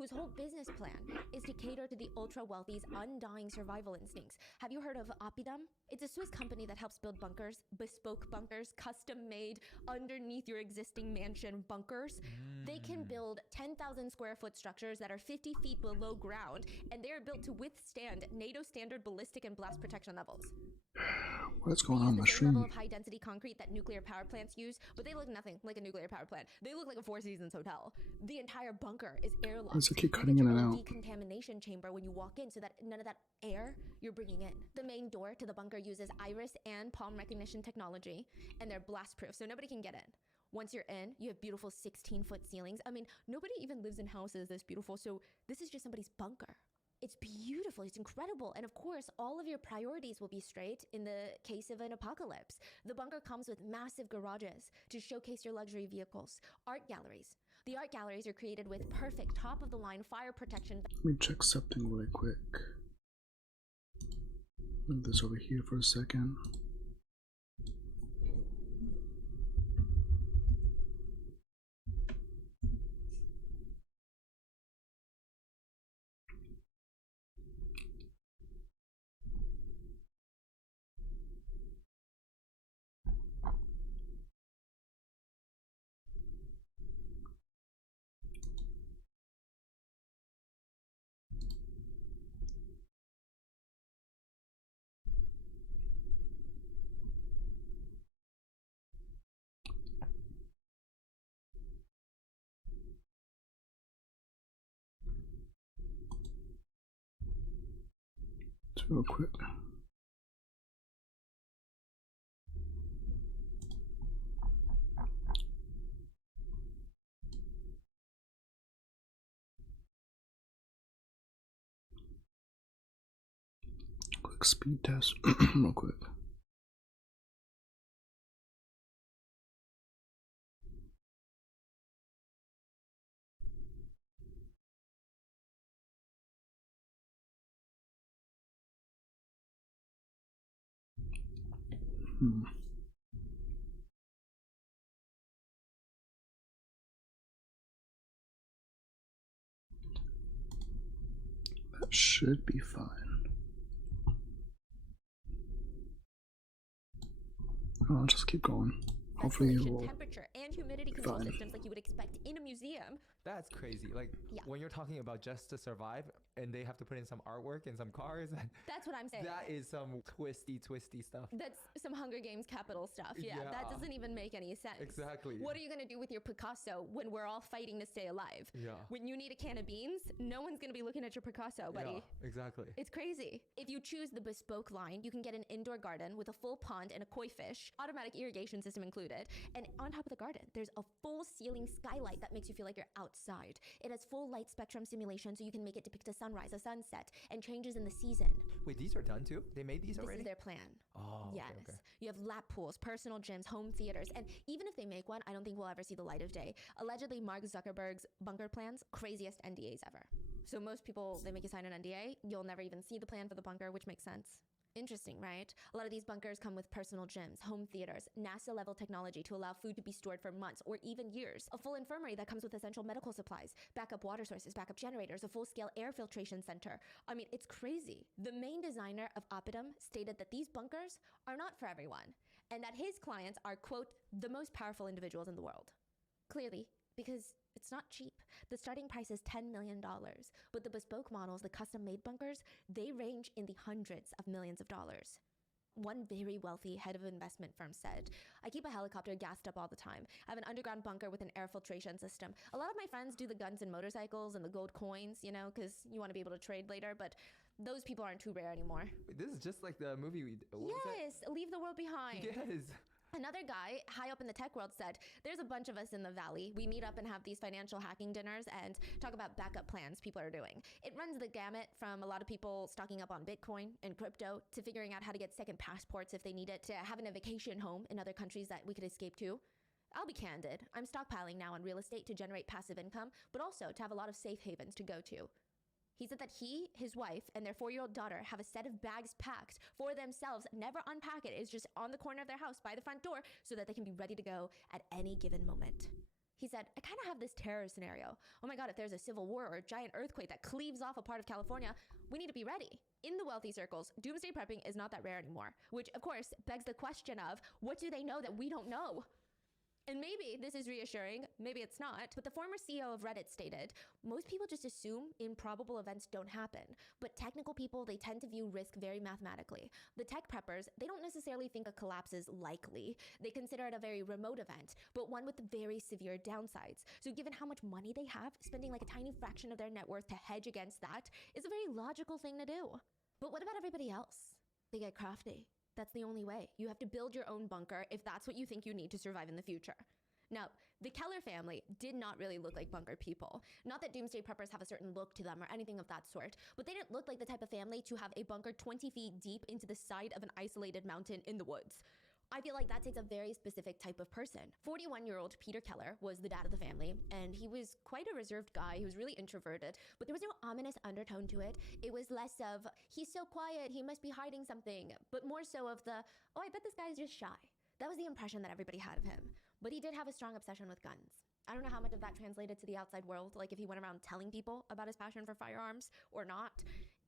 whose whole business plan is to cater to the ultra-wealthy's undying survival instincts. Have you heard of Opidum? It's a Swiss company that helps build bunkers, bespoke bunkers, custom-made, underneath your existing mansion bunkers. They can build 10,000 square foot structures that are 50 feet below ground, and they are built to withstand NATO standard ballistic and blast protection levels. What's going on the my same stream? level of high-density concrete that nuclear power plants use, but they look nothing like a nuclear power plant. They look like a Four Seasons hotel. The entire bunker is airlocked. Why does it keep You cutting get in your and own out? decontamination chamber when you walk in, so that none of that air you're bringing in. The main door to the bunker uses iris and palm recognition technology, and they're blast-proof, so nobody can get in. Once you're in, you have beautiful 16-foot ceilings. I mean, nobody even lives in houses this beautiful, so this is just somebody's bunker. It's beautiful, it's incredible, and of course, all of your priorities will be straight in the case of an apocalypse. The bunker comes with massive garages to showcase your luxury vehicles, art galleries. The art galleries are created with perfect top-of-the-line fire protection. Let me check something really quick. Move this over here for a second. Real quick. Quick speed test, real quick. That should be fine. I'll just keep going. Hopefully it will. Temperature and humidity control systems like you would expect in a museum. That's crazy. Like when you're talking about just to survive and they have to put in some artwork and some cars. That's what I'm saying. That is some twisty stuff. That's some Hunger Games capital stuff. Yeah, that doesn't even make any sense. Exactly. What are you going to do with your Picasso when we're all fighting to stay alive? Yeah. When you need a can of beans, no one's going to be looking at your Picasso, buddy. Yeah, exactly. It's crazy. If you choose the bespoke line, you can get an indoor garden with a full pond and a koi fish, automatic irrigation system included. And on top of the garden, there's a full ceiling skylight that makes you feel like you're outside. It has full light spectrum simulation, so you can make it depict a sunrise, a sunset, and changes in the season. Wait, these are done too? They made these already? This is their plan. Oh, yes. Okay. You have lap pools, personal gyms, home theaters, and even if they make one, I don't think we'll ever see the light of day. Allegedly, Mark Zuckerberg's bunker plans, craziest NDAs ever. So most people, they make you sign an NDA, you'll never even see the plan for the bunker, which makes sense. Interesting, right? A lot of these bunkers come with personal gyms, home theaters, NASA-level technology to allow food to be stored for months or even years, a full infirmary that comes with essential medical supplies, backup water sources, backup generators, a full-scale air filtration center. I mean, it's crazy. The main designer of Opidum stated that these bunkers are not for everyone, and that his clients are, quote, the most powerful individuals in the world. Clearly, because it's not cheap. The starting price is $10 million, but the bespoke models, the custom-made bunkers, they range in the hundreds of millions of dollars. One very wealthy head of an investment firm said, I keep a helicopter gassed up all the time. I have an underground bunker with an air filtration system. A lot of my friends do the guns and motorcycles and the gold coins, you know, because you want to be able to trade later, but those people aren't too rare anymore. This is just like the movie Yes, Leave the World Behind. Yes. Another guy high up in the tech world said, there's a bunch of us in the valley. We meet up and have these financial hacking dinners and talk about backup plans people are doing. It runs the gamut from a lot of people stocking up on Bitcoin and crypto to figuring out how to get second passports if they need it, to having a vacation home in other countries that we could escape to. I'll be candid. I'm stockpiling now on real estate to generate passive income, but also to have a lot of safe havens to go to. He said that he, his wife, and their 4-year-old daughter have a set of bags packed for themselves, never unpack it. It's just on the corner of their house by the front door so that they can be ready to go at any given moment. He said, I kind of have this terror scenario. Oh my God, if there's a civil war or a giant earthquake that cleaves off a part of California, we need to be ready. In the wealthy circles, doomsday prepping is not that rare anymore, which of course begs the question of, what do they know that we don't know? And maybe this is reassuring, maybe it's not, but the former CEO of Reddit stated, most people just assume improbable events don't happen, but technical people, they tend to view risk very mathematically. The tech preppers, they don't necessarily think a collapse is likely. They consider it a very remote event, but one with very severe downsides. So given how much money they have, spending like a tiny fraction of their net worth to hedge against that is a very logical thing to do. But what about everybody else? They get crafty. That's the only way. You have to build your own bunker if that's what you think you need to survive in the future. Now, the Keller family did not really look like bunker people. Not that doomsday preppers have a certain look to them or anything of that sort, but they didn't look like the type of family to have a bunker 20 feet deep into the side of an isolated mountain in the woods. I feel like that takes a very specific type of person. 41-year-old Peter Keller was the dad of the family, and he was quite a reserved guy. He was really introverted, but there was no ominous undertone to it. It was less of, he's so quiet, he must be hiding something, but more so of the, oh, I bet this guy's just shy. That was the impression that everybody had of him. But he did have a strong obsession with guns. I don't know how much of that translated to the outside world, like if he went around telling people about his passion for firearms or not.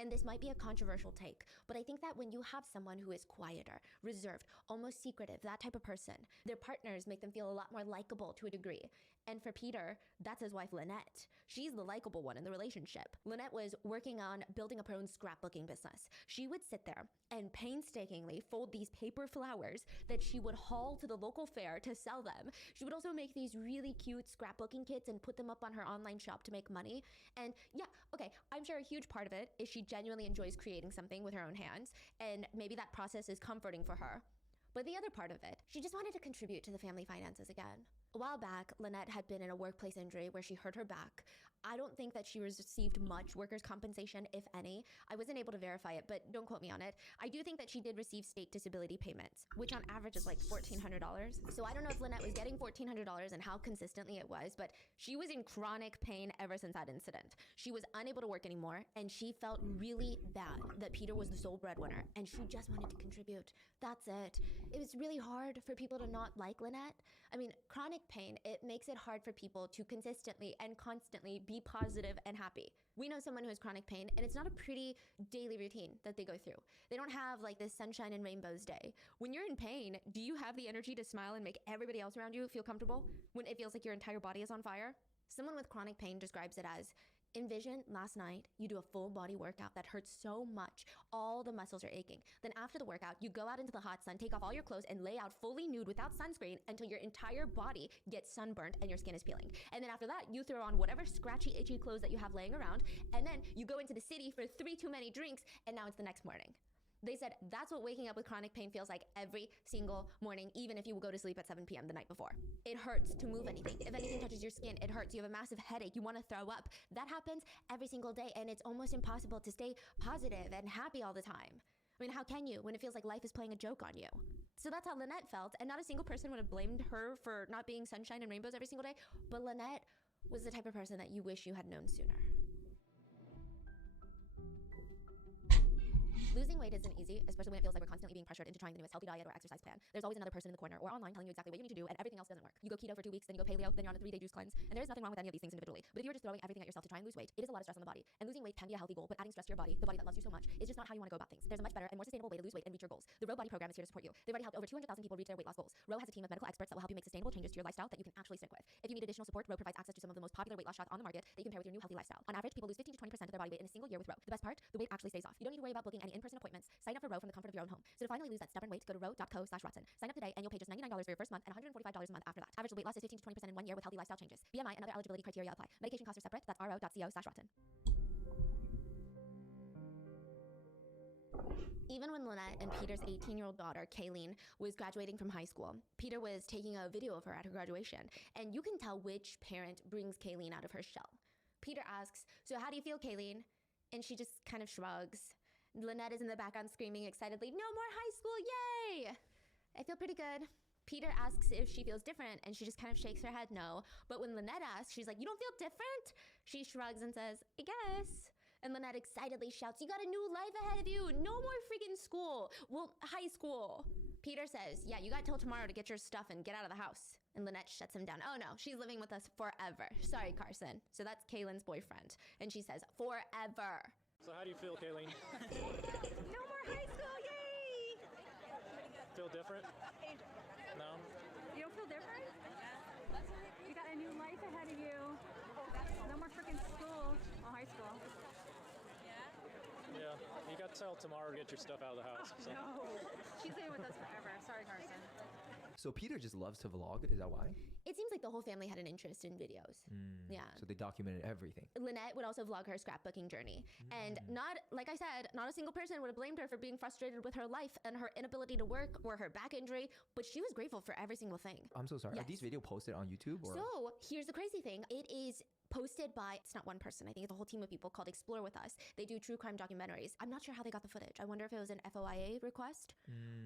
And this might be a controversial take, but I think that when you have someone who is quieter, reserved, almost secretive, that type of person, their partners make them feel a lot more likable to a degree. And for Peter, that's his wife, Lynette. She's the likable one in the relationship. Lynette was working on building up her own scrapbooking business. She would sit there and painstakingly fold these paper flowers that she would haul to the local fair to sell them. She would also make these really cute scrapbooking kits and put them up on her online shop to make money. And yeah, okay, I'm sure a huge part of it is she genuinely enjoys creating something with her own hands, and maybe that process is comforting for her. But the other part of it, she just wanted to contribute to the family finances again. A while back, Lynette had been in a workplace injury where she hurt her back. I don't think that she received much workers' compensation, if any. I wasn't able to verify it, but don't quote me on it. I do think that she did receive state disability payments, which on average is like $1,400. So I don't know if Lynette was getting $1,400 and how consistently it was, but she was in chronic pain ever since that incident. She was unable to work anymore, and she felt really bad that Peter was the sole breadwinner, and she just wanted to contribute. That's it. It was really hard for people to not like Lynette. I mean, chronic pain, it makes it hard for people to consistently and constantly be positive and happy. We know someone who has chronic pain, and it's not a pretty daily routine that they go through. They don't have like this sunshine and rainbows day. When you're in pain, do you have the energy to smile and make everybody else around you feel comfortable when it feels like your entire body is on fire? Someone with chronic pain describes it as, envision last night, you do a full body workout that hurts so much, all the muscles are aching. Then after the workout, you go out into the hot sun, take off all your clothes, and lay out fully nude without sunscreen until your entire body gets sunburned and your skin is peeling. And then after that, you throw on whatever scratchy, itchy clothes that you have laying around, and then you go into the city for 3 too many drinks, and now it's the next morning. They said that's what waking up with chronic pain feels like every single morning, even if you go to sleep at 7 p.m. the night before. It hurts to move anything. If anything touches your skin, it hurts. You have a massive headache. You want to throw up. That happens every single day, and it's almost impossible to stay positive and happy all the time. I mean, how can you when it feels like life is playing a joke on you? So that's how Lynette felt, and not a single person would have blamed her for not being sunshine and rainbows every single day, but Lynette was the type of person that you wish you had known sooner. Losing weight isn't easy, especially when it feels like we're constantly being pressured into trying the newest healthy diet or exercise plan. There's always another person in the corner or online telling you exactly what you need to do, and everything else doesn't work. You go keto for 2 weeks, then you go paleo, then you're on a 3-day juice cleanse, and there is nothing wrong with any of these things individually. But if you're just throwing everything at yourself to try and lose weight, it is a lot of stress on the body. And losing weight can be a healthy goal, but adding stress to your body, the body that loves you so much, is just not how you want to go about things. There's a much better and more sustainable way to lose weight and reach your goals. The Row Body program is here to support you. They've already helped over 200,000 people reach their weight loss goals. Row has a team of medical experts that will help you make sustainable changes to your lifestyle that you can actually stick with. If you need additional support, Row provides access to some of the most popular weight loss shots on the market that you can pair with your new healthy lifestyle. On average, people lose 15 to 20% of their body weight in a single year with Row. The best part, the weight actually stays off. You don't need to worry about booking any in-person appointments. Sign up for Row from the comfort of your own home. So to finally lose that stubborn weight, go to row.co/Watson. Sign up today and you'll pay just $99 for your first month and $145 a month after that. Average weight loss is 15 to 20% in 1 year with healthy lifestyle changes. BMI and other eligibility criteria apply. Medication costs are separate. That's ro.co/Watson. Even when Lynette and Peter's 18-year-old daughter, Kayleen, was graduating from high school, Peter was taking a video of her at her graduation, and you can tell which parent brings Kayleen out of her shell. Peter asks, "So how do you feel, Kayleen?" And she just kind of shrugs. Lynette is in the background screaming excitedly, "No more high school, yay!" "I feel pretty good." Peter asks if she feels different, and she just kind of shakes her head no. But when Lynette asks, she's like, "You don't feel different?" She shrugs and says, "I guess." And Lynette excitedly shouts, "You got a new life ahead of you. No more freaking school. Well, high school." Peter says, yeah, you got till tomorrow to get your stuff and get out of the house. And Lynette shuts him down. Oh no, she's living with us forever. Sorry, Carson. So that's Kaylin's boyfriend. And she says, forever. So how do you feel, Kayleen? No more high school, yay! Feel different? No? You don't feel different? You got a new life ahead of you. No more freaking school. Well, high school. Yeah. You got till tomorrow to get your stuff out of the house. So. No. She's staying with us forever. Sorry, Carson. So Peter just loves to vlog. Is that why? It seems like the whole family had an interest in videos. Yeah. So they documented everything. Lynette would also vlog her scrapbooking journey. And not, like I said, not a single person would have blamed her for being frustrated with her life and her inability to work or her back injury, but she was grateful for every single thing. I'm so sorry. Yes. Are these videos posted on YouTube? Or? So here's the crazy thing. It is posted by, it's not one person, I think it's a whole team of people called Explore With Us. They do true crime documentaries. I'm not sure how they got the footage. I wonder if it was an FOIA request.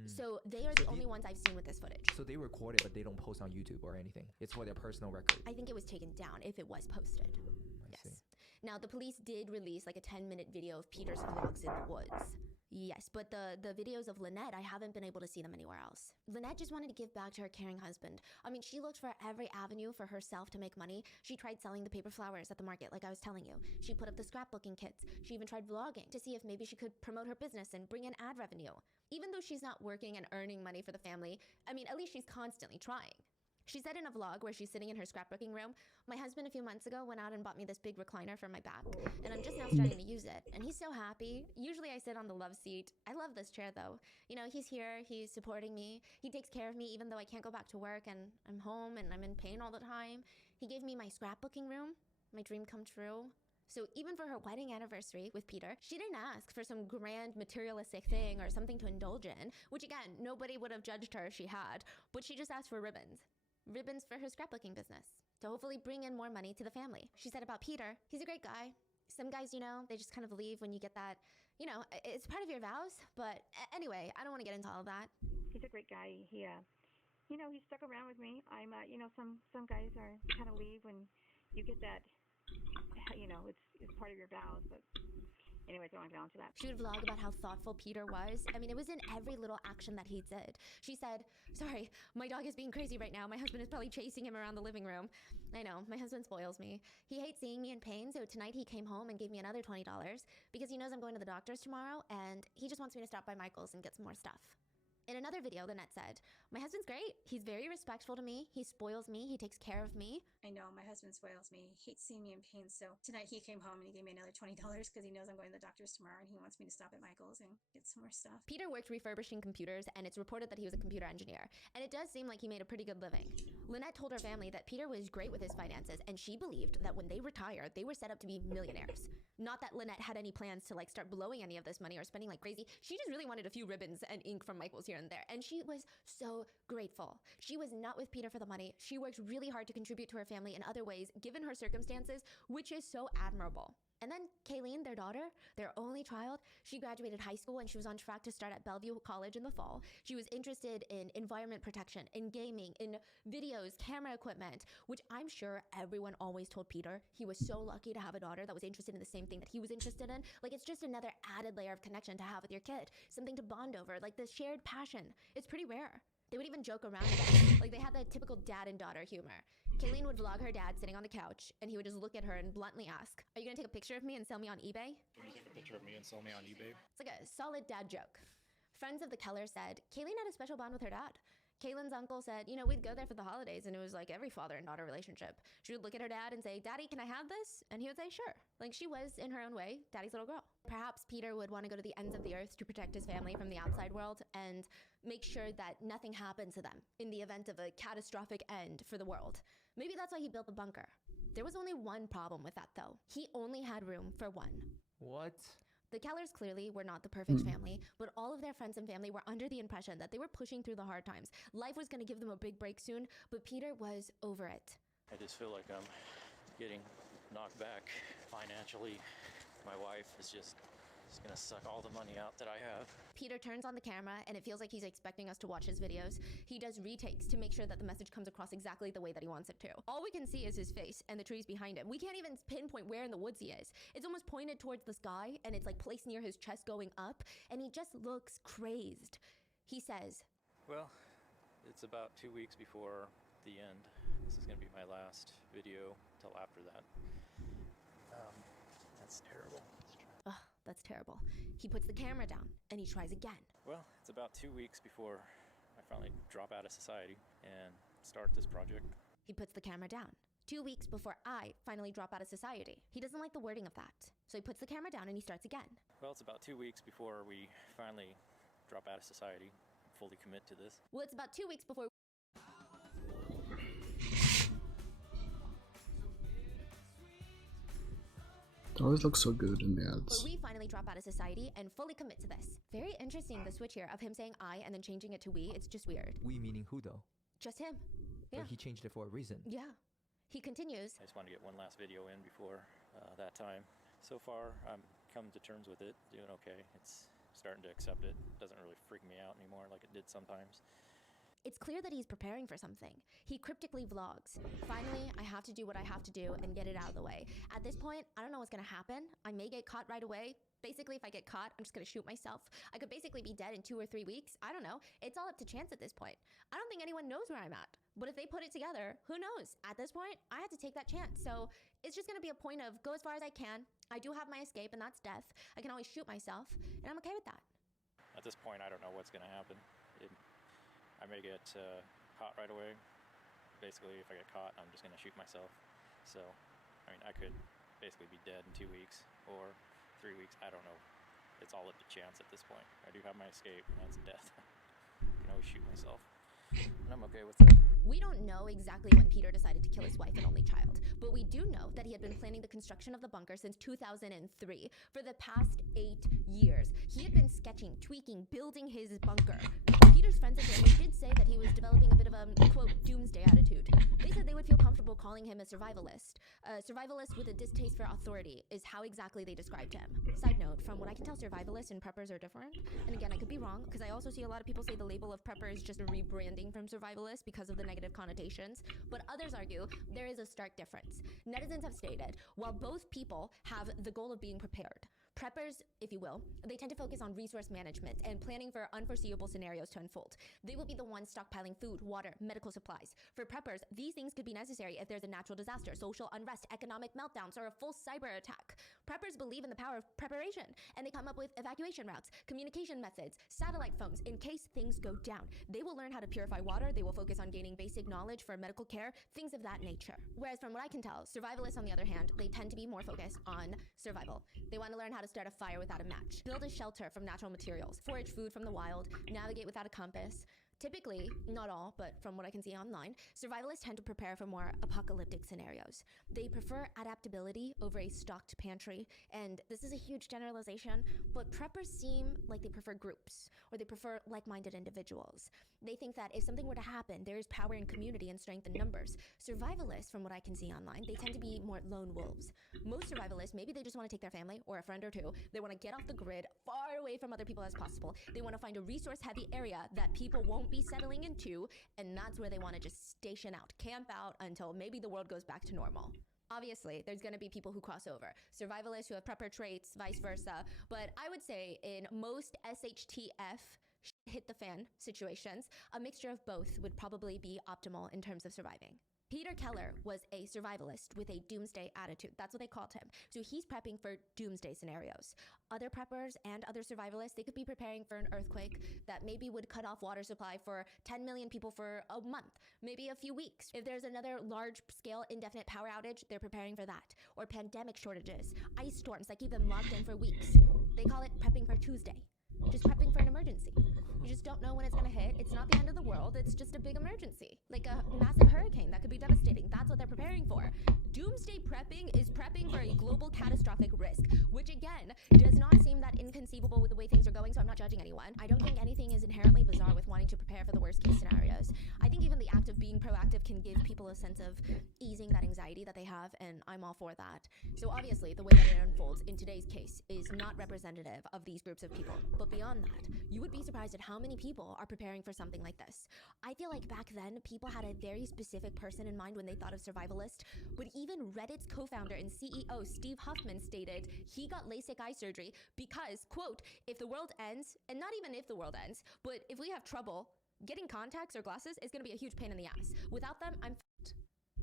So they are the only ones I've seen with this footage. So they record it, but they don't post on YouTube or anything. It's for their personal record. I think it was taken down if it was posted. I see. Now the police did release like a 10-minute video of Peter's vlogs in the woods. Yes, but the videos of Lynette, I haven't been able to see them anywhere else. Lynette just wanted to give back to her caring husband. I mean, she looked for every avenue for herself to make money. She tried selling the paper flowers at the market, like I was telling you. She put up the scrapbooking kits. She even tried vlogging to see if maybe she could promote her business and bring in ad revenue. Even though she's not working and earning money for the family, I mean, at least she's constantly trying. She said in a vlog where she's sitting in her scrapbooking room, my husband a few months ago went out and bought me this big recliner for my back, and I'm just now starting to use it, and he's so happy. Usually I sit on the love seat. I love this chair though. You know, he's here, he's supporting me. He takes care of me even though I can't go back to work and I'm home and I'm in pain all the time. He gave me my scrapbooking room, my dream come true. So even for her wedding anniversary with Peter, she didn't ask for some grand materialistic thing or something to indulge in, which again, nobody would have judged her if she had, but she just asked for ribbons. Ribbons for her scrapbooking business to hopefully bring in more money to the family. She said about Peter, he's a great guy. Some guys, you know, they just kind of leave when you get that, you know, it's part of your vows. But anyway, I don't want to get into all of that. He's a great guy. He, you know, he stuck around with me. I'm, you know, some guys are kind of leave when you get that, you know, it's part of your vows. But anyways, I don't want to get on to that. She would vlog about how thoughtful Peter was. I mean, it was in every little action that he did. She said, sorry, my dog is being crazy right now. My husband is probably chasing him around the living room. I know, my husband spoils me. He hates seeing me in pain, so tonight he came home and gave me another $20 because he knows I'm going to the doctor's tomorrow and he just wants me to stop by Michael's and get some more stuff. In another video, Lynette said, my husband's great. He's very respectful to me. He spoils me. He takes care of me. I know, my husband spoils me. He hates seeing me in pain, so tonight he came home and he gave me another $20 because he knows I'm going to the doctor's tomorrow and he wants me to stop at Michael's and get some more stuff. Peter worked refurbishing computers, and it's reported that he was a computer engineer, and it does seem like he made a pretty good living. Lynette told her family that Peter was great with his finances, and she believed that when they retired, they were set up to be millionaires. Not that Lynette had any plans to like start blowing any of this money or spending like crazy. She just really wanted a few ribbons and ink from Michael's here and there, and she was so grateful. She was not with Peter for the money. She worked really hard to contribute to her family in other ways, given her circumstances, which is so admirable. And then Kayleen, their daughter, their only child, she graduated high school and she was on track to start at Bellevue College in the fall. She was interested in environment protection, in gaming, in videos, camera equipment, which I'm sure everyone always told Peter he was so lucky to have a daughter that was interested in the same thing that he was interested in. Like, it's just another added layer of connection to have with your kid, something to bond over, like the shared passion. It's pretty rare. They would even joke around about it. Like, they had the typical dad and daughter humor. Kayleen would vlog her dad sitting on the couch, and he would just look at her and bluntly ask, are you gonna take a picture of me and sell me on eBay? Can you take a picture of me and sell me on eBay? It's like a solid dad joke. Friends of the Kellers said, Kayleen had a special bond with her dad. Kaylin's uncle said, you know, we'd go there for the holidays, and it was like every father and daughter relationship. She would look at her dad and say, Daddy, can I have this? And he would say, sure. Like, she was, in her own way, Daddy's little girl. Perhaps Peter would want to go to the ends of the earth to protect his family from the outside world and make sure that nothing happened to them in the event of a catastrophic end for the world. Maybe that's why he built the bunker. There was only one problem with that, though. He only had room for one. What? The Kellers clearly were not the perfect family, but all of their friends and family were under the impression that they were pushing through the hard times. Life was going to give them a big break soon, but Peter was over it. I just feel like I'm getting knocked back financially. My wife is just gonna suck all the money out that I have. Peter turns on the camera and it feels like he's expecting us to watch his videos. He does retakes to make sure that the message comes across exactly the way that he wants it to. All we can see is his face and the trees behind him. We can't even pinpoint where in the woods he is. It's almost pointed towards the sky and it's like placed near his chest going up, and he just looks crazed. He says, Well, it's about 2 weeks before the end. This is going to be my last video till after that. That's terrible. Ugh, that's terrible. He puts the camera down and he tries again. Well, it's about 2 weeks before I finally drop out of society and start this project. He puts the camera down. 2 weeks before I finally drop out of society. He doesn't like the wording of that. So he puts the camera down and he starts again. Well, it's about 2 weeks before we finally drop out of society, fully commit to this. Well, it's about 2 weeks before They always look so good in the ads. we finally drop out of society and fully commit to this. Very interesting, the switch here of him saying I and then changing it to we. It's just weird. We meaning who though? Just him. Yeah. Or he changed it for a reason. Yeah. He continues. I just wanted to get one last video in before that time. So far, I'm come to terms with it, doing okay. It's starting to accept it. Doesn't really freak me out anymore like it did sometimes. It's clear that he's preparing for something. He cryptically vlogs. Finally, I have to do what I have to do and get it out of the way. At this point, I don't know what's gonna happen. I may get caught right away. Basically, if I get caught, I'm just gonna shoot myself. I could basically be dead in 2 or 3 weeks. I don't know. It's all up to chance at this point. I don't think anyone knows where I'm at. But if they put it together, who knows? At this point, I had to take that chance. So it's just gonna be a point of go as far as I can. I do have my escape, and that's death. I can always shoot myself, and I'm okay with that. At this point, I don't know what's going to happen. I may get caught right away. Basically, if I get caught, I'm just going to shoot myself. So, I mean, I could basically be dead in 2 weeks or 3 weeks. I don't know. It's all up to chance at this point. I do have my escape, and that's death. I can always shoot myself, and I'm okay with it. We don't know exactly when Peter decided to kill his wife and only child, but we do know that he had been planning the construction of the bunker since 2003. For the past 8 years, he had been sketching, tweaking, building his bunker. Peter's friends and family did say that he was developing a bit of a, quote, doomsday attitude. They said they would feel comfortable calling him a survivalist. A survivalist with a distaste for authority is how exactly they described him. Side note, from what I can tell, survivalists and preppers are different. And again, I could be wrong, because I also see a lot of people say the label of prepper is just a rebranding from survivalist because of the negative connotations. But others argue there is a stark difference. Netizens have stated, while both people have the goal of being prepared, preppers, if you will, they tend to focus on resource management and planning for unforeseeable scenarios to unfold. They will be the ones stockpiling food, water, medical supplies. For preppers, these things could be necessary if there's a natural disaster, social unrest, economic meltdowns, or a full cyber attack. Preppers believe in the power of preparation, and they come up with evacuation routes, communication methods, satellite phones in case things go down. They will learn how to purify water, they will focus on gaining basic knowledge for medical care, things of that nature. Whereas from what I can tell, survivalists, on the other hand, they tend to be more focused on survival. They want to learn how to start a fire without a match, build a shelter from natural materials, forage food from the wild, navigate without a compass. Typically, not all, but from what I can see online, survivalists tend to prepare for more apocalyptic scenarios. They prefer adaptability over a stocked pantry, and this is a huge generalization, but preppers seem like they prefer groups, or they prefer like-minded individuals. They think that if something were to happen, there is power in community and strength in numbers. Survivalists, from what I can see online, they tend to be more lone wolves. Most survivalists, maybe they just want to take their family or a friend or two. They want to get off the grid, far away from other people as possible. They want to find a resource-heavy area that people won't be settling into, and that's where they want to just station out, camp out until maybe the world goes back to normal. Obviously, there's going to be people who cross over. Survivalists who have prepper traits, vice versa. But I would say in most SHTF hit the fan situations, a mixture of both would probably be optimal in terms of surviving. Peter Keller was a survivalist with a doomsday attitude. That's what they called him. So he's prepping for doomsday scenarios. Other preppers and other survivalists, they could be preparing for an earthquake that maybe would cut off water supply for 10 million people for a month, maybe a few weeks. If there's another large-scale indefinite power outage, they're preparing for that. Or pandemic shortages, ice storms that keep them locked in for weeks. They call it prepping for Tuesday. Just prepping for an emergency. You just don't know when it's gonna hit. It's not the end of the world. It's just a big emergency. Like a massive hurricane that could be devastating. That's what they're preparing for. Doomsday prepping is prepping for a global catastrophic risk, which again, does not seem that inconceivable with the way things are going, so I'm not judging anyone. I don't think anything is inherently bizarre with wanting to prepare for the worst case scenarios. I think even the act of being proactive can give people a sense of easing that anxiety that they have, and I'm all for that. So obviously, the way that it unfolds in today's case is not representative of these groups of people. But beyond that, you would be surprised at how many people are preparing for something like this. I feel like back then, people had a very specific person in mind when they thought of survivalist, but even Reddit's co-founder and CEO, Steve Huffman, stated he got LASIK eye surgery because, quote, if the world ends, and not even if the world ends, but if we have trouble, Getting contacts or glasses is gonna be a huge pain in the ass. Without them, I'm f***ed.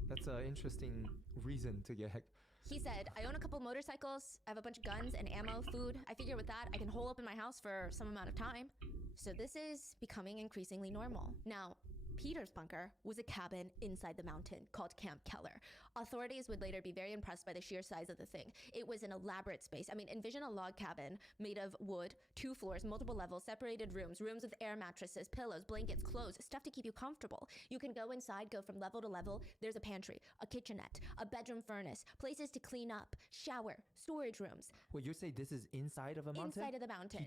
That's an interesting reason to get heck. He said, I own a couple motorcycles, I have a bunch of guns and ammo, food. I figure with that, I can hole up in my house for some amount of time. So this is becoming increasingly normal. Now, Peter's bunker was a cabin inside the mountain called Camp Keller. Authorities would later be very impressed by the sheer size of the thing. It was an elaborate space. I mean, envision a log cabin made of wood, 2 floors, multiple levels, separated rooms with air mattresses, pillows, blankets, clothes, stuff to keep you comfortable. You can go inside, go from level to level. There's a pantry, a kitchenette, a bedroom furnace, places to clean up, shower, storage rooms. Well, you say this is inside of a mountain? Inside of the mountain.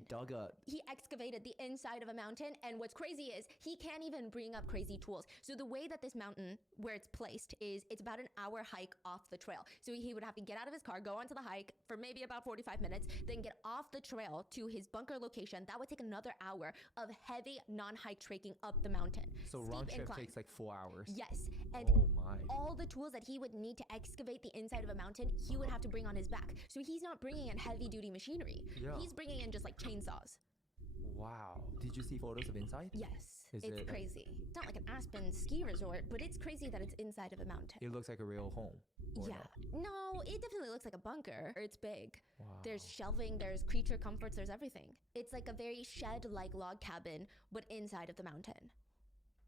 He excavated the inside of a mountain, and what's crazy is he can't even bring up crazy tools. So the way that this mountain, where it's placed, is it's about an hour hike off the trail. So he would have to get out of his car, go onto the hike for maybe about 45 minutes, then get off the trail to his bunker location. That would take another hour of heavy non-hike trekking up the mountain. So round trip takes like 4 hours. Yes, and oh my. all the tools that he would need to excavate the inside of a mountain, he would have to bring on his back. So he's not bringing in heavy-duty machinery. Yeah. He's bringing in just like chainsaws. Wow. Did you see photos of inside? Yes. Is it's it crazy. It's not like an Aspen ski resort, but it's crazy that it's inside of a mountain. It looks like a real home. Yeah. No, it definitely looks like a bunker. It's big. Wow. There's shelving, there's creature comforts, there's everything. It's like a very shed-like log cabin, but inside of the mountain.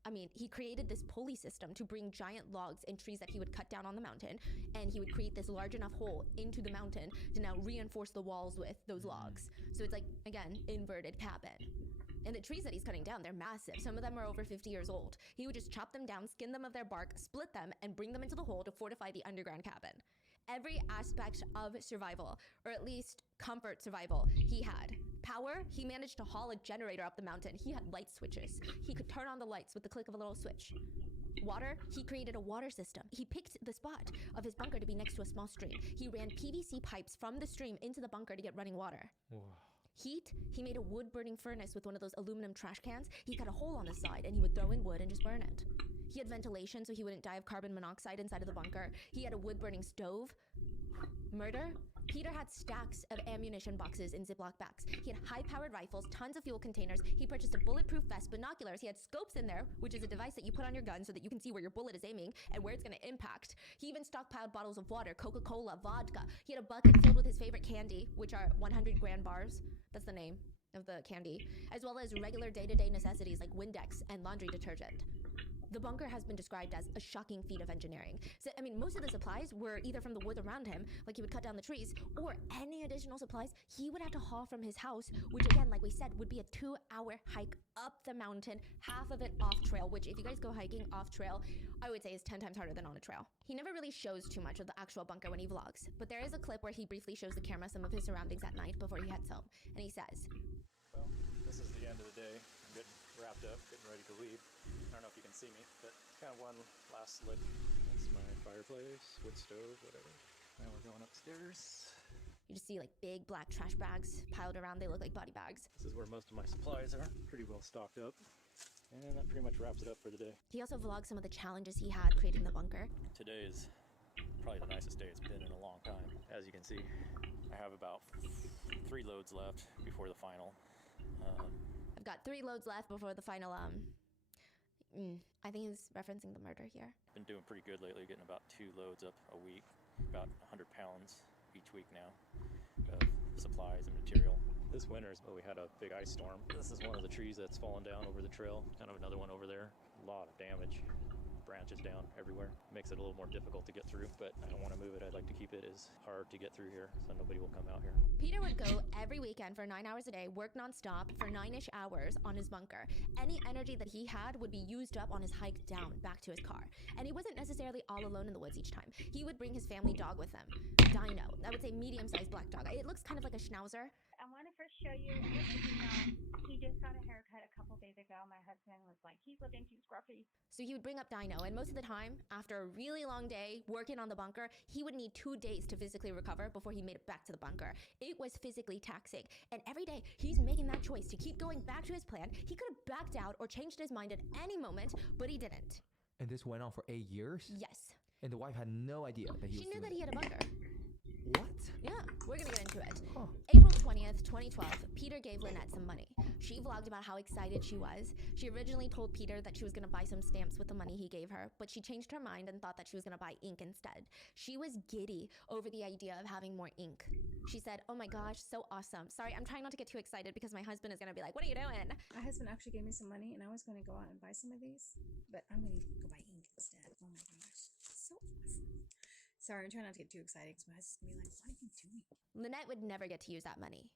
I mean, he created this pulley system to bring giant logs and trees that he would cut down on the mountain, and he would create this large enough hole into the mountain to now reinforce the walls with those logs. So it's like, again, inverted cabin. And the trees that he's cutting down, they're massive. Some of them are over 50 years old. He would just chop them down, skin them of their bark, split them, and bring them into the hole to fortify the underground cabin. Every aspect of survival, or at least comfort survival, he had. Power, he managed to haul a generator up the mountain. He had light switches. He could turn on the lights with the click of a little switch. Water, he created a water system. He picked the spot of his bunker to be next to a small stream. He ran PVC pipes from the stream into the bunker to get running water. Whoa. Heat, he made a wood-burning furnace with one of those aluminum trash cans. He cut a hole on the side and he would throw in wood and just burn it. He had ventilation so he wouldn't die of carbon monoxide inside of the bunker. He had a wood-burning stove. Murder, Peter had stacks of ammunition boxes in Ziploc bags. He had high-powered rifles, tons of fuel containers. He purchased a bulletproof vest, binoculars. He had scopes in there, which is a device that you put on your gun so that you can see where your bullet is aiming and where it's going to impact. He even stockpiled bottles of water, Coca-Cola, vodka. He had a bucket filled with his favorite candy, which are 100-gram bars. That's the name of the candy. As well as regular day-to-day necessities like Windex and laundry detergent. The bunker has been described as a shocking feat of engineering. So, I mean, most of the supplies were either from the woods around him, like he would cut down the trees, or any additional supplies he would have to haul from his house, which again, like we said, would be a 2-hour hike up the mountain, half of it off trail, which if you guys go hiking off trail, I would say is 10 times harder than on a trail. He never really shows too much of the actual bunker when he vlogs, but there is a clip where he briefly shows the camera some of his surroundings at night before he heads home, and he says, Well, this is the end of the day. I'm getting wrapped up, getting ready to leave. I don't know if you can see me, but kind of one last look. That's my fireplace, wood stove, whatever. Now we're going upstairs. You just see like big black trash bags piled around. They look like body bags. This is where most of my supplies are, pretty well stocked up. And that pretty much wraps it up for the day. He also vlogged some of the challenges he had creating the bunker. Today is probably the nicest day it's been in a long time. As you can see, I have about 3 loads left before the final. I've got 3 loads left before the final, I think he's referencing the murder here. Been doing pretty good lately, getting about 2 loads up a week, about 100 pounds each week now of supplies and material. This winter, we had a big ice storm. This is one of the trees that's fallen down over the trail, kind of another one over there. A lot of damage, branches down everywhere. Makes it a little more difficult to get through, but I don't want to move it. I'd like to keep it as hard to get through here so nobody will come out here. Peter would go every weekend for 9 hours a day, work nonstop for 9-ish hours on his bunker. Any energy that he had would be used up on his hike down back to his car. And he wasn't necessarily all alone in the woods each time. He would bring his family dog with him. Dino, I would say medium-sized black dog. It looks kind of like a schnauzer. I want to first show you, he just got a haircut a couple days ago. My husband was like, he's looking too scruffy. So he would bring up Dino, and most of the time, after a really long day working on the bunker, he would need 2 days to physically recover before he made it back to the bunker. It was physically taxing, and every day he's making that choice to keep going back to his plan. He could have backed out or changed his mind at any moment, but he didn't. And this went on for 8 years? Yes. And the wife had no idea that he was She knew doing that he had a bunker. What? Yeah, we're gonna get into it. Huh. April 20th, 2012, Peter gave Lynette some money. She vlogged about how excited she was. She originally told Peter that she was gonna buy some stamps with the money he gave her, but she changed her mind and thought that she was gonna buy ink instead. She was giddy over the idea of having more ink. She said, "Oh my gosh, so awesome. Sorry, I'm trying not to get too excited because my husband is gonna be like, what are you doing?" My husband actually gave me some money and I was going to go out and buy some of these, but I'm going to go buy ink instead. Oh my gosh, so awesome. Sorry, I'm trying not to get too excited because my husband's going to be like, what are you doing? Lynette would never get to use that money.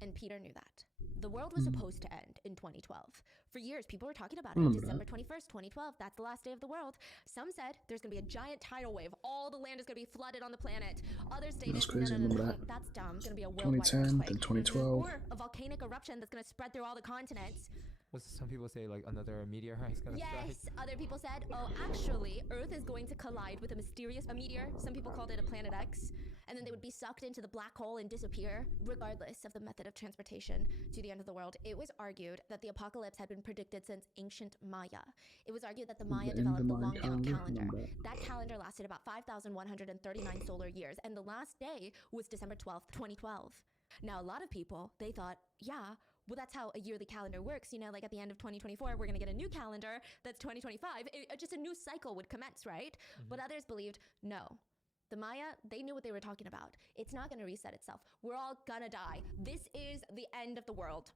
And Peter knew that. The world was supposed to end in 2012. For years, people were talking about it. December 21st, 2012, that's the last day of the world. Some said there's going to be a giant tidal wave. All the land is going to be flooded on the planet. Others stated, That's crazy, no, remember that. that's dumb. It's going to be a worldwide 2010, earthquake. then 2012. Or a volcanic eruption that's going to spread through all the continents. Some people say like another meteorite's gonna strike. Yes, other people said, oh, actually, Earth is going to collide with a meteor. Some people called it a Planet X. And then they would be sucked into the black hole and disappear. Regardless of the method of transportation to the end of the world, it was argued that the apocalypse had been predicted since ancient Maya. It was argued that the Maya developed the long-term calendar. That calendar lasted about 5,139 solar years, and the last day was December 12th, 2012. Now, a lot of people, they thought, yeah, well, that's how a yearly calendar works. You know, like at the end of 2024, we're going to get a new calendar that's 2025. Just a new cycle would commence, right? But others believed, no. The Maya, they knew what they were talking about. It's not going to reset itself. We're all gonna die. This is the end of the world.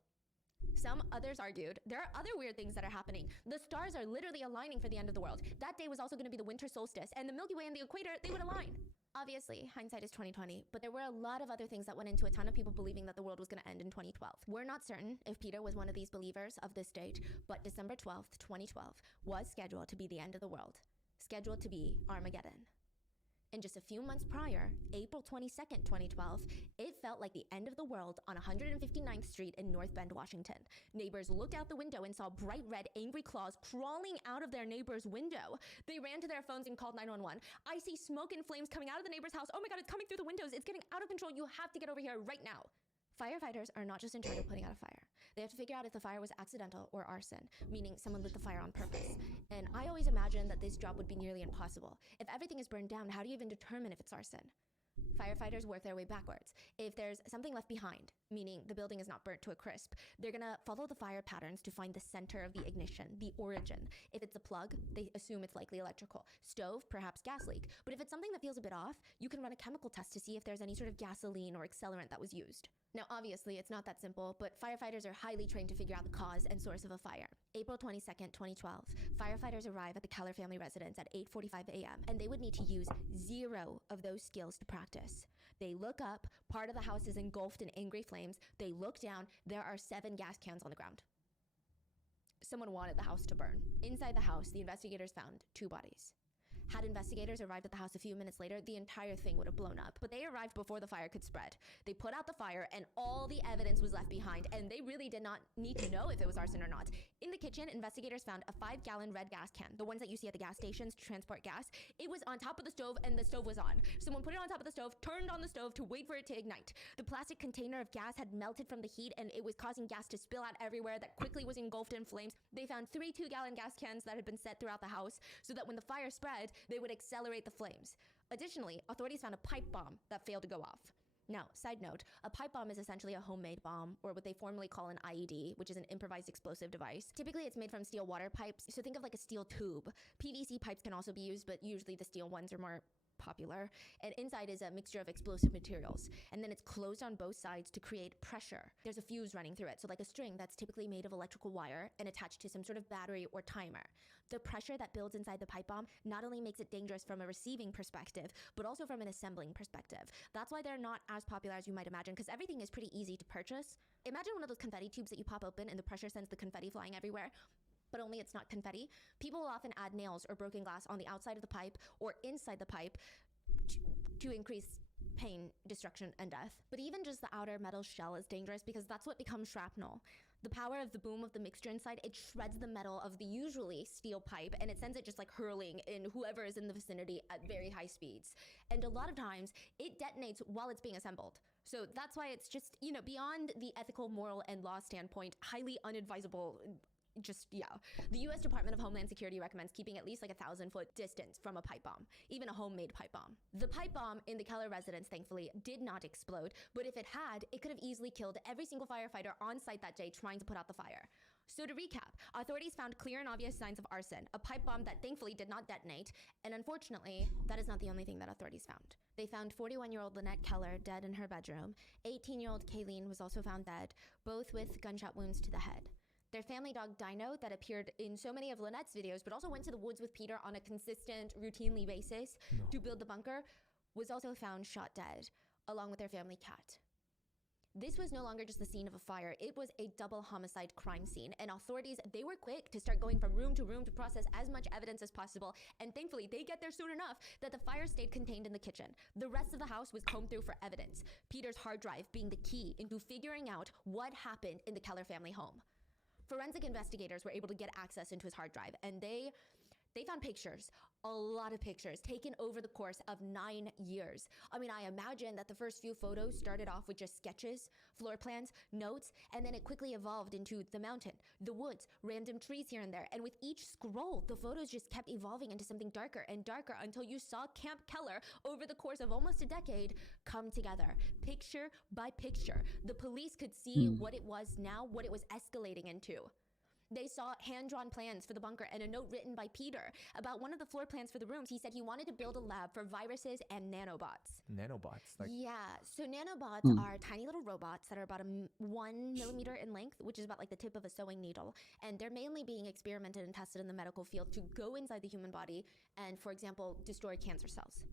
Some others argued there are other weird things that are happening. The stars are literally aligning for the end of the world. That day was also going to be the winter solstice, and the Milky Way and the equator, they would align. Obviously, hindsight is 2020, but there were a lot of other things that went into a ton of people believing that the world was going to end in 2012. We're not certain if Peter was one of these believers of this date, but December 12th, 2012 was scheduled to be the end of the world, scheduled to be Armageddon. And just a few months prior, April 22nd, 2012, it felt like the end of the world on 159th Street in North Bend, Washington. Neighbors looked out the window and saw bright red, angry claws crawling out of their neighbor's window. They ran to their phones and called 911. I see smoke and flames coming out of the neighbor's house. Oh my God, it's coming through the windows. It's getting out of control. You have to get over here right now. Firefighters are not just in charge of putting out a fire. They have to figure out if the fire was accidental or arson, meaning someone lit the fire on purpose. And I always imagined that this job would be nearly impossible. If everything is burned down, how do you even determine if it's arson? Firefighters work their way backwards. If there's something left behind, meaning the building is not burnt to a crisp, they're gonna follow the fire patterns to find the center of the ignition, the origin. If it's a plug, they assume it's likely electrical. Stove, perhaps gas leak. But if it's something that feels a bit off, you can run a chemical test to see if there's any sort of gasoline or accelerant that was used. Now, obviously, it's not that simple, but firefighters are highly trained to figure out the cause and source of a fire. April 22nd, 2012, firefighters arrive at the Keller family residence at 8:45 a.m., and they would need to use 0 of those skills to practice. They look up, part of the house is engulfed in angry flames. They look down, there are 7 gas cans on the ground. Someone wanted the house to burn. Inside the house, the investigators found 2 bodies. Had investigators arrived at the house a few minutes later, the entire thing would have blown up. But they arrived before the fire could spread. They put out the fire and all the evidence was left behind, and they really did not need to know if it was arson or not. In the kitchen, investigators found a 5-gallon red gas can, the ones that you see at the gas stations to transport gas. It was on top of the stove and the stove was on. Someone put it on top of the stove, turned on the stove to wait for it to ignite. The plastic container of gas had melted from the heat and it was causing gas to spill out everywhere that quickly was engulfed in flames. They found 3 2-gallon gas cans that had been set throughout the house so that when the fire spread, they would accelerate the flames. Additionally, authorities found a pipe bomb that failed to go off. Now, side note, a pipe bomb is essentially a homemade bomb, or what they formally call an IED, which is an improvised explosive device. Typically, it's made from steel water pipes, so think of like a steel tube. PVC pipes can also be used, but usually the steel ones are more popular. And inside is a mixture of explosive materials. And then it's closed on both sides to create pressure. There's a fuse running through it, so like a string that's typically made of electrical wire and attached to some sort of battery or timer. The pressure that builds inside the pipe bomb not only makes it dangerous from a receiving perspective, but also from an assembling perspective. That's why they're not as popular as you might imagine, because everything is pretty easy to purchase. Imagine one of those confetti tubes that you pop open and the pressure sends the confetti flying everywhere. But only it's not confetti. People will often add nails or broken glass on the outside of the pipe or inside the pipe to increase pain, destruction, and death. But even just the outer metal shell is dangerous because that's what becomes shrapnel. The power of the boom of the mixture inside, it shreds the metal of the usually steel pipe and it sends it just like hurling in whoever is in the vicinity at very high speeds. And a lot of times it detonates while it's being assembled. So that's why it's just, beyond the ethical, moral, and law standpoint, highly unadvisable just, yeah. The US Department of Homeland Security recommends keeping at least like 1,000-foot distance from a pipe bomb, even a homemade pipe bomb. The pipe bomb in the Keller residence, thankfully, did not explode, but if it had, it could have easily killed every single firefighter on site that day trying to put out the fire. So to recap, authorities found clear and obvious signs of arson, a pipe bomb that thankfully did not detonate, and unfortunately, that is not the only thing that authorities found. They found 41-year-old Lynette Keller dead in her bedroom. 18-year-old Kayleen was also found dead, both with gunshot wounds to the head. Their family dog Dino, that appeared in so many of Lynette's videos, but also went to the woods with Peter on a consistent, routinely basis to build the bunker, was also found shot dead, along with their family cat. This was no longer just the scene of a fire, it was a double homicide crime scene, and authorities, they were quick to start going from room to room to process as much evidence as possible, and thankfully they get there soon enough that the fire stayed contained in the kitchen. The rest of the house was combed through for evidence, Peter's hard drive being the key into figuring out what happened in the Keller family home. Forensic investigators were able to get access into his hard drive, and they found pictures, a lot of pictures, taken over the course of 9 years. I mean, I imagine that the first few photos started off with just sketches, floor plans, notes, and then it quickly evolved into the mountain, the woods, random trees here and there. And with each scroll, the photos just kept evolving into something darker and darker until you saw Camp Keller, over the course of almost a decade, come together, picture by picture. The police could see what it was now, what it was escalating into. They saw hand-drawn plans for the bunker and a note written by Peter about one of the floor plans for the rooms. He said he wanted to build a lab for viruses and nanobots. Nanobots? Like... Yeah, so nanobots are tiny little robots that are about 1 millimeter in length, which is about like the tip of a sewing needle. And they're mainly being experimented and tested in the medical field to go inside the human body and, for example, destroy cancer cells.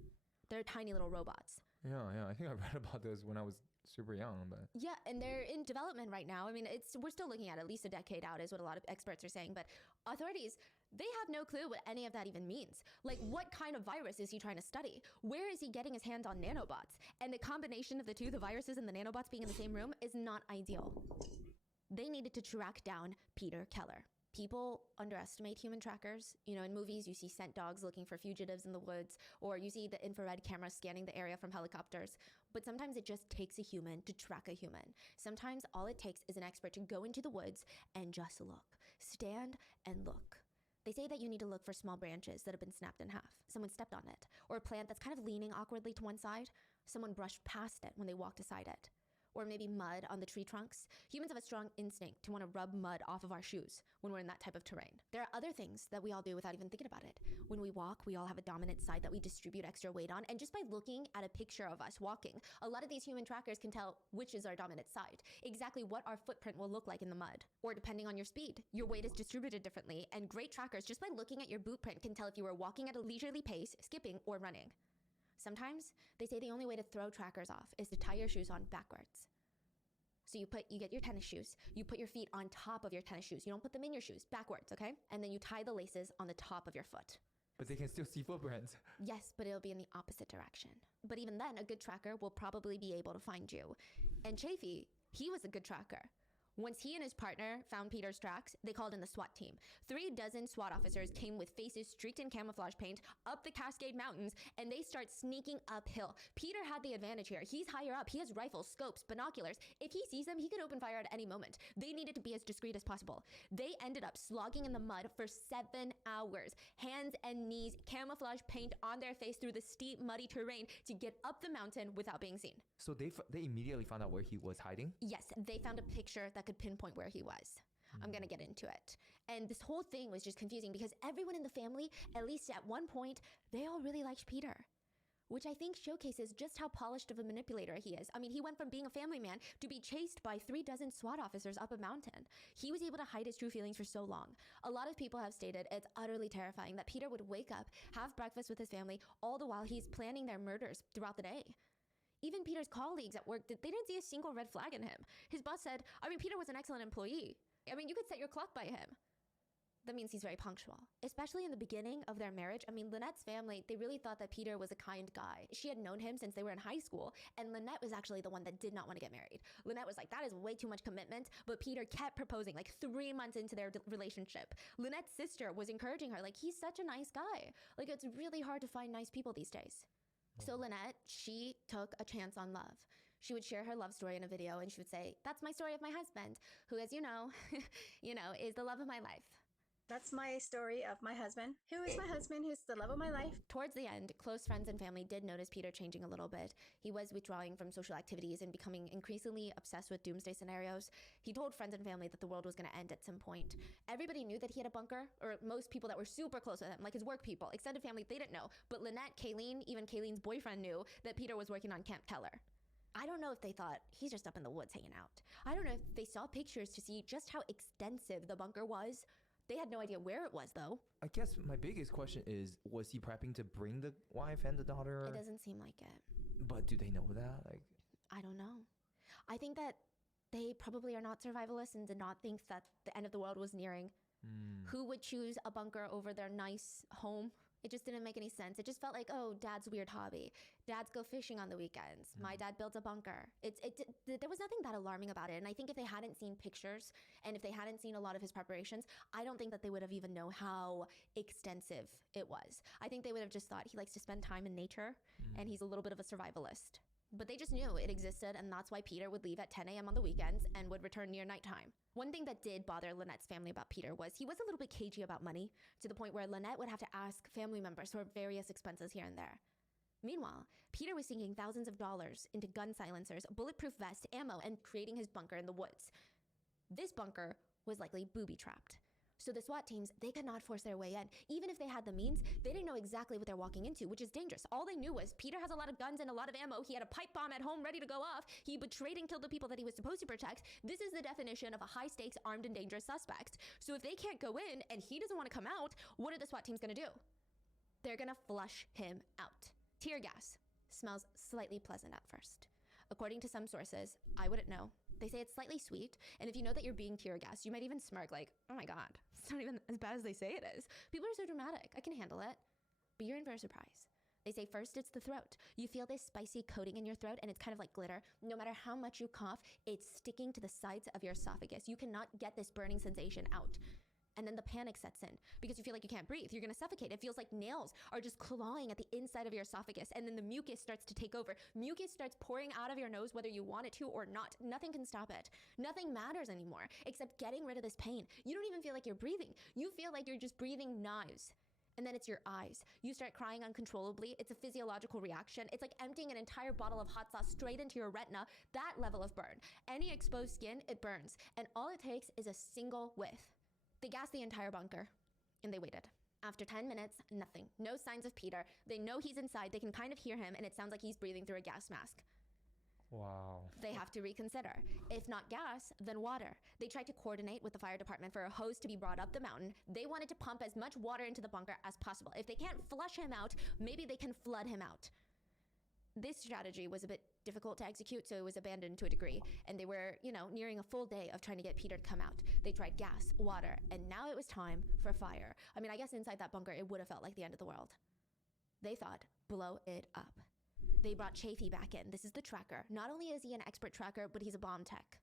They're tiny little robots. Yeah, I think I read about those when I was super young, but... Yeah, and they're in development right now. I mean, we're still looking at least a decade out is what a lot of experts are saying, but authorities, they have no clue what any of that even means. Like, what kind of virus is he trying to study? Where is he getting his hands on nanobots? And the combination of the two, the viruses and the nanobots being in the same room, is not ideal. They needed to track down Peter Keller. People underestimate human trackers. You know, in movies, you see scent dogs looking for fugitives in the woods, or you see the infrared cameras scanning the area from helicopters. But sometimes it just takes a human to track a human. Sometimes all it takes is an expert to go into the woods and just look. Stand and look. They say that you need to look for small branches that have been snapped in half. Someone stepped on it. Or a plant that's kind of leaning awkwardly to one side. Someone brushed past it when they walked beside it. Or maybe mud on the tree trunks. Humans have a strong instinct to want to rub mud off of our shoes when we're in that type of terrain. There are other things that we all do without even thinking about it. When we walk, we all have a dominant side that we distribute extra weight on, and just by looking at a picture of us walking, a lot of these human trackers can tell which is our dominant side, exactly what our footprint will look like in the mud. Or depending on your speed, your weight is distributed differently, and great trackers, just by looking at your boot print, can tell if you were walking at a leisurely pace, skipping, or running. Sometimes, they say the only way to throw trackers off is to tie your shoes on backwards. So you get your tennis shoes, you put your feet on top of your tennis shoes. You don't put them in your shoes, backwards, okay? And then you tie the laces on the top of your foot. But they can still see footprints. Yes, but it'll be in the opposite direction. But even then, a good tracker will probably be able to find you. And Chafee, he was a good tracker. Once he and his partner found Peter's tracks, they called in the SWAT team. 36 SWAT officers came with faces streaked in camouflage paint up the Cascade Mountains, and they start sneaking uphill. Peter had the advantage here. He's higher up. He has rifles, scopes, binoculars. If he sees them, he could open fire at any moment. They needed to be as discreet as possible. They ended up slogging in the mud for 7 hours, hands and knees, camouflage paint on their face through the steep, muddy terrain to get up the mountain without being seen. So they immediately found out where he was hiding? Yes, they found a picture that could pinpoint where he was. I'm gonna get into it. And this whole thing was just confusing because everyone in the family, at least at one point, they all really liked Peter, which I think showcases just how polished of a manipulator he is. I mean, he went from being a family man to be chased by 36 SWAT officers up a mountain. He was able to hide his true feelings for so long. A lot of people have stated it's utterly terrifying that Peter would wake up, have breakfast with his family, all the while he's planning their murders throughout the day. Even Peter's colleagues at work, they didn't see a single red flag in him. His boss said, I mean, Peter was an excellent employee. I mean, you could set your clock by him. That means he's very punctual. Especially in the beginning of their marriage. I mean, Lynette's family, they really thought that Peter was a kind guy. She had known him since they were in high school, and Lynette was actually the one that did not want to get married. Lynette was like, that is way too much commitment, but Peter kept proposing like 3 months into their relationship. Lynette's sister was encouraging her, like, he's such a nice guy. Like, it's really hard to find nice people these days. So Lynette, she took a chance on love. She would share her love story in a video and she would say, "That's my story of my husband, who, as you know, is the love of my life." That's my story of my husband, who is my husband, who's the love of my life. Towards the end, close friends and family did notice Peter changing a little bit. He was withdrawing from social activities and becoming increasingly obsessed with doomsday scenarios. He told friends and family that the world was going to end at some point. Everybody knew that he had a bunker, or most people that were super close with him, like his work people, extended family, they didn't know. But Lynette, Kayleen, even Kayleen's boyfriend knew that Peter was working on Camp Keller. I don't know if they thought he's just up in the woods hanging out. I don't know if they saw pictures to see just how extensive the bunker was. They had no idea where it was, though. I guess my biggest question is, was he prepping to bring the wife and the daughter? It doesn't seem like it. But do they know that? Like, I don't know. I think that they probably are not survivalists and did not think that the end of the world was nearing. Who would choose a bunker over their nice home? It just didn't make any sense. It just felt like, oh, Dad's weird hobby. Dads go fishing on the weekends. My dad builds a bunker. There was nothing that alarming about it. And I think if they hadn't seen pictures and if they hadn't seen a lot of his preparations, I don't think that they would have even known how extensive it was. I think they would have just thought he likes to spend time in nature and he's a little bit of a survivalist. But they just knew it existed, and that's why Peter would leave at 10 a.m. on the weekends and would return near nighttime. One thing that did bother Lynette's family about Peter was he was a little bit cagey about money, to the point where Lynette would have to ask family members for various expenses here and there. Meanwhile, Peter was sinking thousands of dollars into gun silencers, bulletproof vests, ammo, and creating his bunker in the woods. This bunker was likely booby-trapped. So the SWAT teams, they could not force their way in. Even if they had the means, they didn't know exactly what they're walking into, which is dangerous. All they knew was Peter has a lot of guns and a lot of ammo. He had a pipe bomb at home ready to go off. He betrayed and killed the people that he was supposed to protect. This is the definition of a high-stakes, armed and dangerous suspect. So if they can't go in and he doesn't want to come out, what are the SWAT teams going to do? They're going to flush him out. Tear gas smells slightly pleasant at first. According to some sources, I wouldn't know. They say it's slightly sweet, and if you know that you're being tear gassed, you might even smirk like, oh my God, it's not even as bad as they say it is. People are so dramatic. I can handle it. But you're in for a surprise. They say first it's the throat. You feel this spicy coating in your throat, and it's kind of like glitter. No matter how much you cough, it's sticking to the sides of your esophagus. You cannot get this burning sensation out. And then the panic sets in because you feel like you can't breathe. You're going to suffocate. It feels like nails are just clawing at the inside of your esophagus. And then the mucus starts to take over. Mucus starts pouring out of your nose whether you want it to or not. Nothing can stop it. Nothing matters anymore except getting rid of this pain. You don't even feel like you're breathing. You feel like you're just breathing knives. And then it's your eyes. You start crying uncontrollably. It's a physiological reaction. It's like emptying an entire bottle of hot sauce straight into your retina. That level of burn. Any exposed skin, it burns. And all it takes is a single whiff. They gassed the entire bunker, and they waited. After 10 minutes, nothing. No signs of Peter. They know he's inside. They can kind of hear him, and it sounds like he's breathing through a gas mask. Wow. They have to reconsider. If not gas, then water. They tried to coordinate with the fire department for a hose to be brought up the mountain. They wanted to pump as much water into the bunker as possible. If they can't flush him out, maybe they can flood him out. This strategy was a bit difficult to execute, so it was abandoned to a degree. And they were, nearing a full day of trying to get Peter to come out. They tried gas, water, and now it was time for fire. I mean, I guess inside that bunker, it would have felt like the end of the world. They thought, blow it up. They brought Chafee back in. This is the tracker. Not only is he an expert tracker, but he's a bomb tech.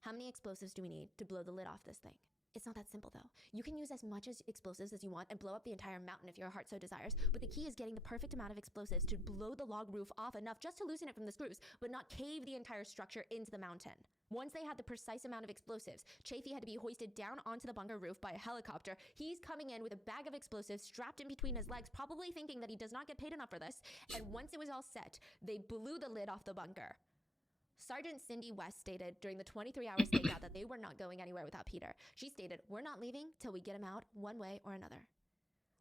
How many explosives do we need to blow the lid off this thing? It's not that simple, though. You can use as much explosives as you want and blow up the entire mountain if your heart so desires, but the key is getting the perfect amount of explosives to blow the log roof off enough just to loosen it from the screws, but not cave the entire structure into the mountain. Once they had the precise amount of explosives, Chafee had to be hoisted down onto the bunker roof by a helicopter. He's coming in with a bag of explosives strapped in between his legs, probably thinking that he does not get paid enough for this, and once it was all set, they blew the lid off the bunker. Sergeant Cindy West stated during the 23-hour stakeout that they were not going anywhere without Peter. She stated, "We're not leaving till we get him out one way or another."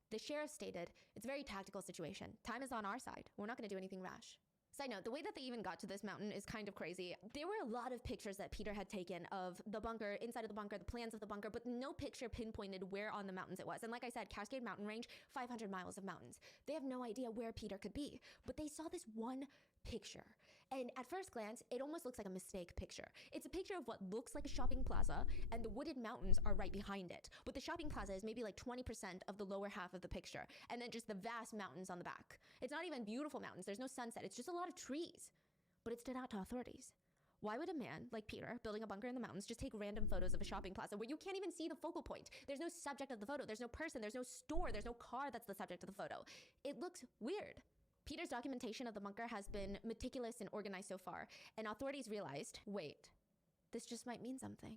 The sheriff stated, "It's a very tactical situation. Time is on our side. We're not going to do anything rash." Side note, the way that they even got to this mountain is kind of crazy. There were a lot of pictures that Peter had taken of the bunker, inside of the bunker, the plans of the bunker, but no picture pinpointed where on the mountains it was. And like I said, Cascade Mountain Range, 500 miles of mountains. They have no idea where Peter could be, but they saw this one picture. And at first glance, it almost looks like a mistake picture. It's a picture of what looks like a shopping plaza, and the wooded mountains are right behind it. But the shopping plaza is maybe like 20% of the lower half of the picture, and then just the vast mountains on the back. It's not even beautiful mountains. There's no sunset. It's just a lot of trees. But it stood out to authorities. Why would a man like Peter, building a bunker in the mountains, just take random photos of a shopping plaza where you can't even see the focal point? There's no subject of the photo. There's no person. There's no store. There's no car that's the subject of the photo. It looks weird. Peter's documentation of the bunker has been meticulous and organized so far, and authorities realized, wait, this just might mean something.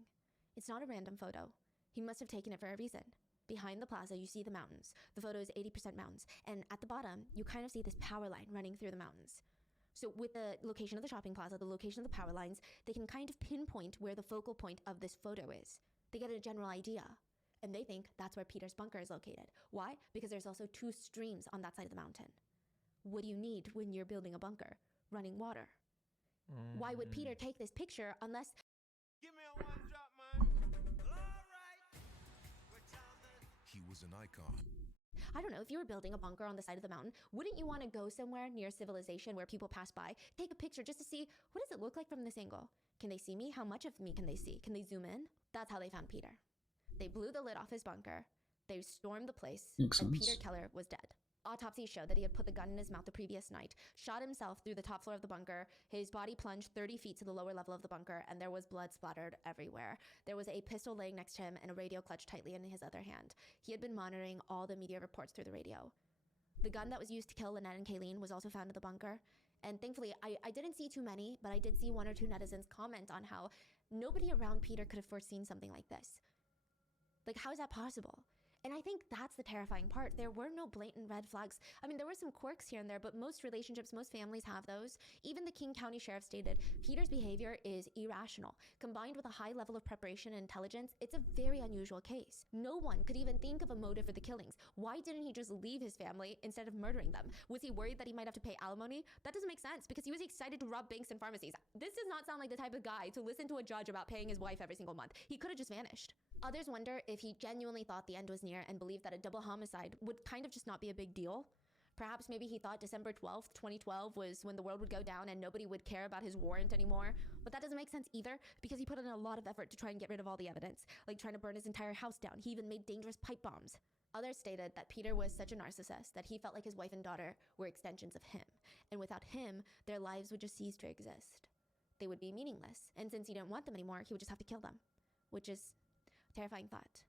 It's not a random photo. He must have taken it for a reason. Behind the plaza, you see the mountains. The photo is 80% mountains, and at the bottom, you kind of see this power line running through the mountains. So with the location of the shopping plaza, the location of the power lines, they can kind of pinpoint where the focal point of this photo is. They get a general idea, and they think that's where Peter's bunker is located. Why? Because there's also 2 streams on that side of the mountain. What do you need when you're building a bunker? Running water. Why would Peter take this picture unless... Give me a one drop, man. All right. He was an icon. I don't know, if you were building a bunker on the side of the mountain, wouldn't you want to go somewhere near civilization where people pass by, take a picture just to see, what does it look like from this angle? Can they see me? How much of me can they see? Can they zoom in? That's how they found Peter. They blew the lid off his bunker, they stormed the place, Makes and sense. Peter Keller was dead. Autopsies showed that he had put the gun in his mouth the previous night, shot himself through the top floor of the bunker, his body plunged 30 feet to the lower level of the bunker, and there was blood splattered everywhere. There was a pistol laying next to him and a radio clutched tightly in his other hand. He had been monitoring all the media reports through the radio. The gun that was used to kill Lynette and Kayleen was also found in the bunker. And thankfully, I didn't see too many, but I did see 1 or 2 netizens comment on how nobody around Peter could have foreseen something like this. Like, how is that possible? And I think that's the terrifying part. There were no blatant red flags. I mean, there were some quirks here and there, but most relationships, most families have those. Even the King County Sheriff stated, Peter's behavior is irrational. Combined with a high level of preparation and intelligence, it's a very unusual case. No one could even think of a motive for the killings. Why didn't he just leave his family instead of murdering them? Was he worried that he might have to pay alimony? That doesn't make sense because he was excited to rob banks and pharmacies. This does not sound like the type of guy to listen to a judge about paying his wife every single month. He could have just vanished. Others wonder if he genuinely thought the end was near and believed that a double homicide would kind of just not be a big deal. Perhaps maybe he thought December 12th, 2012 was when the world would go down and nobody would care about his warrant anymore. But that doesn't make sense either because he put in a lot of effort to try and get rid of all the evidence, like trying to burn his entire house down. He even made dangerous pipe bombs. Others stated that Peter was such a narcissist that he felt like his wife and daughter were extensions of him. And without him, their lives would just cease to exist. They would be meaningless. And since he didn't want them anymore, he would just have to kill them, which is terrifying thought.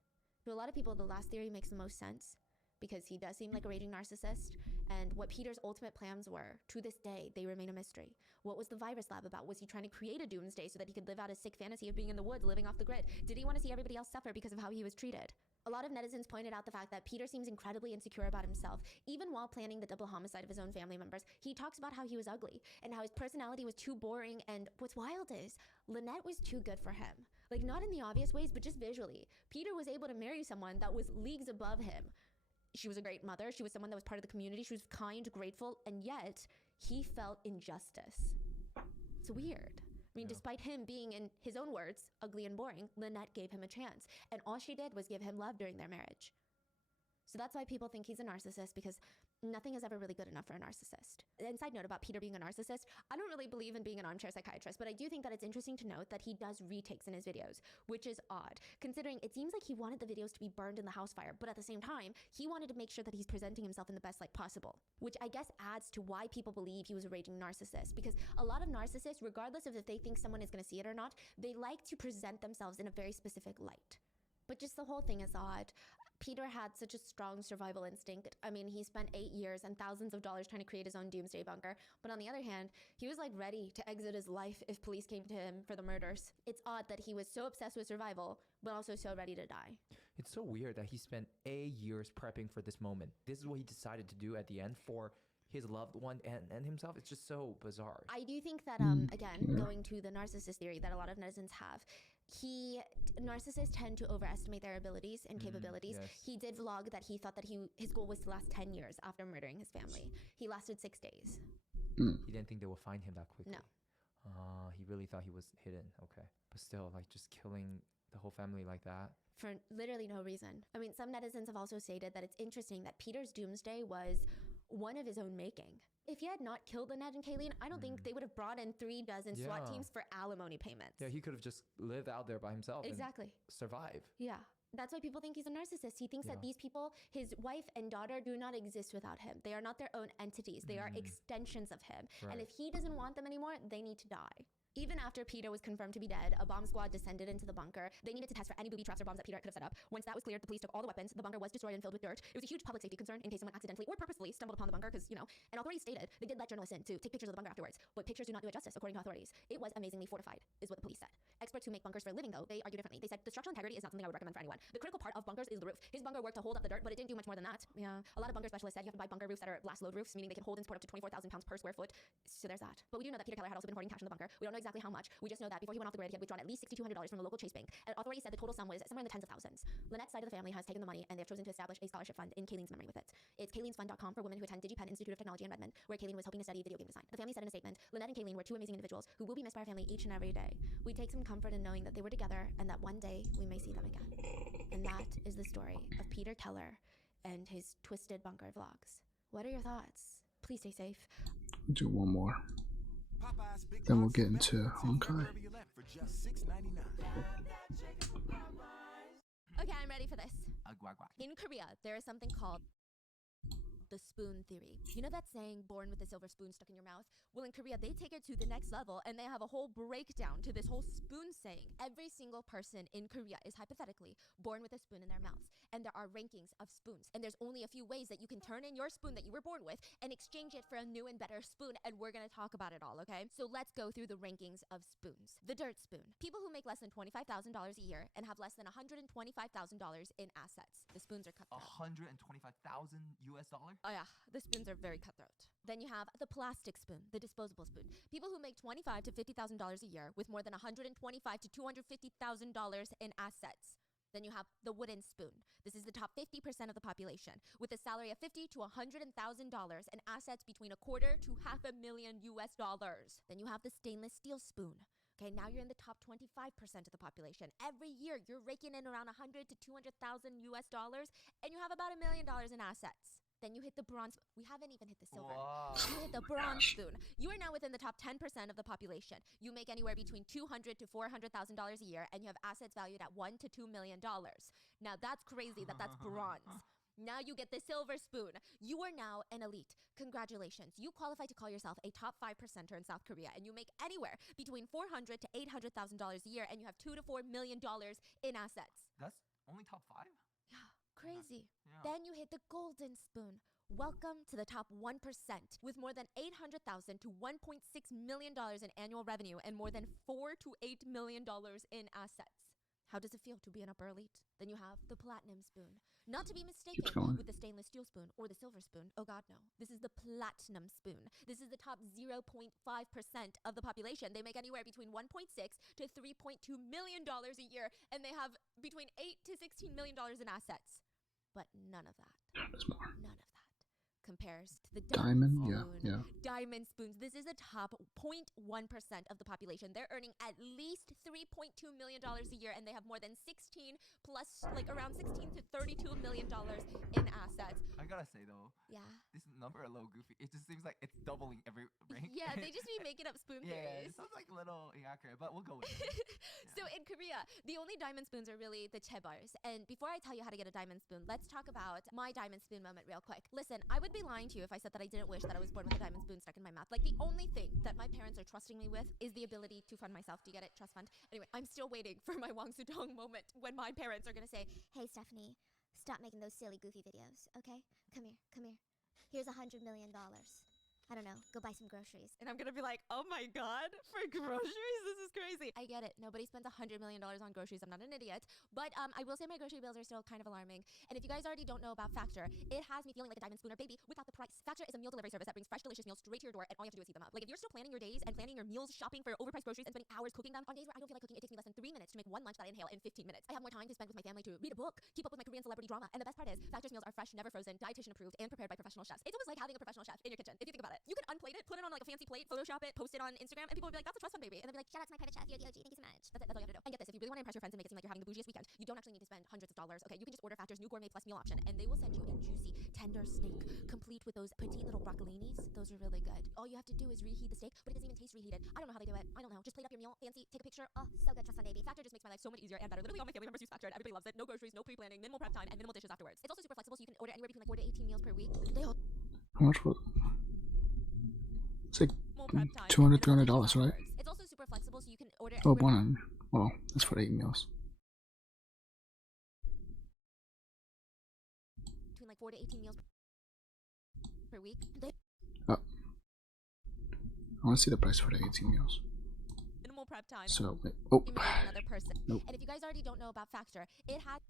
To a lot of people, the last theory makes the most sense because he does seem like a raging narcissist, and what Peter's ultimate plans were, to this day, they remain a mystery. What was the virus lab about? Was he trying to create a doomsday so that he could live out his sick fantasy of being in the woods, living off the grid? Did he want to see everybody else suffer because of how he was treated? A lot of netizens pointed out the fact that Peter seems incredibly insecure about himself. Even while planning the double homicide of his own family members, he talks about how he was ugly and how his personality was too boring, and what's wild is, Lynette was too good for him. Like, not in the obvious ways, but just visually. Peter was able to marry someone that was leagues above him. She was a great mother. She was someone that was part of the community. She was kind, grateful, and yet he felt injustice. It's weird. I mean, despite him being, in his own words, ugly and boring, Lynette gave him a chance. And all she did was give him love during their marriage. So that's why people think he's a narcissist, because nothing is ever really good enough for a narcissist. And side note about Peter being a narcissist, I don't really believe in being an armchair psychiatrist, but I do think that it's interesting to note that he does retakes in his videos, which is odd, considering it seems like he wanted the videos to be burned in the house fire, but at the same time, he wanted to make sure that he's presenting himself in the best light possible, which I guess adds to why people believe he was a raging narcissist, because a lot of narcissists, regardless of if they think someone is going to see it or not, they like to present themselves in a very specific light. But just the whole thing is odd. Peter had such a strong survival instinct. I mean, he spent 8 years and thousands of dollars trying to create his own doomsday bunker. But on the other hand, he was like ready to exit his life if police came to him for the murders. It's odd that he was so obsessed with survival, but also so ready to die. It's so weird that he spent 8 years prepping for this moment. This is what he decided to do at the end for his loved one and himself. It's just so bizarre. I do think that, again, going to the narcissist theory that a lot of netizens have, narcissists tend to overestimate their abilities and capabilities. Yes. He did vlog that he thought that his goal was to last 10 years after murdering his family. He lasted 6 days. He didn't think they would find him that quickly. No. He really thought he was hidden. Okay. But still, like, just killing the whole family like that. For literally no reason. I mean, some netizens have also stated that it's interesting that Peter's doomsday was one of his own making. If he had not killed Lynette and Kayleen, I don't think they would have brought in 3 dozen SWAT teams for alimony payments. Yeah, he could have just lived out there by himself. Exactly. And survive. Yeah. That's why people think he's a narcissist. He thinks that these people, his wife and daughter, do not exist without him. They are not their own entities. They are extensions of him. Right. And if he doesn't want them anymore, they need to die. Even after Peter was confirmed to be dead, a bomb squad descended into the bunker. They needed to test for any booby traps or bombs that Peter could have set up. Once that was cleared, the police took all the weapons. The bunker was destroyed and filled with dirt. It was a huge public safety concern in case someone accidentally or purposefully stumbled upon the bunker because, and authorities stated they did let journalists in to take pictures of the bunker afterwards. But pictures do not do it justice, according to authorities. It was amazingly fortified, is what the police said. Experts who make bunkers for a living, though, they argue differently. They said the structural integrity is not something I would recommend for anyone. The critical part of bunkers is the roof. His bunker worked to hold up the dirt, but it didn't do much more than that. Yeah. A lot of bunker specialists said you have to buy bunker roofs that are blast load roofs, meaning they can hold and support up to 24,000 pounds per square foot. So there's that. But we do know that Peter Keller had also been hoarding cash in the bunker. We don't know exactly how much. We just know that before he went off the grid, he had withdrawn at least $6,200 from the local Chase Bank. And authorities said the total sum was somewhere in the tens of thousands. Lynette's side of the family has taken the money, and they've chosen to establish a scholarship fund in Kayleen's memory with it. It's Kayleen'sFund.com for women who attend DigiPenn Institute of Technology in Redmond, where Kayleen was hoping to study video game design. The family said in a statement, Lynette and Kayleen were two amazing individuals who will be missed by our family each and every day. We take some comfort in knowing that they were together and that one day we may see them again. And that is the story of Peter Keller and his twisted bunker vlogs. What are your thoughts? Please stay safe. Do one more. Then we'll get into Honkai. Okay, I'm ready for this. In Korea, there is something called the spoon theory. You know that saying, born with a silver spoon stuck in your mouth? Well, in Korea, they take it to the next level and they have a whole breakdown to this whole spoon saying. Every single person in Korea is hypothetically born with a spoon in their mouth. And there are rankings of spoons. And there's only a few ways that you can turn in your spoon that you were born with and exchange it for a new and better spoon. And we're gonna talk about it all, okay? So let's go through the rankings of spoons. The dirt spoon. People who make less than $25,000 a year and have less than $125,000 in assets. The spoons are cutthroat. $125,000 US? Oh yeah, the spoons are very cutthroat. Then you have the plastic spoon, the disposable spoon. People who make $25,000 to $50,000 a year with more than $125,000 to $250,000 in assets. Then you have the wooden spoon. This is the top 50% of the population with a salary of $50,000 to $100,000 and assets between $250,000 to $500,000 US. Then you have the stainless steel spoon. Okay, now you're in the top 25% of the population. Every year, you're raking in around $100,000 to $200,000 US, and you have about $1 million in assets. Then you hit the bronze. We haven't even hit the silver. Wow. You hit the bronze spoon. You are now within the top 10% of the population. You make anywhere between $200,000 to $400,000 a year, and you have assets valued at $1 to $2 million. Now that's crazy that's bronze. Now you get the silver spoon. You are now an elite. Congratulations. You qualify to call yourself a top 5%er in South Korea, and you make anywhere between $400,000 to $800,000 a year, and you have $2 to $4 million in assets. That's only top 5? Yeah, crazy. Yeah. Then you hit the golden spoon. Welcome to the top 1% with more than $800,000 to $1.6 million in annual revenue and more than $4 to $8 million in assets. How does it feel to be an upper elite? Then you have the platinum spoon. Not to be mistaken with the stainless steel spoon or the silver spoon. Oh God, no. This is the platinum spoon. This is the top 0.5% of the population. They make anywhere between $1.6 to $3.2 million a year, and they have between $8 to $16 million in assets. But none of that. There's more. None of that compares to the Diamond, spoon. yeah. Diamond spoons. This is the top 0.1% of the population. They're earning at least $3.2 million a year, and they have more than 16 plus, like around 16 to $32 million in assets. I gotta say though, Yeah. this number a little goofy. It just seems like it's doubling every rank. Yeah, they just be making up spoon Yeah, theories. it sounds like a little inaccurate, but we'll go with it. So in Korea, the only diamond spoons are really the chaebars. And before I tell you how to get a diamond spoon, let's talk about my diamond spoon moment real quick. Listen, I would be lying to you if I said that I didn't wish that I was born with a diamond spoon stuck in my mouth. Like, the only thing that my parents are trusting me with is the ability to fund myself. Do you get it? Trust fund. Anyway, I'm still waiting for my Wang Sudong moment when my parents are gonna say, Hey, Stephanie, stop making those silly, goofy videos, okay? Come here. Here's $100 million. I don't know, go buy some groceries. and I'm gonna be like, oh my God, for groceries? This is crazy. I get it. Nobody spends $100 million on groceries. I'm not an idiot. But I will say my grocery bills are still kind of alarming. And if you guys already don't know about Factor, it has me feeling like a diamond spooner baby without the price. Factor is a meal delivery service that brings fresh, delicious meals straight to your door, and all you have to do is heat them up. Like, if you're still planning your days and planning your meals, shopping for overpriced groceries, and spending hours cooking them, on days where I don't feel like cooking, it takes me less than 3 minutes to make one lunch that I inhale in 15 minutes. I have more time to spend with my family to read a book, keep up with my Korean celebrity drama. And the best part is, Factor's meals are fresh, never frozen, dietitian approved, and prepared by professional chefs. It's almost like having a professional chef in your kitchen, if you think about it. You can unplate it, put it on like a fancy plate, Photoshop it, post it on Instagram, and people will be like, that's a trust fund baby. And they'll be like, Shout out to my private chef, you're the OG, thank you so much. that's it, that's all you have to do. And get this, if you really want to impress your friends and make it seem like you're having the bougiest weekend, you don't actually need to spend hundreds of dollars, okay? You can just order Factor's new Gourmet Plus meal option, and they will send you a juicy, tender steak, complete with those petite little broccolinis. Those are really good. All you have to do is reheat the steak, but it doesn't even taste reheated. I don't know how they do it. I don't know. Just plate up your meal, fancy, take a picture. Oh, so good, trust fund baby. Factor just makes my life so much easier and better. Literally all my family members use Factor, and everybody loves it. No groceries, no pre-planning, minimal prep time, and minimal dishes afterwards. It's also super flexible, so you can order anywhere between like 4 to 18 meals per week. They all How much was it? It's like minimal prep time, $200, minimal dishes right? afterwards. It's also super flexible. order Oh, anywhere 100. Well, that's for 8 meals. between like 4 to 18 meals per week. Oh. I want to see the price for the 18 meals. Minimal prep time. So, wait. Oh. You marry another person. Nope. And if you guys already don't know about Factor, it has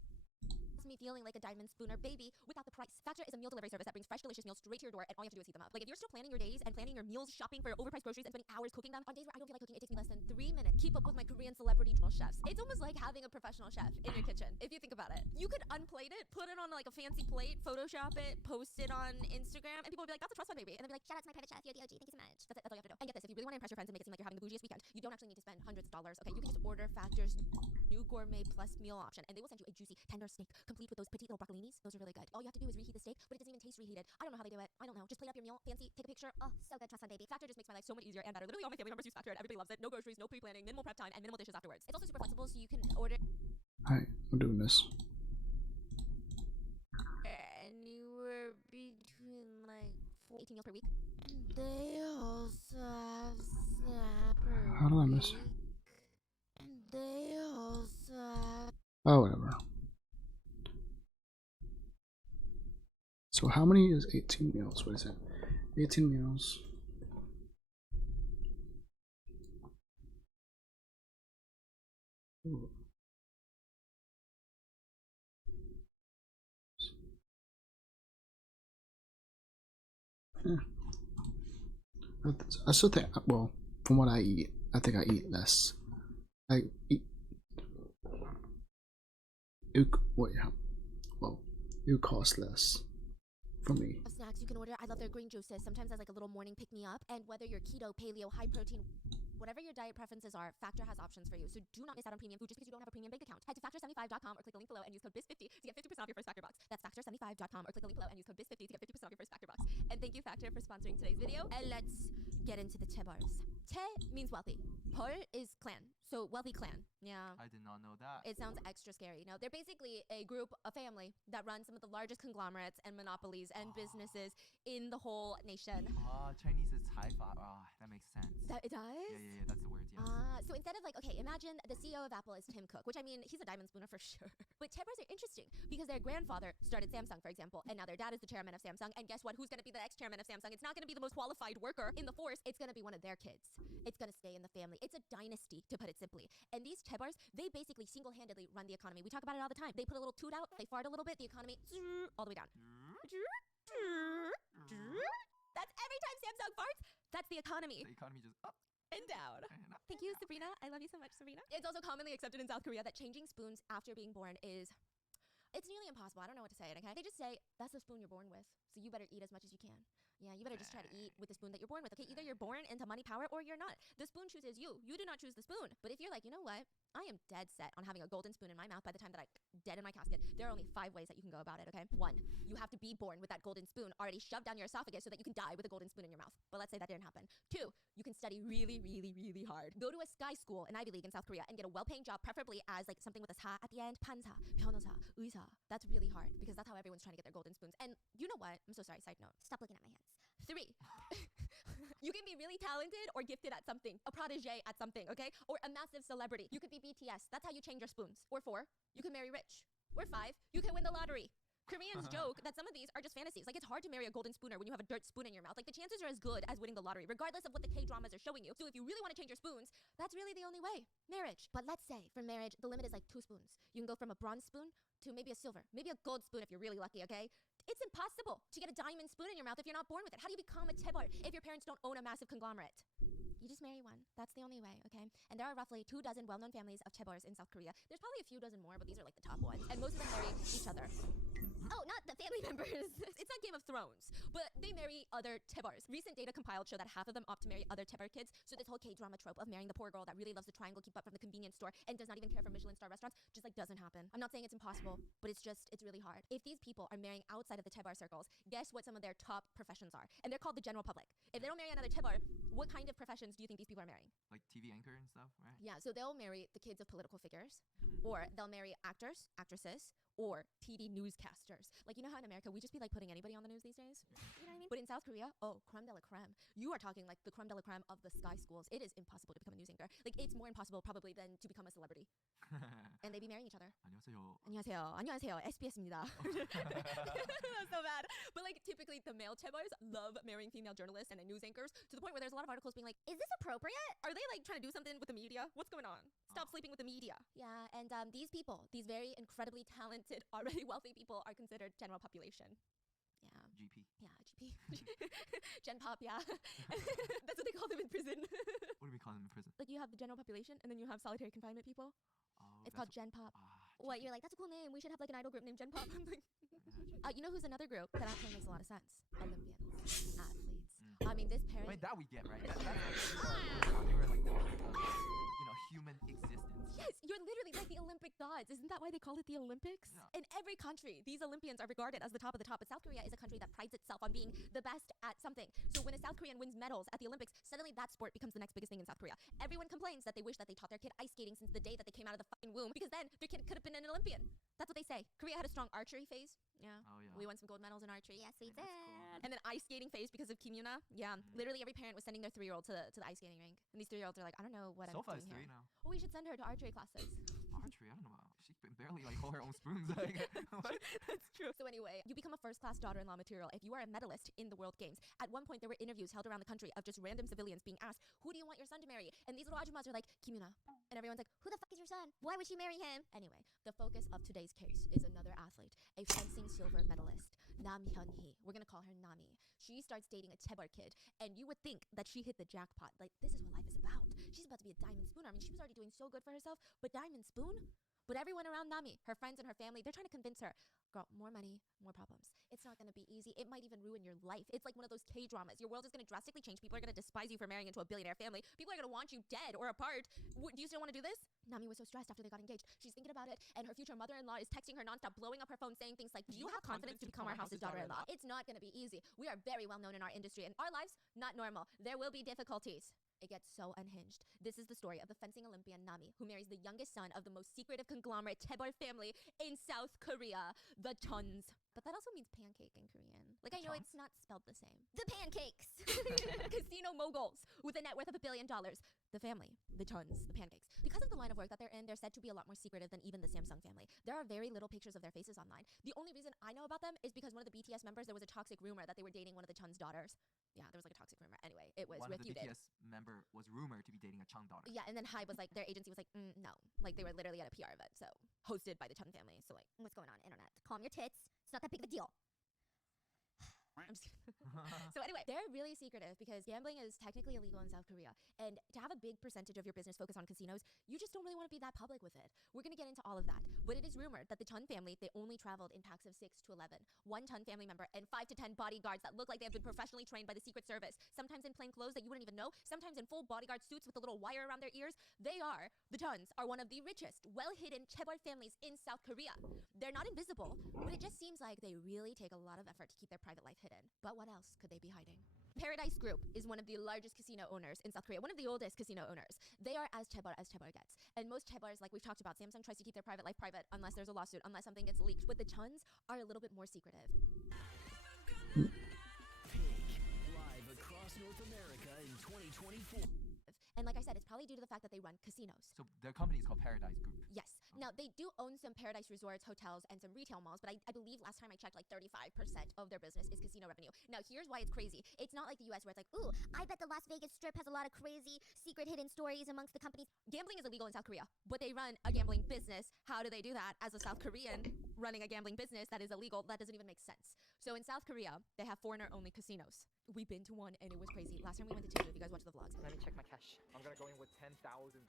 me feeling like a diamond spooner baby without the price. Factor is a meal delivery service that brings fresh, delicious meals straight to your door, and all you have to do is heat them up. Like if you're still planning your days and planning your meals, shopping for overpriced groceries, and spending hours cooking them, on days where I don't feel like cooking, it takes me less than 3 minutes. Keep up with my Korean celebrity chefs. It's almost like having a professional chef in your kitchen, if you think about it. You could unplate it, put it on like a fancy plate, Photoshop it, post it on Instagram, and people would be like, that's a trust fund baby. And they'll be like, shout out to my private chef, you're the OG, thank you so much. That's it, that's all you have to do. And get this, if you really want to impress your friends and make it seem like you're having the bougiest weekend, you don't actually need to spend hundreds of dollars, okay? You can just order Factor's new gourmet plus meal option, and they will send you a juicy, tender steak, complete with those petite little broccolinis. Those are really good. All you have to do is reheat the steak, but it doesn't even taste reheated. I don't know how they do it. I don't know. Just plate up your meal, fancy, take a picture. Oh, so good, trust fund baby. Factor just makes my life so much easier and better. Literally all my family members use Factor and everybody loves it. No groceries, no pre-planning, minimal prep time, and minimal dishes afterwards. It's also super flexible, so you can order Alright, I'm doing this. anywhere between like 4 18 meals per week. They also have snapper. How do I miss? They also have Oh, whatever. So how many is 18 meals? What is it? 18 meals. Ooh. Yeah. I still think, well, from what I eat, I think I eat less. I eat. Well, it would cost less for me. of snacks you can order. I love their green juices. Sometimes as like a little morning pick me up. And whether you're keto, paleo, high protein, whatever your diet preferences are, Factor has options for you. So do not miss out on premium food just because you don't have a premium bank account. Head to factor75.com or click the link below and use code BIZ50 to get 50% off your first Factor box. That's factor75.com or click the link below and use code BIZ50 to get 50% off your first Factor box. And thank you, Factor, for sponsoring today's video. And let's get into the Tebars. Te means wealthy. Por is clan. So wealthy clan. Yeah. I did not know that. It sounds extra scary. No, they're basically a group, a family that runs some of the largest conglomerates and monopolies and businesses in the whole nation. Chinese is Taifa. That makes sense. It does? Yeah, that's the word, yes. So instead of like, okay, imagine the CEO of Apple is Tim Cook, which I mean, he's a diamond spooner for sure. But Tebars are interesting because their grandfather started Samsung, for example, and now their dad is the chairman of Samsung. And guess what? Who's going to be the next chairman of Samsung? It's not going to be the most qualified worker in the force. It's going to be one of their kids. It's going to stay in the family. It's a dynasty, to put it simply. And these Tebars, they basically single-handedly run the economy. We talk about it all the time. They put a little toot out, they fart a little bit, the economy all the way down. That's every time Samsung farts, that's the economy. The economy just up And down. Thank you, Sabrina. I love you so much, Sabrina. It's also commonly accepted in South Korea that changing spoons after being born is, it's nearly impossible. I don't know what to say, okay? They just say, that's the spoon you're born with, so you better eat as much as you can. Yeah, you better just try to eat with the spoon that you're born with, okay? Either you're born into money power or you're not. The spoon chooses you. You do not choose the spoon. But if you're like, you know what? I am dead set on having a golden spoon in my mouth by the time that I'm dead in my casket, there are only 5 ways that you can go about it, okay? 1, you have to be born with that golden spoon already shoved down your esophagus so that you can die with a golden spoon in your mouth. But let's say that didn't happen. 2, you can study really, really, really hard. Go to a sky school, an Ivy League in South Korea, and get a well-paying job, preferably as like something with a sa at the end. 판사, 변호사, 의사. That's really hard because that's how everyone's trying to get their golden spoons. And you know what? I'm so sorry, side note. Stop looking at my hands. 3, you can be really talented or gifted at something, a protege at something, okay? Or a massive celebrity. You could be BTS. That's how you change your spoons. Or 4, you can marry rich. Or 5, you can win the lottery. Koreans joke that some of these are just fantasies. Like, it's hard to marry a golden spooner when you have a dirt spoon in your mouth. Like, the chances are as good as winning the lottery, regardless of what the K-dramas are showing you. So if you really want to change your spoons, that's really the only way. Marriage. But let's say, for marriage, the limit is like 2 spoons. You can go from a bronze spoon to maybe a silver, maybe a gold spoon if you're really lucky, okay? It's impossible to get a diamond spoon in your mouth if you're not born with it. How do you become a tebar if your parents don't own a massive conglomerate? You just marry one. That's the only way, okay? And there are roughly 24 well-known families of tebars in South Korea. There's probably a few dozen more, but these are like the top ones. And most of them marry each other. Oh, not the family members. It's not Game of Thrones, but they marry other tebars. Recent data compiled show that half of them opt to marry other tebar kids. So this whole K-drama trope of marrying the poor girl that really loves the triangle keep up from the convenience store and does not even care for Michelin star restaurants just like doesn't happen. I'm not saying it's impossible, but it's really hard. If these people are marrying outside of the tebar circles, guess what some of their top professions are? And they're called the general public. If they don't marry another tebar, what kind of professions do you think these people are marrying? Like TV anchor and stuff, right? Yeah, so they'll marry the kids of political figures, or they'll marry actors, actresses, or TV newscasters. Like, you know how in America we just be like putting anybody on the news these days? You know what I mean? But in South Korea, oh, creme de la creme. You are talking like the creme de la creme of the sky schools. It is impossible to become a news anchor. Like, it's more impossible probably than to become a celebrity. And they be marrying each other. 안녕하세요. 안녕하세요. 안녕하세요. SBS입니다. That's so bad. But like typically the male chaeboys love marrying female journalists and news anchors to the point where there's a lot of articles being like, is this appropriate? Are they like trying to do something with the media? What's going on? Stop sleeping with the media. Yeah, and these people, these very incredibly talented, already wealthy people are considered general population. Yeah. GP. Yeah, GP. Gen Pop, yeah. That's what they call them in prison. What do we call them in prison? Like you have the general population and then you have solitary confinement people. Oh, It's called Gen Pop. What? You're like, that's a cool name. We should have like an idol group named Gen Pop. I'm like, you know who's another group that actually makes a lot of sense? Olympians, athletes. I mean, this parent. I mean, that we get, right? That's like, you are like the peak of, human existence. Yes, you're literally like the Olympic gods. Isn't that why they call it the Olympics? Yeah. In every country, these Olympians are regarded as the top of the top. But South Korea is a country that prides itself on being the best at something. So when a South Korean wins medals at the Olympics, suddenly that sport becomes the next biggest thing in South Korea. Everyone complains that they wish that they taught their kid ice skating since the day that they came out of the fucking womb, because then their kid could have been an Olympian. That's what they say. Korea had a strong archery phase. Yeah. Oh, yeah. We won some gold medals in archery. yes, we That's did. cool. And then ice skating phase because of Kim Yuna. Yeah. Literally every parent was sending their 3-year-old to the ice skating rink. And these 3-year-olds are like, I don't know what Sofa I'm is doing 3 here. now. Well, we should send her to archery classes. Archery, I don't know. She can barely like hold her own spoons. Like, what? That's true. So anyway, you become a first-class daughter-in-law material if you are a medalist in the World Games. At one point, there were interviews held around the country of just random civilians being asked, who do you want your son to marry? And these little ajumas are like, Kim Yuna. And everyone's like, Who the fuck is your son? Why would she marry him? anyway, the focus of today's case is another athlete, a fencing silver medalist, Nam Hyun-hee. We're gonna call her Nami. She starts dating a chaebol kid, and you would think that she hit the jackpot. Like, this is what life is about. She's about to be a diamond spooner. I mean, she was already doing so good for herself, but diamond spoon? But everyone around Nami, her friends and her family, they're trying to convince her, girl, more money, more problems. It's not going to be easy. It might even ruin your life. It's like one of those K-dramas. Your world is going to drastically change. People are going to despise you for marrying into a billionaire family. People are going to want you dead or apart. Do you still want to do this? Nami was so stressed after they got engaged. She's thinking about it, and her future mother-in-law is texting her nonstop, blowing up her phone, saying things like, do you have confidence to become our house's daughter-in-law? It's not going to be easy. We are very well known in our industry, and our lives, not normal. There will be difficulties. It gets so unhinged. This is the story of the fencing Olympian Nami, who marries the youngest son of the most secretive conglomerate chaebol family in South Korea, the Chuns. But that also means pancake in Korean. Like, I know it's not spelled the same. The pancakes. Casino moguls with a net worth of $1 billion. The family, the Chuns, the pancakes. Because of the line of work that they're in, they're said to be a lot more secretive than even the Samsung family. There are very little pictures of their faces online. The only reason I know about them is because one of the BTS members, there was a toxic rumor that they were dating one of the Chuns' daughters. Yeah, there was like a toxic rumor. Anyway, it was One of the refuted. BTS member was rumored to be dating a Chung daughter. Yeah, and then Hybe was like, their agency was like, no. Like, they were literally at a PR event, so hosted by the Chun family. So like, What's going on, internet? Calm your tits. It's not that big of a deal. I'm just kidding. So anyway, they're really secretive because gambling is technically illegal in South Korea. And to have a big percentage of your business focus on casinos, you just don't really want to be that public with it. We're going to get into all of that. But it is rumored that the Chun family, they only traveled in packs of 6 to 11. One Chun family member and 5 to 10 bodyguards that look like they have been professionally trained by the Secret Service. Sometimes in plain clothes that you wouldn't even know. Sometimes in full bodyguard suits with a little wire around their ears. The Chuns are one of the richest, well-hidden chaebol families in South Korea. They're not invisible, but it just seems like they really take a lot of effort to keep their private life hidden. But what else could they be hiding? Paradise Group is one of the largest casino owners in South Korea, one of the oldest casino owners. They are as chaebol gets. And most chaebols, like we've talked about, Samsung tries to keep their private life private unless there's a lawsuit, unless something gets leaked. But the Chuns are a little bit more secretive. Live across North America in 2024. And like I said, it's probably due to the fact that they run casinos. So their company is called Paradise Group. Yes. Now, they do own some Paradise Resorts, hotels, and some retail malls, but I believe last time I checked, like 35% of their business is casino revenue. Now, here's why it's crazy. It's not like the US where it's like, ooh, I bet the Las Vegas Strip has a lot of crazy secret hidden stories amongst the companies. gambling is illegal in South Korea, but they run a gambling business. How do they do that as a South Korean running a gambling business that is illegal? That doesn't even make sense. So in South Korea, they have foreigner-only casinos. We've been to one, and it was crazy. Last time we went to Jeju, if you guys watched the vlogs. Let me check my cash. I'm gonna go in with $10,000. $10,000,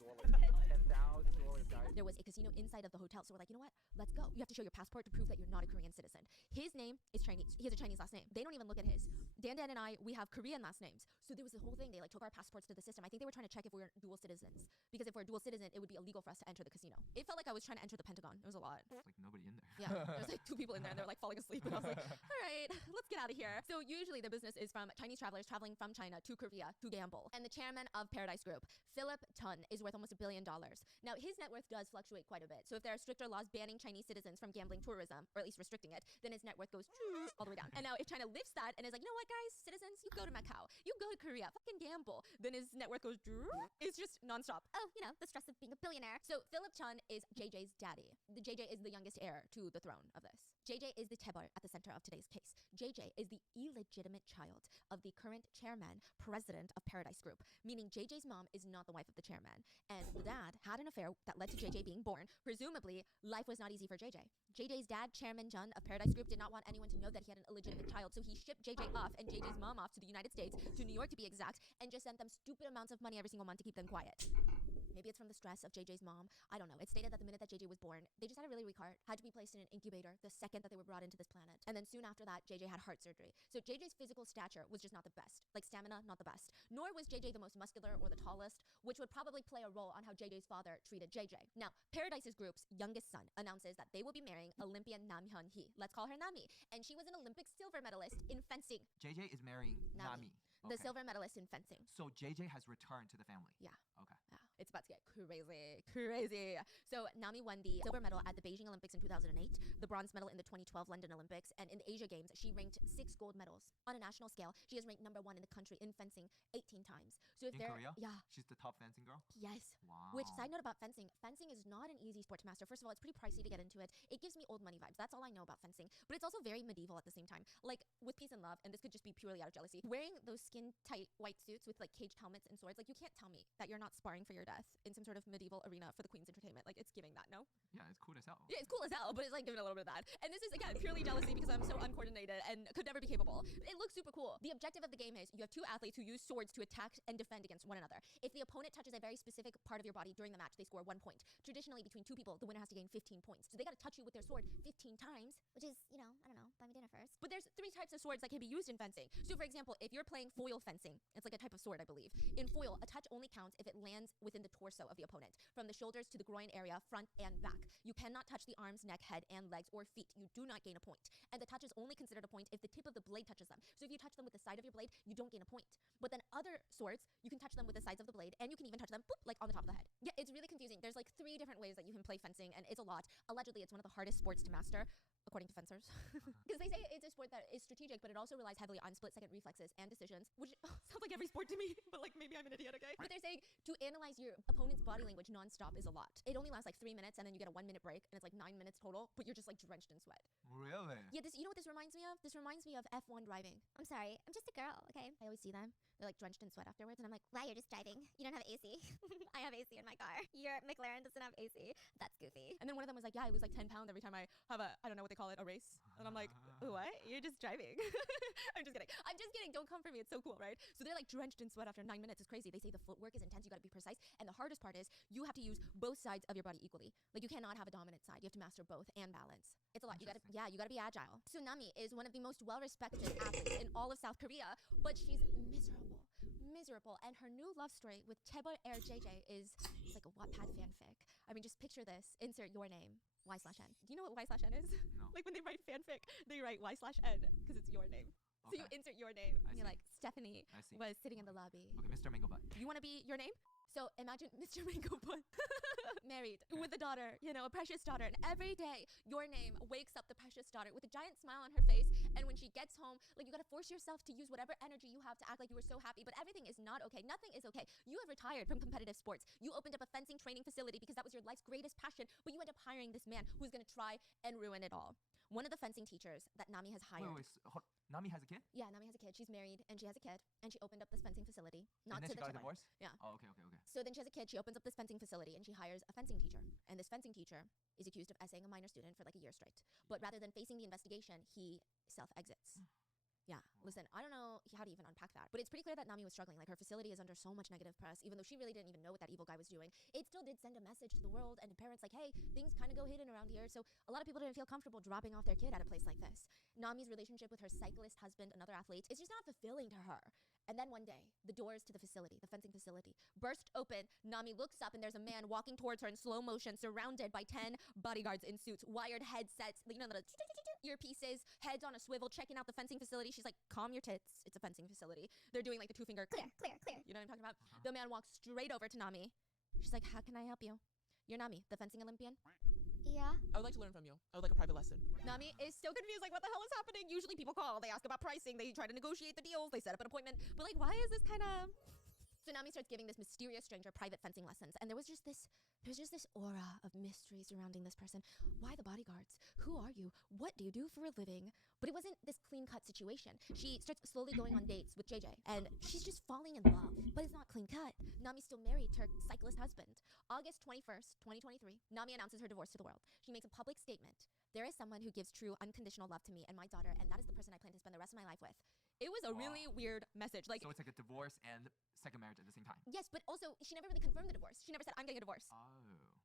guys. There was a casino inside of the hotel. So we're like, you know what? Let's go. You have to show your passport to prove that you're not a Korean citizen. His name is Chinese. He has a Chinese last name. They don't even look at his. Dan and I, we have Korean last names. So there was this whole thing. They like took our passports to the system. I think they were trying to check if we were dual citizens. Because if we're a dual citizen, it would be illegal for us to enter the casino. It felt like I was trying to enter the Pentagon. It was a lot. It's like nobody in there. Yeah, there was like 2 people in there and they're like falling asleep. And I was like, all right, let's get out of here. So usually the business is from Chinese travelers traveling from China to Korea to gamble. And the chairman of Paradise Group, Philip Tun, is worth almost $1 billion. Now, his net worth does fluctuate quite a bit. So if there are stricter laws banning Chinese citizens from gambling tourism, or at least restricting it, then his net worth goes all the way down. And now if China lifts that and is like, you know what, guys, citizens, you go to Macau, you go to Korea, fucking gamble, then his net worth goes, it's just nonstop. Oh, you know, the stress of being a billionaire. So Philip Chun is JJ's daddy. The JJ is the youngest heir to the throne of this. JJ is the tebar at the center of today's case. JJ is the illegitimate child of the current chairman, president of Paradise Group, meaning JJ's mom is not the wife of the chairman. And the dad had an affair that led to JJ being born. Presumably, life was not easy for JJ. JJ's dad, Chairman Jun of Paradise Group, did not want anyone to know that he had an illegitimate child, so he shipped JJ off and JJ's mom off to the United States, to New York to be exact, and just sent them stupid amounts of money every single month to keep them quiet. Maybe it's from the stress of JJ's mom. I don't know. It stated that the minute that JJ was born, they just had a really weak heart, had to be placed in an incubator the second that they were brought into this planet. And then soon after that, JJ had heart surgery. So JJ's physical stature was just not the best. Like stamina, not the best. Nor was JJ the most muscular or the tallest, which would probably play a role on how JJ's father treated JJ. Now, Paradise's group's youngest son announces that they will be marrying Olympian Nam Hyun Hee. Let's call her Nami. And she was an Olympic silver medalist in fencing. JJ is marrying Nami. The silver medalist in fencing. So JJ has returned to the family. Yeah. Okay. Yeah. It's about to get crazy. So Nami won the silver medal at the Beijing Olympics in 2008, the bronze medal in the 2012 London Olympics, and in the Asia Games, she ranked 6 gold medals. On a national scale, she has ranked #1 in the country in fencing 18 times. So if in Korea? Yeah. She's the top fencing girl? Yes. Wow. Which, side note about fencing is not an easy sport to master. First of all, it's pretty pricey to get into it. It gives me old money vibes. That's all I know about fencing. But it's also very medieval at the same time. Like, with peace and love, and this could just be purely out of jealousy, wearing those skin-tight white suits with, like, caged helmets and swords, like, you can't tell me that you're not sparring for your death in some sort of medieval arena for the Queen's entertainment. Like, it's giving that, no? Yeah, it's cool as hell. Yeah, it's cool as hell, but it's, like, giving a little bit of that. And this is, again, purely jealousy because I'm so uncoordinated and could never be capable. It looks super cool. The objective of the game is you have 2 athletes who use swords to attack and defend against one another. If the opponent touches a very specific part of your body during the match, they score 1 point. Traditionally, between 2 people, the winner has to gain 15 points. So they gotta touch you with their sword 15 times. Which is, you know, I don't know, buy me dinner first. But there's 3 types of swords that can be used in fencing. So for example, if you're playing foil fencing, it's like a type of sword, I believe. In foil, a touch only counts if it lands within the torso of the opponent, from the shoulders to the groin area, front and back. You cannot touch the arms, neck, head, and legs, or feet. You do not gain a point. And the touch is only considered a point if the tip of the blade touches them. So if you touch them with the side of your blade, you don't gain a point. But then other swords, you can touch them with the sides of the blade, and you can even touch them, boop, like on the top of the head. Yeah, it's really confusing. There's like 3 different ways that you can play fencing, and it's a lot. Allegedly, it's one of the hardest sports to master, according to fencers. Because they say it's a sport that is strategic, but it also relies heavily on split-second reflexes and decisions, which sounds like every sport to me, but like maybe I'm an idiot, okay? But they're saying to analyze your opponent's body language nonstop is a lot. It only lasts like 3 minutes, and then you get a 1-minute break, and it's like 9 minutes total, but you're just like drenched in sweat. Really? Yeah, you know what this reminds me of? This reminds me of F1 driving. I'm sorry, I'm just a girl, okay? I always see them. They're like drenched in sweat afterwards, and I'm like, wow, you're just driving. You don't have AC. I have AC in my car. Your McLaren doesn't have AC. That's goofy. And then one of them was like, yeah, I lose like 10 pounds every time I have I don't know what they call it, a race. And I'm like, what? You're just driving. I'm just kidding. Don't come for me. It's so cool, right? So they're like drenched in sweat after 9 minutes. It's crazy. They say the footwork is intense. You got to be precise. And the hardest part is you have to use both sides of your body equally. Like you cannot have a dominant side. You have to master both and balance. It's a lot. You gotta be agile. Tsunami is one of the most well-respected athletes in all of South Korea, but she's miserable. And her new love story with Chaebol Air JJ is like a Wattpad fanfic. I mean, just picture this. Insert your name. Y/N. Do you know what Y/N is? No. Like when they write fanfic, they write Y/N because it's your name. Okay. So you insert your name. I You're see. like, Stephanie I see. was sitting in the lobby. Okay, Mr. Mango Butt. You want to be your name? So imagine Mr. Mango Butt married with a daughter, you know, a precious daughter. And every day your name wakes up the precious daughter with a giant smile on her face. And when she gets home, like you got to force yourself to use whatever energy you have to act like you were so happy. But everything is not okay. Nothing is okay. You have retired from competitive sports. You opened up a fencing training facility because that was your life's greatest passion. But you end up hiring this man who's going to try and ruin it all. One of the fencing teachers that Nami has hired. Wait, Nami has a kid? Yeah, Nami has a kid. She's married and she has a kid. And she opened up this fencing facility. Not and then to she the got a Chaebol. divorce? Yeah. Oh, okay. So then she has a kid. She opens up this fencing facility and she hires a fencing teacher. And this fencing teacher is accused of essaying a minor student for like a year straight. But rather than facing the investigation, he self-exits. Yeah, listen, I don't know how to even unpack that, but it's pretty clear that Nami was struggling. Like, her facility is under so much negative press, even though she really didn't even know what that evil guy was doing. It still did send a message to the world and to parents like, hey, things kind of go hidden around here. So a lot of people didn't feel comfortable dropping off their kid at a place like this. Nami's relationship with her cyclist husband, another athlete, is just not fulfilling to her. And then one day, the doors to the facility, the fencing facility, burst open. Nami looks up and there's a man walking towards her in slow motion, surrounded by 10 bodyguards in suits, wired headsets, you know, the earpieces, heads on a swivel, checking out the fencing facility. She's like, calm your tits. It's a fencing facility. They're doing like the 2-finger clear. You know what I'm talking about? The man walks straight over to Nami. She's like, how can I help you? You're Nami, the fencing Olympian. Yeah? I would like to learn from you. I would like a private lesson. Nami is so confused, like, what the hell is happening? Usually people call, they ask about pricing, they try to negotiate the deals, they set up an appointment, but like, why is this kind of... So Nami starts giving this mysterious stranger private fencing lessons, and there was just this aura of mystery surrounding this person. Why the bodyguards? Who are you? What do you do for a living? But it wasn't this clean-cut situation. She starts slowly going on dates with JJ, and she's just falling in love, but it's not clean-cut. Nami's still married to her cyclist husband. August 21st, 2023, Nami announces her divorce to the world. She makes a public statement. There is someone who gives true, unconditional love to me and my daughter, and that is the person I plan to spend the rest of my life with. It was a really weird message. Like, so it's like a divorce and second marriage at the same time. Yes, but also she never really confirmed the divorce. She never said, I'm getting a divorce. Oh.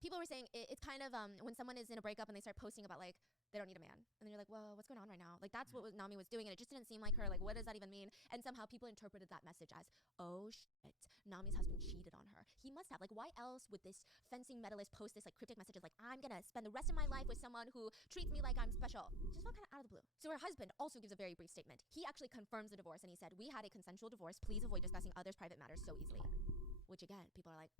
People were saying it's kind of when someone is in a breakup and they start posting about like they don't need a man, and then you're like, whoa, what's going on right now? Like, that's what Nami was doing, and it just didn't seem like her. Like, what does that even mean? And somehow people interpreted that message as, oh shit, Nami's husband cheated on her. He must have. Like, why else would this fencing medalist post this like cryptic messages like, I'm gonna spend the rest of my life with someone who treats me like I'm special? Just felt kind of out of the blue. So her husband also gives a very brief statement. He actually confirms the divorce, and he said, we had a consensual divorce. Please avoid discussing others' private matters so easily. Which again, people are like,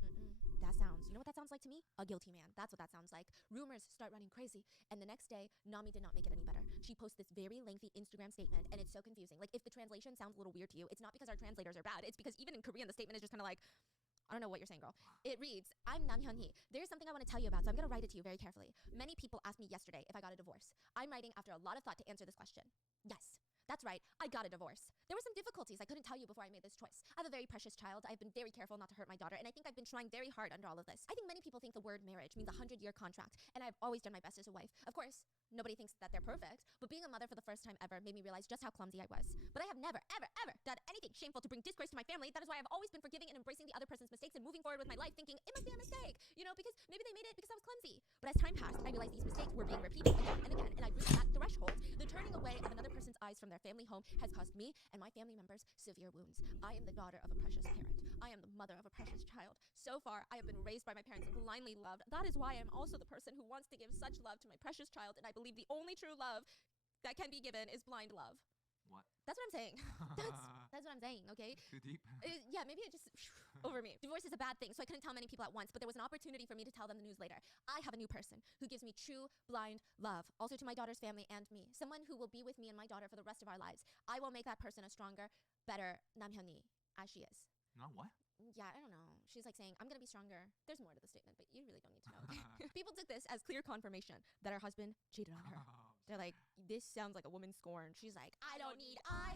that sounds, you know what that sounds like to me? A guilty man. That's what that sounds like. Rumors start running crazy. And the next day, Nami did not make it any better. She posts this very lengthy Instagram statement, and it's so confusing. Like, if the translation sounds a little weird to you, it's not because our translators are bad. It's because even in Korean, the statement is just kind of like, I don't know what you're saying, girl. It reads, I'm Nam Hyun-hee. There's something I want to tell you about, so I'm going to write it to you very carefully. Many people asked me yesterday if I got a divorce. I'm writing after a lot of thought to answer this question. Yes. That's right, I got a divorce. There were some difficulties I couldn't tell you before I made this choice. I have a very precious child. I've been very careful not to hurt my daughter, and I think I've been trying very hard under all of this. I think many people think the word marriage means a 100-year contract, and I've always done my best as a wife. Of course, nobody thinks that they're perfect, but being a mother for the first time ever made me realize just how clumsy I was. But I have never, ever, ever done anything shameful to bring disgrace to my family. That is why I've always been forgiving and embracing the other person's mistakes and moving forward with my life thinking it must be a mistake, you know, because maybe they made it because I was clumsy. But as time passed, I realized these mistakes were being repeated again and again, and I reached that threshold. The turning away of another person's eyes from their family home has caused me and my family members severe wounds. I am the daughter of a precious parent. I am the mother of a precious child. So far, I have been raised by my parents and blindly loved. That is why I'm also the person who wants to give such love to my precious child, and I believe the only true love that can be given is blind love. What? That's what I'm saying. That's what I'm saying, okay? Too deep? Yeah, maybe it just over me. Divorce is a bad thing, so I couldn't tell many people at once, but there was an opportunity for me to tell them the news later. I have a new person who gives me true blind love, also to my daughter's family and me. Someone who will be with me and my daughter for the rest of our lives. I will make that person a stronger, better Nam Hyun-hee, as she is. No, what? Yeah, I don't know. She's like saying, I'm gonna be stronger. There's more to the statement, but you really don't need to know. People took this as clear confirmation that her husband cheated on her. They're like, this sounds like a woman scorned. She's like, I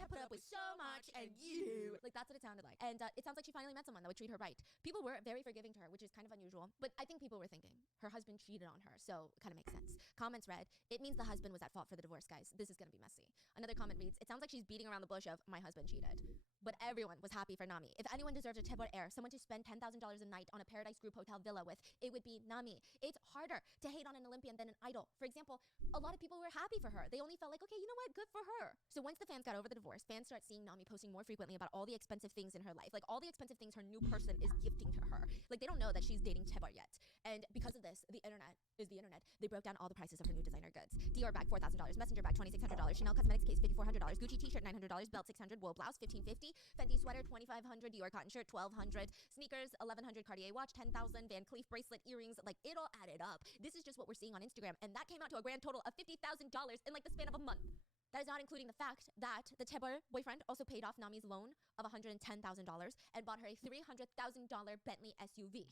have put up with so much, and you. Like, that's what it sounded like. And it sounds like she finally met someone that would treat her right. People were very forgiving to her, which is kind of unusual. But I think people were thinking, her husband cheated on her, so it kind of makes sense. Comments read, it means the husband was at fault for the divorce, guys. This is gonna be messy. Another comment reads, it sounds like she's beating around the bush of, my husband cheated. But everyone was happy for Nami. If anyone deserves a Tebor heir, someone to spend $10,000 a night on a Paradise Group hotel villa with, it would be Nami. It's harder to hate on an Olympian than an idol. For example, a lot of people were happy for her. They only felt like, okay, you know what? Good for her. So once the fans got over the divorce, fans start seeing Nami posting more frequently about all the expensive things in her life. Like all the expensive things her new person is gifting to her. Like they don't know that she's dating Tebor yet. And because of this, the internet is the internet. They broke down all the prices of her new designer goods. Dior bag, $4,000. Messenger bag, $2,600. Chanel cosmetics case, $5,400. Gucci t-shirt, $900. Belt, $600. Wool blouse, $1,550. Fendi sweater, $2,500. Dior cotton shirt, $1,200. Sneakers, $1,100. Cartier watch, $10,000. Van Cleef bracelet, earrings. Like it all added up. This is just what we're seeing on Instagram. And that came out to a grand total of $50,000 in like the span of a month. That is not including the fact that the Tebor boyfriend also paid off Nami's loan of $110,000 and bought her a $300,000 Bentley SUV.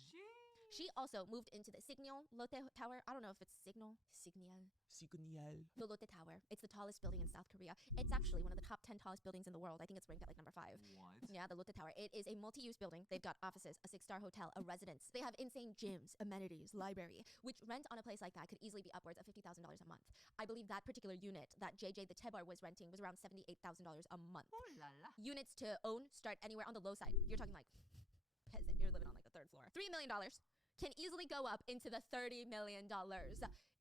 She also moved into the Signal Lotte Tower. I don't know if it's Signal. The Lotte Tower. It's the tallest building in South Korea. It's actually one of the top 10 tallest buildings in the world. I think it's ranked at like number 5. What? Yeah, the Lotte Tower. It is a multi-use building. They've got offices, a 6-star hotel, a residence. They have insane gyms, amenities, library, which rent on a place like that could easily be upwards of $50,000 a month. I believe that particular unit that JJ the Tebar was renting was around $78,000 a month. Oh la la. Units to own start anywhere on the low side. You're talking like peasant. You're living on like the 3rd floor. $3 million can easily go up into the $30 million.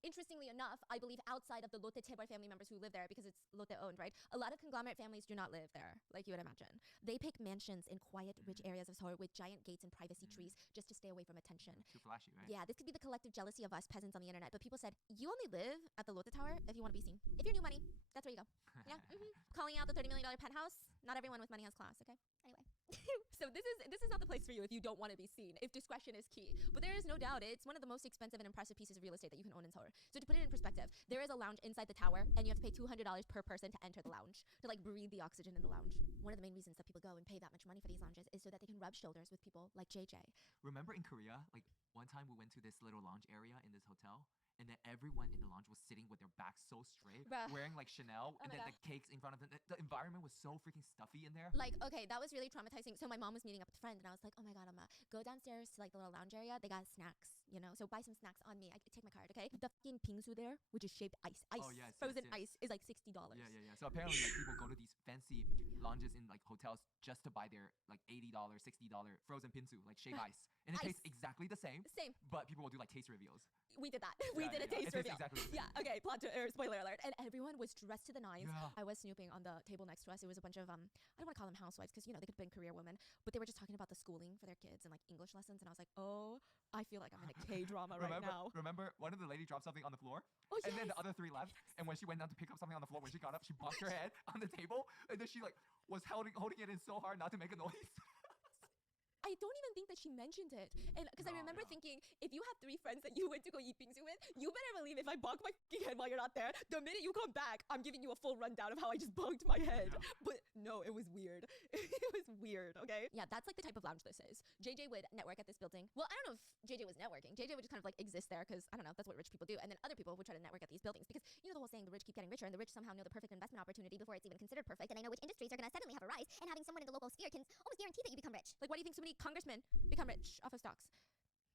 Interestingly enough, I believe outside of the Lotte Tebar family members who live there, because it's Lotte owned, right? A lot of conglomerate families do not live there, like you would imagine. They pick mansions in quiet, rich areas of Seoul with giant gates and privacy trees just to stay away from attention. Too flashy, right? Yeah, this could be the collective jealousy of us peasants on the internet, but people said, you only live at the Lotte Tower if you want to be seen. If you're new money, that's where you go. Yeah, calling out the $30 million penthouse. Not everyone with money has class, okay? Anyway. So this is not the place for you if you don't want to be seen, if discretion is key. But there is no doubt it's one of the most expensive and impressive pieces of real estate that you can own in Seoul. So to put it in perspective, there is a lounge inside the tower, and you have to pay $200 per person to enter the lounge, to like breathe the oxygen in the lounge. One of the main reasons that people go and pay that much money for these lounges is so that they can rub shoulders with people like JJ. Remember in Korea, like one time we went to this little lounge area in this hotel, and then everyone in the lounge was sitting with their backs so straight, Bruh. wearing like Chanel, and my then God. the cakes in front of them. The environment was so freaking stuffy in there. Like, okay, that was really traumatizing. So my mom was meeting up with a friend, and I was like, oh my God, I'm gonna go downstairs to like the little lounge area. They got snacks, you know, so buy some snacks on me. I take my card, okay? The fucking pingsu there, which is shaped ice, Oh, yes, frozen yes. ice, is like $60. Yeah. So apparently, like people go to these fancy lounges in like hotels just to buy their like $80, $60 frozen pinsu, like shaved ice, and it Ice. tastes exactly the same. Same. But people will do like taste reveals. We did that. We did a taste It tastes reveal. exactly the same. Yeah, okay, spoiler alert. And everyone was dressed to the nines. Yeah. I was snooping on the table next to us. It was a bunch of, I don't want to call them housewives because, you know, they could have been career women, but they were just talking about the schooling for their kids and like English lessons. And I was like, oh, I feel like I'm in a K-drama right now. Remember, one of the lady dropped something on the floor, Oh, and then yes. the other 3 left. And when she went down to pick up something on the floor, when she got up, she bumped her head on the table, and then she like was holding it in so hard not to make a noise. I don't even think that she mentioned it. And because I No, remember no. thinking, if you have 3 friends that you went to go eat bingsu with, you better believe if I bonk my fucking head while you're not there, the minute you come back, I'm giving you a full rundown of how I just bonked my head. Yeah. But no, it was weird. It was weird, okay? Yeah, that's like the type of lounge this is. JJ would network at this building. Well, I don't know if JJ was networking. JJ would just kind of like exist there because, I don't know, that's what rich people do. And then other people would try to network at these buildings because, you know the whole saying, the rich keep getting richer and the rich somehow know the perfect investment opportunity before it's even considered perfect. And I know which industries are going to suddenly have a rise, and having someone in the local sphere can almost guarantee that you become rich. Like, why do you think so many congressmen become rich off of stocks?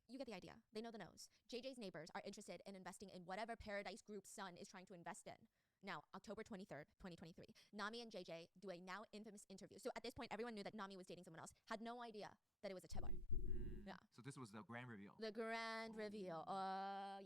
You get the idea. They know the nose. JJ's neighbors are interested in investing in whatever Paradise Group's son is trying to invest in. Now, October 23rd, 2023, Nami and JJ do a now infamous interview. So at this point, everyone knew that Nami was dating someone else, had no idea that it was a Tebar. Yeah. So this was the grand reveal. The grand reveal.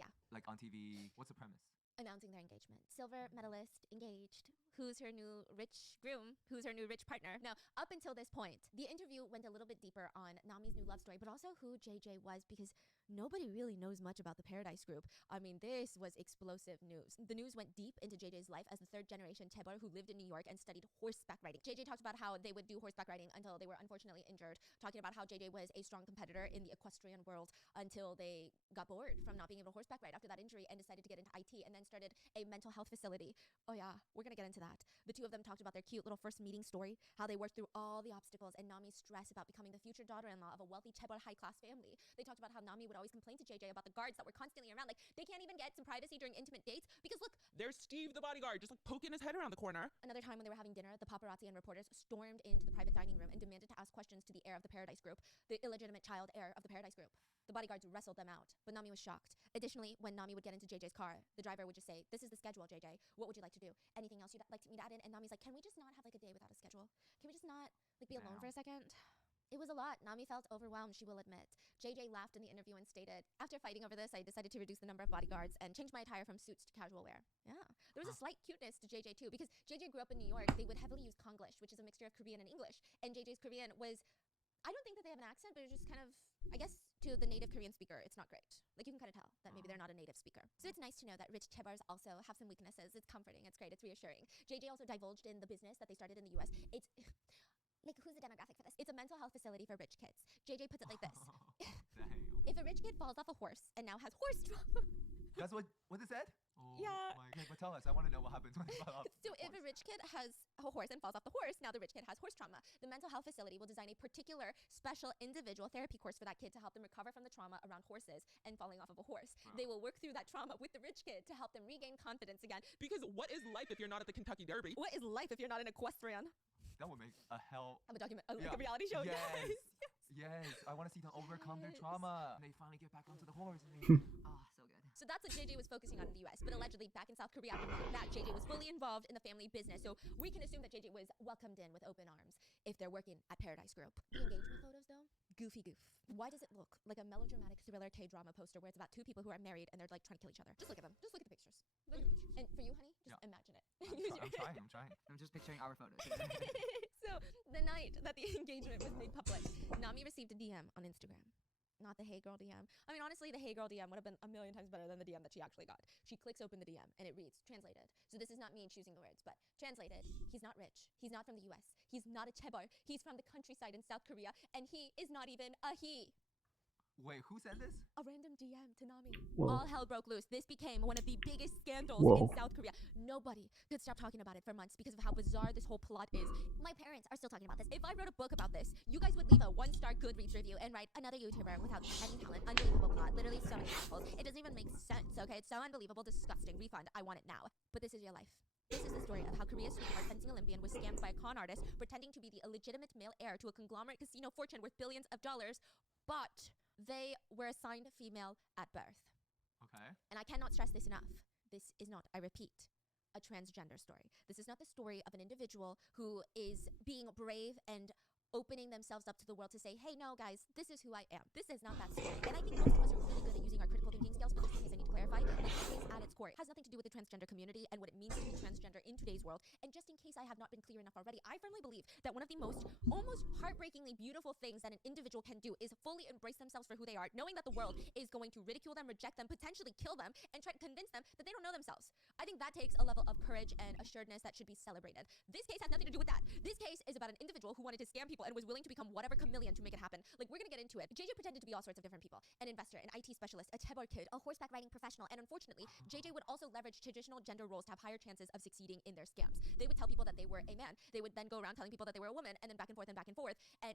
Yeah. Like on TV. What's the premise? Announcing their engagement. Silver medalist, engaged. Who's her new rich groom? Who's her new rich partner? Now, up until this point, the interview went a little bit deeper on Nami's new love story, but also who JJ was, because nobody really knows much about the Paradise Group. I mean, this was explosive news. The news went deep into JJ's life as the 3rd generation Tebar who lived in New York and studied horseback riding. JJ talked about how they would do horseback riding until they were unfortunately injured, talking about how JJ was a strong competitor in the equestrian world until they got bored from not being able to horseback ride after that injury and decided to get into IT and then started a mental health facility. Oh yeah, we're gonna get into that. The 2 of them talked about their cute little first meeting story, how they worked through all the obstacles and Nami's stress about becoming the future daughter-in-law of a wealthy Tebar high-class family. They talked about how Nami would always complain to JJ about the guards that were constantly around, like they can't even get some privacy during intimate dates because look, There's Steve, the bodyguard, just like poking his head around the corner. another time when they were having dinner, the paparazzi and reporters stormed into the private dining room and demanded to ask questions to the heir of the Paradise Group, the illegitimate child heir of the Paradise Group. The bodyguards wrestled them out, but Nami was shocked. Additionally, when Nami would get into JJ's car, the driver would just say, "This is the schedule, JJ. What would you like to do? Anything else you'd like me to add in?" And Nami's like, "Can we just not have like a day without a schedule? Can we just not like be alone for a second?" It was a lot. Nami felt overwhelmed, she will admit. JJ laughed in the interview and stated, "After fighting over this, I decided to reduce the number of bodyguards and change my attire from suits to casual wear." Yeah. There was a slight cuteness to JJ too, because JJ grew up in New York. They would heavily use Konglish, which is a mixture of Korean and English. And JJ's Korean was, I don't think that they have an accent, but it's just kind of, I guess, to the native Korean speaker, it's not great. Like you can kind of tell that maybe they're not a native speaker. So it's nice to know that rich Tebars also have some weaknesses. It's comforting, it's great, it's reassuring. JJ also divulged in the business that they started in the US. It's like, who's the demographic for this? It's a mental health facility for rich kids. JJ puts it like this. If a rich kid falls off a horse and now has horse trauma, That's what they said? Oh, Yeah. my God. But tell us. I want to know what happens when they fall off. So if a rich kid has a horse and falls off the horse, now the rich kid has horse trauma. The mental health facility will design a particular special individual therapy course for that kid to help them recover from the trauma around horses and falling off of a horse. Wow. They will work through that trauma with the rich kid to help them regain confidence again. Because what is life if you're not at the Kentucky Derby? What is life if you're not an equestrian? That would make a hell. I'm a like a reality show. Yes. Yes. Yes. I want to see them overcome their trauma. And they finally get back onto the horse. And they, so good. So that's what JJ was focusing on in the US. But allegedly, back in South Korea, that JJ was fully involved in the family business. So we can assume that JJ was welcomed in with open arms if they're working at Paradise Group. The engagement photos, though, goofy goof. Why does it look like a melodramatic thriller K-drama poster where it's about two people who are married and they're like trying to kill each other? Just look at them. Just look at the pictures. Look at the pictures. And for you, honey, just imagine it. I'm trying. I'm just picturing our photos. So the night that the engagement was made public, Nami received a DM on Instagram. Not the hey girl DM. I mean, honestly, the hey girl DM would have been a million times better than the DM that she actually got. She clicks open the DM and it reads, translated. So this is not me choosing the words, but translated, he's not rich. He's not from the US. He's not a chaebol. He's from the countryside in South Korea, and he is not even a he. Wait, who sent this? A random DM to Nami. Whoa. All hell broke loose. This became one of the biggest scandals Whoa. in South Korea. Nobody could stop talking about it for months because of how bizarre this whole plot is. My parents are still talking about this. If I wrote a book about this, you guys would leave a 1-star Goodreads review and write another YouTuber without any talent. Unbelievable plot. Literally so many assholes. It doesn't even make sense, okay? It's so unbelievable, disgusting. Refund. I want it now. But this is real life. This is the story of how Korea's sweetheart fencing Olympian was scammed by a con artist pretending to be the illegitimate male heir to a conglomerate casino fortune worth billions of dollars, but they were assigned female at birth. Okay. And I cannot stress this enough. This is not, I repeat, a transgender story. This is not the story of an individual who is being brave and opening themselves up to the world to say, hey, no, guys, this is who I am. This is not that story. And I think most of us are really good at using our critical thinking skills, but there's some things I need to clarify. Like, this case at its core has nothing to do with the transgender community and what it means to be transgender in today's world. And just in case I have not been clear enough already, I firmly believe that one of the most almost heartbreakingly beautiful things that an individual can do is fully embrace themselves for who they are, knowing that the world is going to ridicule them, reject them, potentially kill them, and try to convince them that they don't know themselves. I think that takes a level of courage and assuredness that should be celebrated. This case has nothing to do with that. This case is about an individual who wanted to scam people and was willing to become whatever chameleon to make it happen. Like, we're gonna get into it. JJ pretended to be all sorts of different people. An investor, an IT specialist, a chaebol kid, a horseback riding professional, and unfortunately, JJ would also leverage traditional gender roles to have higher chances of succeeding in their scams. They would tell people that they were a man. They would then go around telling people that they were a woman, and then back and forth, and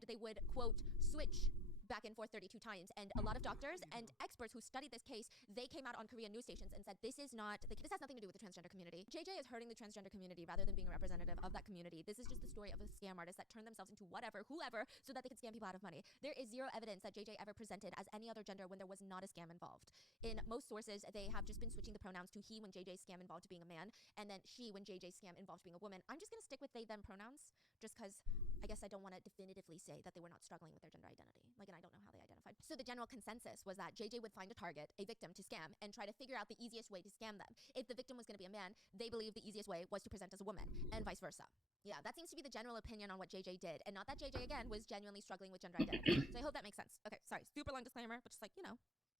they would, quote, switch back and forth 32 times. And a lot of doctors and experts who studied this case, they came out on Korean news stations and said, this has nothing to do with the transgender community. JJ is hurting the transgender community rather than being a representative of that community. This is just the story of a scam artist that turned themselves into whoever, so that they could scam people out of money. There is zero evidence that JJ ever presented as any other gender when there was not a scam involved. In most sources, they have just been switching the pronouns to he when JJ's scam involved being a man, and then she when JJ's scam involved being a woman. I'm just gonna stick with they, them pronouns, just because I guess I don't want to definitively say that they were not struggling with their gender identity. Like, and I don't know how they identified. So the general consensus was that JJ would find a target, a victim to scam, and try to figure out the easiest way to scam them. If the victim was going to be a man, they believed the easiest way was to present as a woman, and vice versa. Yeah, that seems to be the general opinion on what JJ did, and not that JJ, again, was genuinely struggling with gender identity. So I hope that makes sense. Okay, sorry, super long disclaimer, but just like,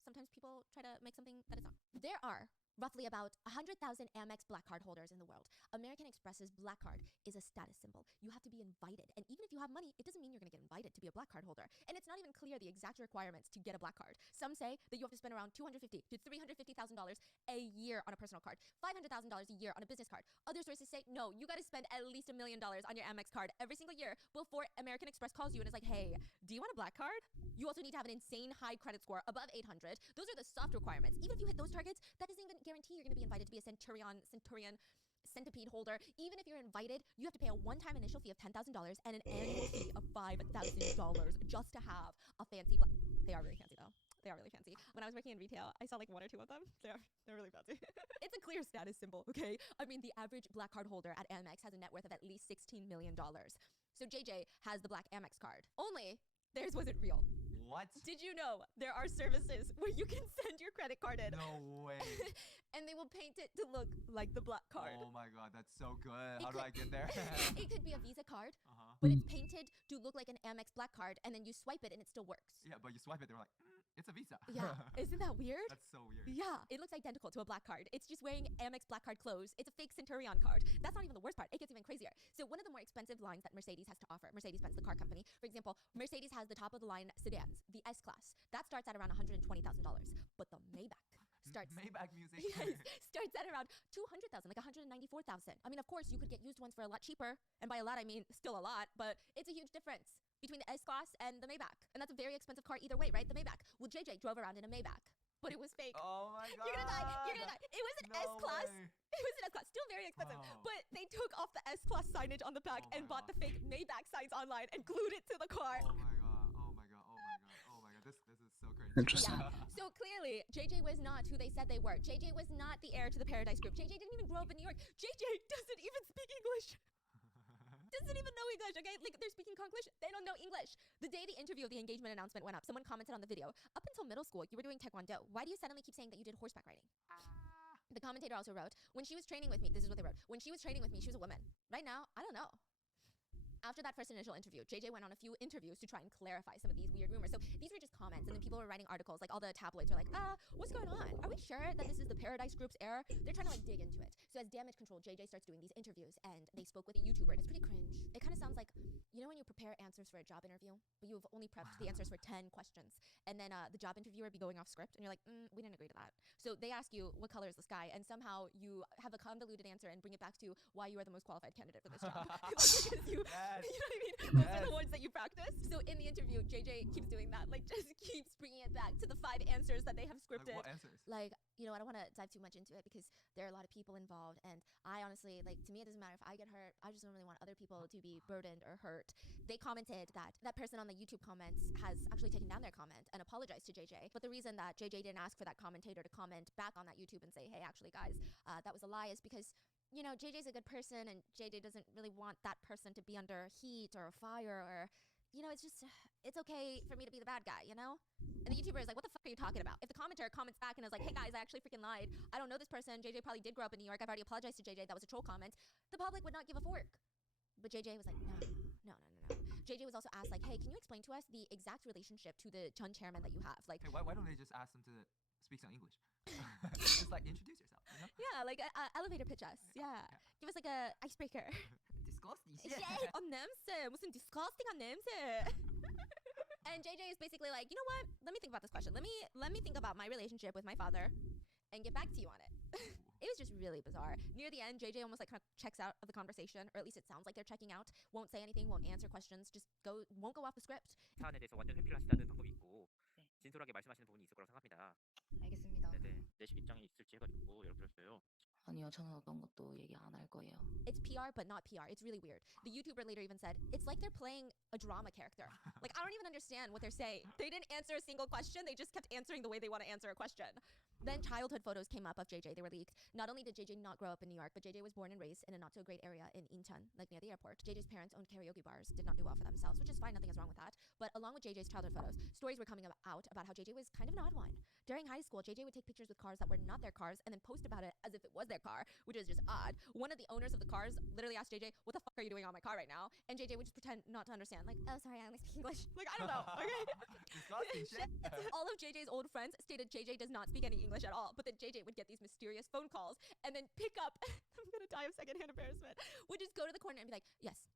sometimes people try to make something that it's not. There are roughly about 100,000 Amex Black Card holders in the world. American Express's Black Card is a status symbol. You have to be invited. And even if you have money, it doesn't mean you're going to get invited to be a Black Card holder. And it's not even clear the exact requirements to get a Black Card. Some say that you have to spend around $250,000 to $350,000 a year on a personal card, $500,000 a year on a business card. Other sources say, no, you got to spend at least $1 million on your Amex card every single year before American Express calls you and is like, hey, do you want a Black Card? You also need to have an insane high credit score above 800. Those are the soft requirements. Even if you hit those targets, that doesn't even guarantee you're going to be invited to be a centipede holder. Even if you're invited, you have to pay a one-time initial fee of $10,000 and an annual fee of $5,000 just to have a fancy They are really fancy though. They are really fancy. When I was working in retail, I saw like 1 or 2 of them. They're really fancy. It's a clear status symbol, okay? I mean, the average Black Card holder at Amex has a net worth of at least $16 million. So JJ has the Black Amex card. Only theirs wasn't real. What? Did you know there are services where you can send your credit card in? No way. And they will paint it to look like the Black Card. Oh my god, that's so good. How do I get there? It could be a Visa card, but it's painted to look like an Amex Black Card, and then you swipe it and it still works. Yeah, but you swipe it, they're like, it's a Visa. Yeah, isn't that weird? That's so weird. Yeah, it looks identical to a Black Card. It's just wearing Amex Black Card clothes. It's a fake Centurion card. That's not even the worst part. It gets even crazier. So one of the more expensive lines that Mercedes has to offer, Mercedes-Benz, the car company, for example, Mercedes has the top of the line sedans, the S-Class. That starts at around $120,000. But the Maybach starts Maybach music. yes, starts at around 200,000, like 194,000. I mean, of course, you could get used ones for a lot cheaper, and by a lot I mean still a lot, but it's a huge difference between the S-Class and the Maybach, and that's a very expensive car either way, right? The Maybach. Well, JJ drove around in a Maybach, but it was fake. Oh my god. You're gonna die. You're gonna die. It was an S-Class. way. It was an S-Class. Still very expensive. Wow. But they took off the S-Class signage on the back Oh and my bought God. the fake Maybach signs online and glued it to the car. Oh my god. Oh my god. Oh my god. Oh my god. This is so crazy. Interesting. Yeah. So clearly, JJ was not who they said they were. JJ was not the heir to the Paradise Group. JJ didn't even grow up in New York. JJ doesn't even speak English. Doesn't even know English, okay? Like, they're speaking Konglish, they don't know English. The day the interview of the engagement announcement went up, someone commented on the video, up until middle school, you were doing Taekwondo. Why do you suddenly keep saying that you did horseback riding? The commentator also wrote, when she was training with me, this is what they wrote, when she was training with me, she was a woman. Right now, I don't know. After that first initial interview, JJ went on a few interviews to try and clarify some of these weird rumors. So these were just comments, and then people were writing articles, like all the tabloids were like, what's going on? Are we sure that this is the Paradise Group's error? They're trying to like dig into it. So as Damage Control, JJ starts doing these interviews, and they spoke with a YouTuber, and it's pretty cringe. It kind of sounds like, you know when you prepare answers for a job interview, but you've only prepped the answers for 10 questions, and then the job interviewer be going off script, and you're like, we didn't agree to that. So they ask you, what color is the sky? And somehow you have a convoluted answer and bring it back to why you are the most qualified candidate for this job. Because you, Yes. you know what I mean? Yes. Those are the words that you practice. So in the interview, JJ keeps doing that, like just keeps bringing it back to the 5 answers that they have scripted. Like what answers? Like, you know, I don't want to dive too much into it because there are a lot of people involved, and I honestly, like, to me, it doesn't matter if I get hurt. I just don't really want other people to be burdened or hurt. They commented that that person on the YouTube comments has actually taken down their comment and apologized to JJ. But the reason that JJ didn't ask for that commentator to comment back on that YouTube and say, hey, actually, guys, that was a lie is because, you know, JJ's a good person, and JJ doesn't really want that person to be under heat or fire or, you know, it's just, it's okay for me to be the bad guy, you know? And the YouTuber is like, what the fuck are you talking about? If the commenter comments back and is like, hey guys, I actually freaking lied. I don't know this person. JJ probably did grow up in New York. I've already apologized to JJ. That was a troll comment. The public would not give a fork. But JJ was like, no. JJ was also asked like, hey, can you explain to us the exact relationship to the Chun chairman that you have? Like, Hey, why don't they just ask them to speak some English? Just like introduce yourself, you know? yeah, like elevator pitch us. Yeah. Give us like a icebreaker. Disgusting shit. Yeah. 냄새. 무슨 disgusting 냄새. And JJ is basically like, you know what? Let me think about this question. Let me think about my relationship with my father and get back to you on it. It was just really bizarre. Near the end, JJ almost like kind of checks out of the conversation, or at least it sounds like they're checking out. Won't say anything, won't answer questions, just won't go off the script. 사안에 대해서 완전 회피를 하시다는 방법이 있고 진솔하게 말씀하시는 부분이 있을 거라고 생각합니다. 알겠습니다. 네네. 내실 입장이 있을지 해가지고 연락드렸어요. 아니요, 저는 어떤 것도 얘기 안 할 거예요. It's PR, but not PR. It's really weird. The YouTuber later even said, it's like they're playing a drama character. Like, I don't even understand what they're saying. They didn't answer a single question. They just kept answering the way they want to answer a question. Then childhood photos came up of JJ. They were leaked. Not only did JJ not grow up in New York, but JJ was born and raised in a not-so-great area in Incheon, like near the airport. JJ's parents owned karaoke bars, did not do well for themselves, which is fine. Nothing is wrong with that. But along with JJ's childhood photos, stories were coming out about how JJ was kind of an odd one. During high school, JJ would take pictures with cars that were not their cars and then post about it as if it was their car, which is just odd. One of the owners of the cars literally asked JJ, what the fuck are you doing on my car right now? And JJ would just pretend not to understand, like, oh, sorry, I only speak English. Like, I don't know, okay? Disgusting shit. All of JJ's old friends stated JJ does not speak any English at all, but then JJ would get these mysterious phone calls and then pick up, I'm gonna die of secondhand embarrassment, would just go to the corner and be like, yes,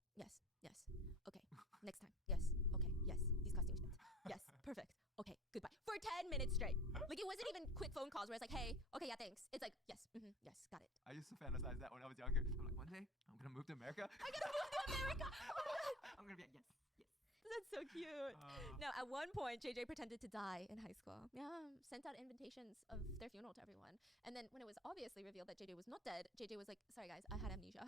okay, next time, yes, okay, yes, disgusting shit, yes, perfect, okay, goodbye, for 10 minutes straight. Like, it wasn't even quick phone calls where it's like, hey, okay, yeah, thanks. It's like, yes, yes, got it. I used to fantasize that when I was younger. I'm like, one day I'm gonna move to America. I'm gonna move to America. Oh my God. I'm gonna be like, yes. That's so cute. Now, at one point, JJ pretended to die in high school. Yeah, sent out invitations of their funeral to everyone. And then when it was obviously revealed that JJ was not dead, JJ was like, sorry guys, I had amnesia.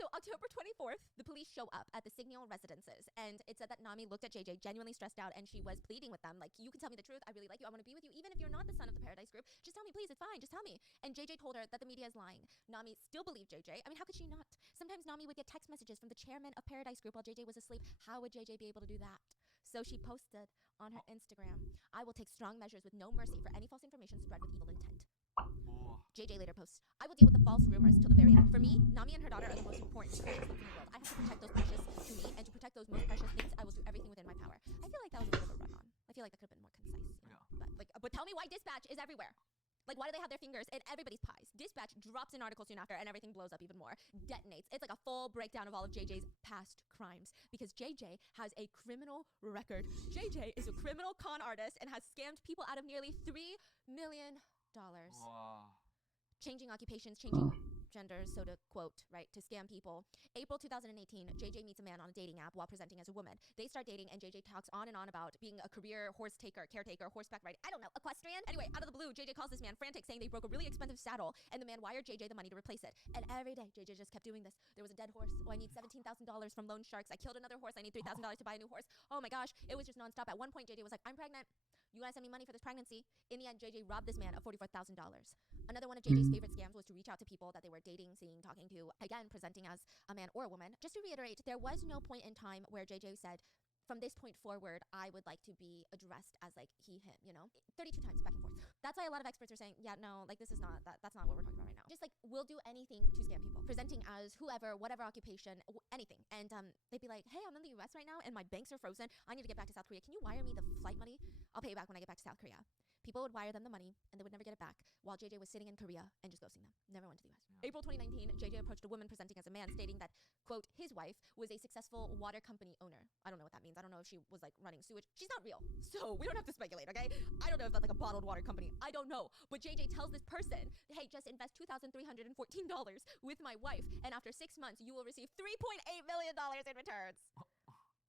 So October 24th, the police show up at the Signal residences, and it said that Nami looked at JJ genuinely stressed out, and she was pleading with them, like, you can tell me the truth, I really like you, I want to be with you, even if you're not the son of the Paradise Group, just tell me, please, it's fine, just tell me. And JJ told her that the media is lying. Nami still believed JJ. I mean, how could she not? Sometimes Nami would get text messages from the chairman of Paradise Group while JJ was asleep. How would JJ be able to do that? So she posted on her Instagram, I will take strong measures with no mercy for any false information spread with evil intent. JJ later posts, I will deal with the false rumors till the very end. For me, Nami and her daughter are the most important precious things in the world. I have to protect those precious to me, and to protect those most precious things, I will do everything within my power. I feel like that was a bit of a run-on. I feel like that could have been more concise. You know? But tell me why dispatch is everywhere. Like, why do they have their fingers in everybody's pies? Dispatch drops an article soon after, and everything blows up even more. Detonates. It's like a full breakdown of all of JJ's past crimes, because JJ has a criminal record. JJ is a criminal con artist and has scammed people out of nearly $3 million. Wow. Changing occupations, changing genders, so to quote, right, to scam people. April 2018, JJ meets a man on a dating app while presenting as a woman. They start dating, and JJ talks on and on about being a career horse taker, caretaker, horseback riding, I don't know, equestrian? Anyway, out of the blue, JJ calls this man frantic, saying they broke a really expensive saddle, and the man wired JJ the money to replace it. And every day, JJ just kept doing this. There was a dead horse. Oh, I need $17,000 from loan sharks. I killed another horse. I need $3,000 to buy a new horse. Oh my gosh, it was just nonstop. At one point, JJ was like, I'm pregnant. You wanna send me money for this pregnancy? In the end, JJ robbed this man of $44,000. Another one of JJ's favorite scams was to reach out to people that they were dating, seeing, talking to, again, presenting as a man or a woman. Just to reiterate, there was no point in time where JJ said, from this point forward, I would like to be addressed as like he, him, you know? 32 times back and forth. That's why a lot of experts are saying, yeah, no, like this is not, that's not what we're talking about right now. Just like, we'll do anything to scam people. Presenting as whoever, whatever occupation, anything. And they'd be like, hey, I'm in the US right now and my banks are frozen. I need to get back to South Korea. Can you wire me the flight money? I'll pay you back when I get back to South Korea. People would wire them the money and they would never get it back, while JJ was sitting in Korea and just ghosting them. Never went to the US. Yeah. April 2019, JJ approached a woman presenting as a man, stating that, quote, his wife was a successful water company owner. I don't know what that means. I don't know if she was like running sewage. She's not real, so we don't have to speculate, okay? I don't know if that's like a bottled water company. I don't know. But JJ tells this person, hey, just invest $2,314 with my wife, and after 6 months, you will receive $3.8 million in returns.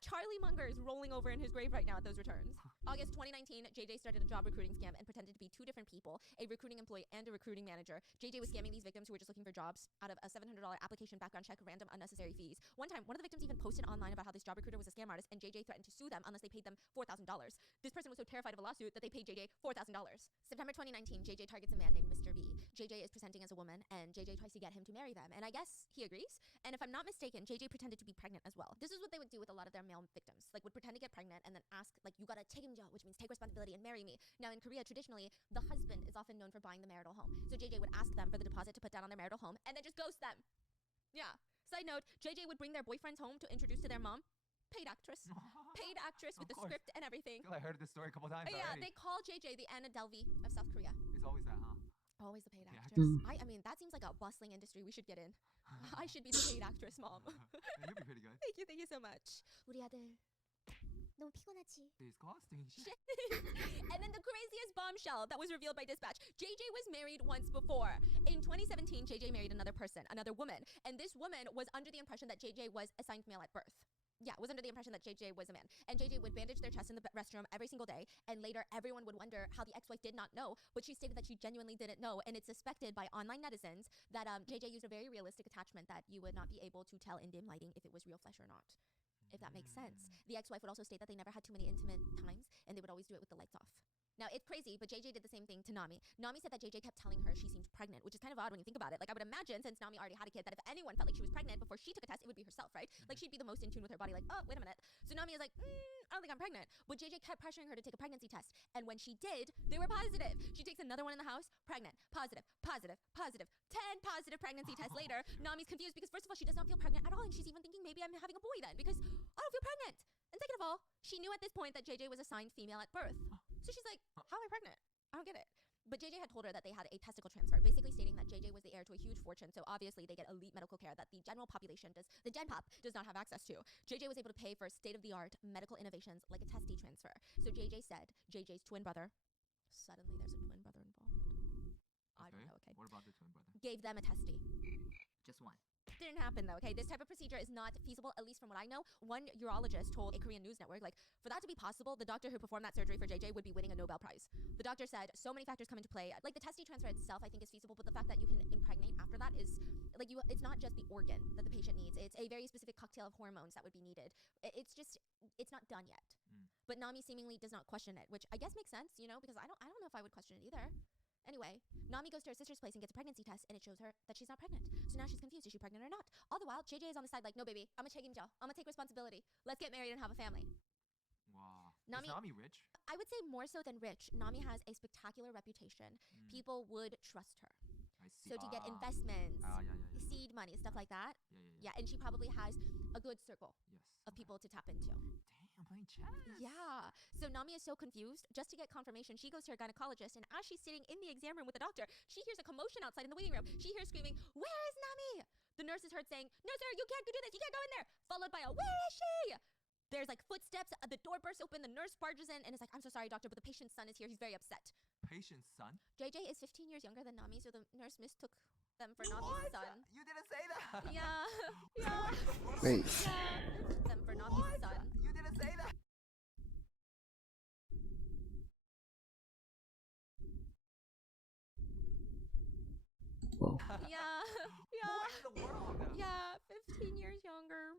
Charlie Munger is rolling over in his grave right now at those returns. August 2019, JJ started a job recruiting scam and pretended to be two different people, a recruiting employee and a recruiting manager. JJ was scamming these victims who were just looking for jobs out of a $700 application background check, random unnecessary fees. One time, one of the victims even posted online about how this job recruiter was a scam artist, and JJ threatened to sue them unless they paid them $4,000. This person was so terrified of a lawsuit that they paid JJ $4,000. September 2019, JJ targets a man named Mr. V. JJ is presenting as a woman, and JJ tries to get him to marry them, and I guess he agrees. And if I'm not mistaken, JJ pretended to be pregnant as well. This is what they would do with a lot of their male victims. Like, would pretend to get pregnant and then ask, like, you gotta 책임져, which means take responsibility and marry me. Now, in Korea, traditionally, the husband is often known for buying the marital home. So JJ would ask them for the deposit to put down on their marital home and then just ghost them. Yeah. Side note, JJ would bring their boyfriends home to introduce to their mom. Paid actress. Paid actress with the script and everything. I heard this story a couple times Yeah, already. they call JJ the Anna Delvey of South Korea. It's always that, huh? Always the paid Yeah. actress. I mean, that seems like a bustling industry we should get in. I should be the paid actress, mom. You'll be pretty good. Thank you so much. 우리 아들. 너무 피곤하지? Disgusting shit. And then the craziest bombshell that was revealed by Dispatch. JJ was married once before. In 2017, JJ married another person, another woman. And this woman was under the impression that JJ was assigned male at birth. Yeah, was under the impression that JJ was a man. And JJ would bandage their chest in the restroom every single day. And later, everyone would wonder how the ex-wife did not know. But she stated that she genuinely didn't know. And it's suspected by online netizens that JJ used a very realistic attachment that you would not be able to tell in dim lighting if it was real flesh or not. If that makes sense. The ex-wife would also state that they never had too many intimate times, and they would always do it with the lights off. Now, it's crazy, but JJ did the same thing to Nami. Nami said that JJ kept telling her she seemed pregnant, which is kind of odd when you think about it. Like, I would imagine, since Nami already had a kid, that if anyone felt like she was pregnant before she took a test, it would be herself, right? Like, she'd be the most in tune with her body, like, oh, wait a minute. So Nami is like, I don't think I'm pregnant. But JJ kept pressuring her to take a pregnancy test. And when she did, they were positive. She takes another one in the house, pregnant, positive, positive, positive. 10 positive pregnancy tests later, Nami's confused because, first of all, she does not feel pregnant at all. And she's even thinking, maybe I'm having a boy then, because I don't feel pregnant. And second of all, she knew at this point that JJ was assigned female at birth. So she's like, how am I pregnant? I don't get it. But JJ had told her that they had a testicle transfer, basically stating that JJ was the heir to a huge fortune, so obviously they get elite medical care that the general population the gen pop does not have access to. JJ was able to pay for state-of-the-art medical innovations like a testy transfer. So JJ said JJ's twin brother, suddenly there's a twin brother involved. I don't know, okay. What about the twin brother? Gave them a testy. Just one. Didn't happen though, okay? This type of procedure is not feasible, at least from what I know. One urologist told a Korean news network, like, for that to be possible, the doctor who performed that surgery for JJ would be winning a Nobel Prize. The doctor said so many factors come into play. Like, the testy transfer itself, I think, is feasible, but the fact that you can impregnate after that is, like, it's not just the organ that the patient needs. It's a very specific cocktail of hormones that would be needed. It's just, it's not done yet. But Nami seemingly does not question it, which I guess makes sense, you know, because I don't know if I would question it either. Anyway, Nami goes to her sister's place and gets a pregnancy test, and it shows her that she's not pregnant. So now she's confused. Is she pregnant or not? All the while, JJ is on the side like, no, baby, I'm gonna 책임져. I'm gonna take responsibility. Let's get married and have a family. Wow. Nami, is Nami rich? I would say more so than rich. Nami has a spectacular reputation. People would trust her. I see. So to get investments, yeah. seed money, stuff like that. Yeah. And she probably has a good circle Yes. of people to tap into. Damn. from playing chess. Yeah. So Nami is so confused. Just to get confirmation, she goes to her gynecologist, and as she's sitting in the exam room with the doctor, she hears a commotion outside in the waiting room. She hears screaming, "Where is Nami?" The nurse is heard saying, "No, sir, you can't do this. You can't go in there." Followed by a, "Where is she?" There's like footsteps. The door bursts open. The nurse barges in and is like, "I'm so sorry, doctor, but the patient's son is here. He's very upset." Patient's son? JJ is 15 years younger than Nami, so the nurse mistook them for Nami's son. You didn't say that. Yeah. Yeah. Wait. Yeah. Mistook them for Nami's son. You didn't say that. Whoa. Yeah. Yeah. What in the world? Yeah. 15 years younger.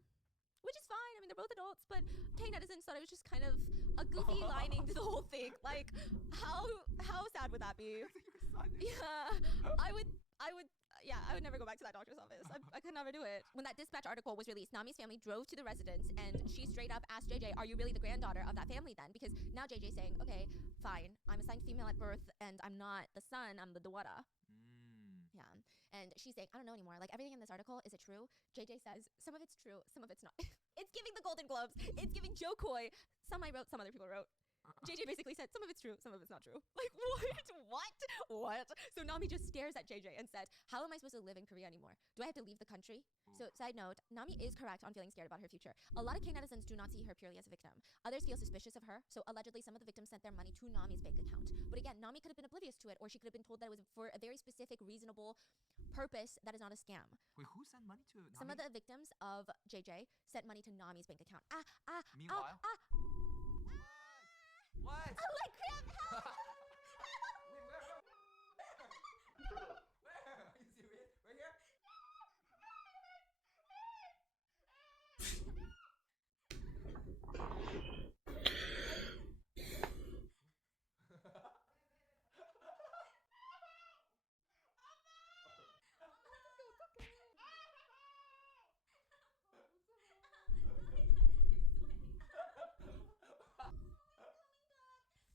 Which is fine. I mean, they're both adults, but K-netizens thought it was just kind of a goofy lining to the whole thing. Like, how sad would that be? Yeah, I would, I would never go back to that doctor's office. I could never do it. When that dispatch article was released, Nami's family drove to the residence, and she straight up asked JJ, "Are you really the granddaughter of that family then?" Because now JJ's saying, "Okay, fine, I'm assigned female at birth, and I'm not the son, I'm the daughter." Yeah. And she's saying, "I don't know anymore. Like, everything in this article, is it true?" JJ says, "Some of it's true, some of it's not." It's giving the Golden Globes. It's giving Joe Coy. Some I wrote, some other people wrote. JJ basically said, "Some of it's true, some of it's not true." Like, what? What? So Nami just stares at JJ and said, "How am I supposed to live in Korea anymore? Do I have to leave the country?" So, side note, Nami is correct on feeling scared about her future. A lot of K-netizens do not see her purely as a victim. Others feel suspicious of her, so allegedly some of the victims sent their money to Nami's bank account. But again, Nami could have been oblivious to it, or she could have been told that it was for a very specific, reasonable purpose that is not a scam. Wait, who sent money to Nami? Some of the victims of JJ sent money to Nami's bank account. Meanwhile? What? Oh my crap! Help! Where? Are you serious? Right here?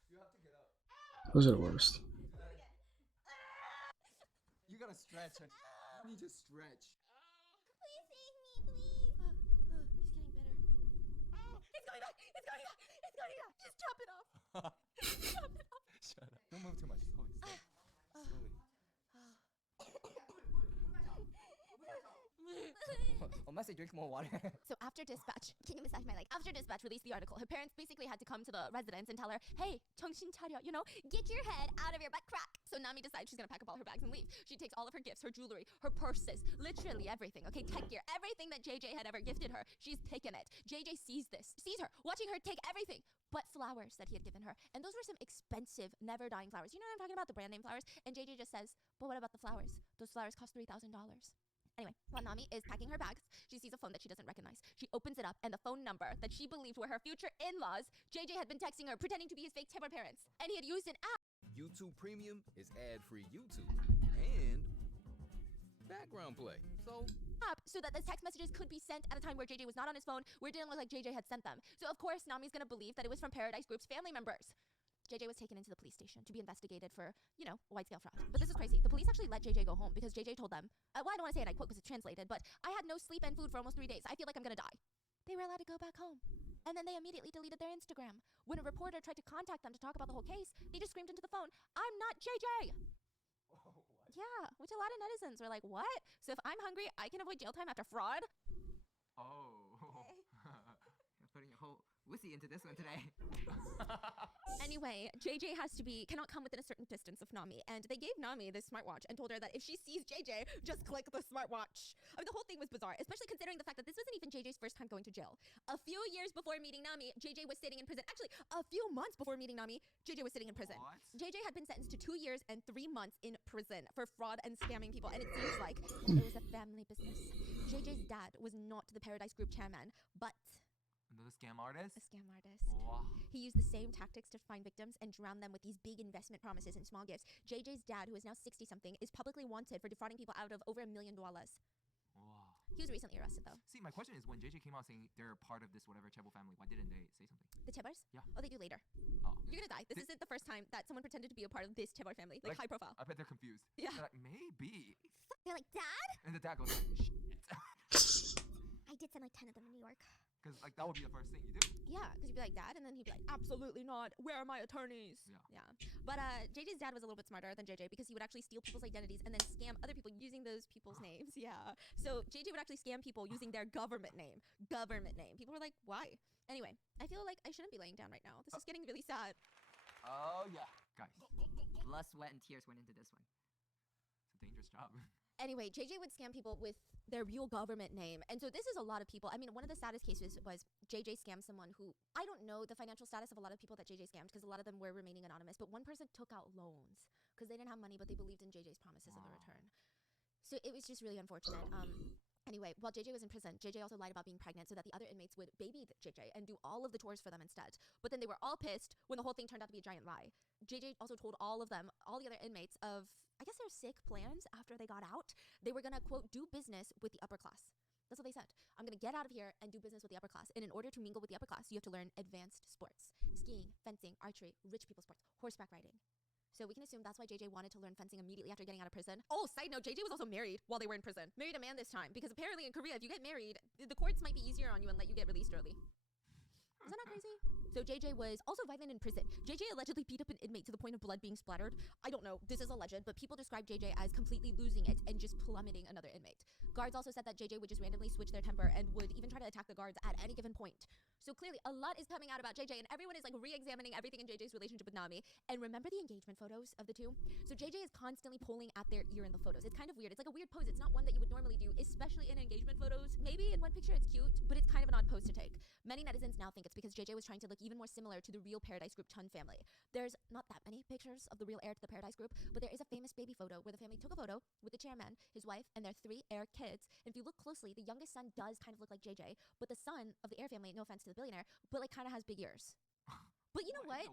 You have to get up. Those are the worst. You gotta stretch, honey. You need to stretch. Please save me, please. He's getting better. It's going back! It's going back! It's going back! Just chop it off! Chop it off! Shut up. Don't move too much. Slowly. Slowly. Unless they drink more water. So after Dispatch, can you massage my leg? After Dispatch released the article, her parents basically had to come to the residence and tell her, "Hey, 정신 차려, you know, get your head out of your butt crack." So Nami decides she's gonna pack up all her bags and leave. She takes all of her gifts, her jewelry, her purses, literally everything, okay, tech gear, everything that JJ had ever gifted her. She's taken it. JJ sees her, watching her take everything but flowers that he had given her. And those were some expensive, never dying flowers. You know what I'm talking about? The brand name flowers. And JJ just says, "But what about the flowers? Those flowers cost $3,000. Anyway, while Nami is packing her bags, she sees a phone that she doesn't recognize. She opens it up, and the phone number that she believed were her future in-laws, JJ had been texting her, pretending to be his fake Timber parents. And he had used an app. YouTube Premium is ad-free YouTube and background play. So that the text messages could be sent at a time where JJ was not on his phone, where it didn't look like JJ had sent them. So of course, Nami's gonna believe that it was from Paradise Group's family members. JJ was taken into the police station to be investigated for, you know, wide-scale fraud. But this is crazy. The police actually let JJ go home because JJ told them, well, I don't want to say it, I quote because it's translated, but "I had no sleep and food for almost 3 days. I feel like I'm gonna die." They were allowed to go back home. And then they immediately deleted their Instagram. When a reporter tried to contact them to talk about the whole case, they just screamed into the phone, "I'm not JJ." Yeah, which a lot of netizens were like, what? So if I'm hungry, I can avoid jail time after fraud? Oh. You're putting your whole wussy into this one today. Anyway, JJ cannot come within a certain distance of Nami, and they gave Nami this smartwatch and told her that if she sees JJ, just click the smartwatch. I mean, the whole thing was bizarre, especially considering the fact that this wasn't even JJ's first time going to jail. A few years before meeting Nami, JJ was sitting in prison. Actually, a few months before meeting Nami, JJ was sitting in prison. What? JJ had been sentenced to 2 years and 3 months in prison for fraud and scamming people, and it seems like it was a family business. JJ's dad was not the Paradise Group chairman, but the scam artist? A scam artist. Wow. He used the same tactics to find victims and drown them with these big investment promises and small gifts. JJ's dad, who is now 60-something, is publicly wanted for defrauding people out of over $1 million. Wow. He was recently arrested, though. See, my question is, when JJ came out saying they're part of this whatever Chebo family, why didn't they say something? The Chebars? Yeah. Oh, they do later. Oh. You're gonna die. This isn't the first time that someone pretended to be a part of this Chebar family. Like high profile. I bet they're confused. Yeah. They're like, maybe. They're like, "Dad?" And the dad goes, shit. I did send like 10 of them to New York. Because like that would be the first thing you do. Yeah, because you'd be like, Dad, and then he'd be like, absolutely not. Where are my attorneys? Yeah. But JJ's dad was a little bit smarter than JJ because he would actually steal people's identities and then scam other people using those people's names. Yeah. So JJ would actually scam people using their government name. Government name. People were like, why? Anyway, I feel like I shouldn't be laying down right now. This is getting really sad. Oh yeah, guys. Blood, sweat, and tears went into this one. It's a dangerous job. Anyway, JJ would scam people with their real government name. And so this is a lot of people. I mean, one of the saddest cases was JJ scammed someone who, I don't know the financial status of a lot of people that JJ scammed because a lot of them were remaining anonymous. But one person took out loans because they didn't have money, but they believed in JJ's promises of the return. So it was just really unfortunate. Anyway, while JJ was in prison, JJ also lied about being pregnant so that the other inmates would baby JJ and do all of the chores for them instead. But then they were all pissed when the whole thing turned out to be a giant lie. JJ also told all of them, all the other inmates, of, I guess, their sick plans after they got out. They were gonna, quote, do business with the upper class. That's what they said. I'm gonna get out of here and do business with the upper class. And in order to mingle with the upper class, you have to learn advanced sports. Skiing, fencing, archery, rich people sports, horseback riding. So we can assume that's why JJ wanted to learn fencing immediately after getting out of prison. Oh, side note, JJ was also married while they were in prison. Married a man this time, because apparently in Korea, if you get married, the courts might be easier on you and let you get released early. Is that not crazy? So JJ was also violent in prison. JJ allegedly beat up an inmate to the point of blood being splattered. I don't know, this is alleged, but people describe JJ as completely losing it and just plummeting another inmate. Guards also said that JJ would just randomly switch their temper and would even try to attack the guards at any given point. So clearly a lot is coming out about JJ and everyone is like re-examining everything in JJ's relationship with Nami. And remember the engagement photos of the two? So JJ is constantly pulling at their ear in the photos. It's kind of weird. It's like a weird pose. It's not one that you would normally do, especially in engagement photos. Maybe in one picture it's cute, but it's kind of an odd pose to take. Many netizens now think it's because JJ was trying to look even more similar to the real Paradise Group Chun family. There's not that many pictures of the real heir to the Paradise Group, but there is a famous baby photo where the family took a photo with the chairman, his wife, and their 3 heir kids. And if you look closely, the youngest son does kind of look like JJ, but the son of the heir family, no offense to the billionaire, but like kind of has big ears. But you know what?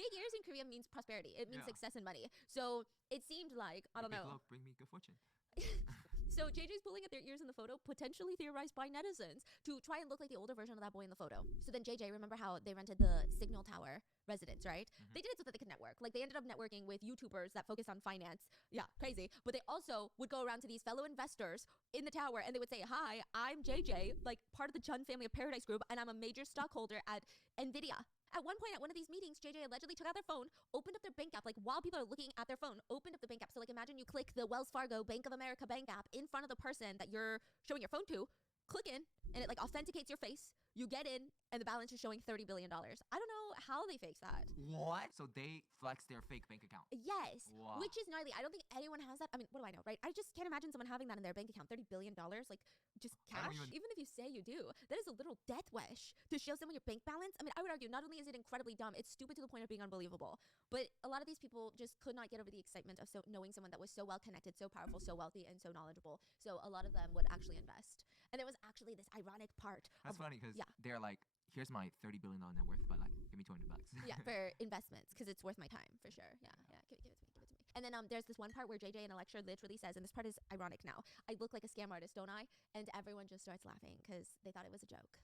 Big ears in Korea means prosperity. It means success and money. So it seemed like, I don't know. Big look, bring me good fortune. So JJ's pulling at their ears in the photo, potentially theorized by netizens, to try and look like the older version of that boy in the photo. So then JJ, remember how they rented the Signal Tower residence, right? They did it so that they could network. Like they ended up networking with YouTubers that focused on finance. Yeah, crazy. But they also would go around to these fellow investors in the tower and they would say, hi, I'm JJ, like part of the Chun family of Paradise Group, and I'm a major stockholder at NVIDIA. At one point, at one of these meetings, JJ allegedly took out their phone, opened up their bank app, like while people are looking at their phone, opened up the bank app. So like imagine you click the Wells Fargo Bank of America bank app in front of the person that you're showing your phone to, click in, and it like authenticates your face. You get in, and the balance is showing $30 billion. I don't know how they fixed that. What? So they flex their fake bank account. Yes, Wow. which is gnarly. I don't think anyone has that. I mean, what do I know, right? I just can't imagine someone having that in their bank account, $30 billion, like just I don't cash. Even if you say you do, that is a little death wish to show someone your bank balance. I mean, I would argue not only is it incredibly dumb, it's stupid to the point of being unbelievable. But a lot of these people just could not get over the excitement of knowing someone that was so well connected, so powerful, so wealthy, and so knowledgeable. So a lot of them would actually invest. And there was actually this ironic part. That's funny because yeah. they're like, here's my $30 billion net worth, but like, give me $200. Yeah, for investments, because it's worth my time, for sure. Yeah, give it to me, give it to me. And then there's this one part where JJ in a lecture literally says, and this part is ironic now, I look like a scam artist, don't I? And everyone just starts laughing because they thought it was a joke.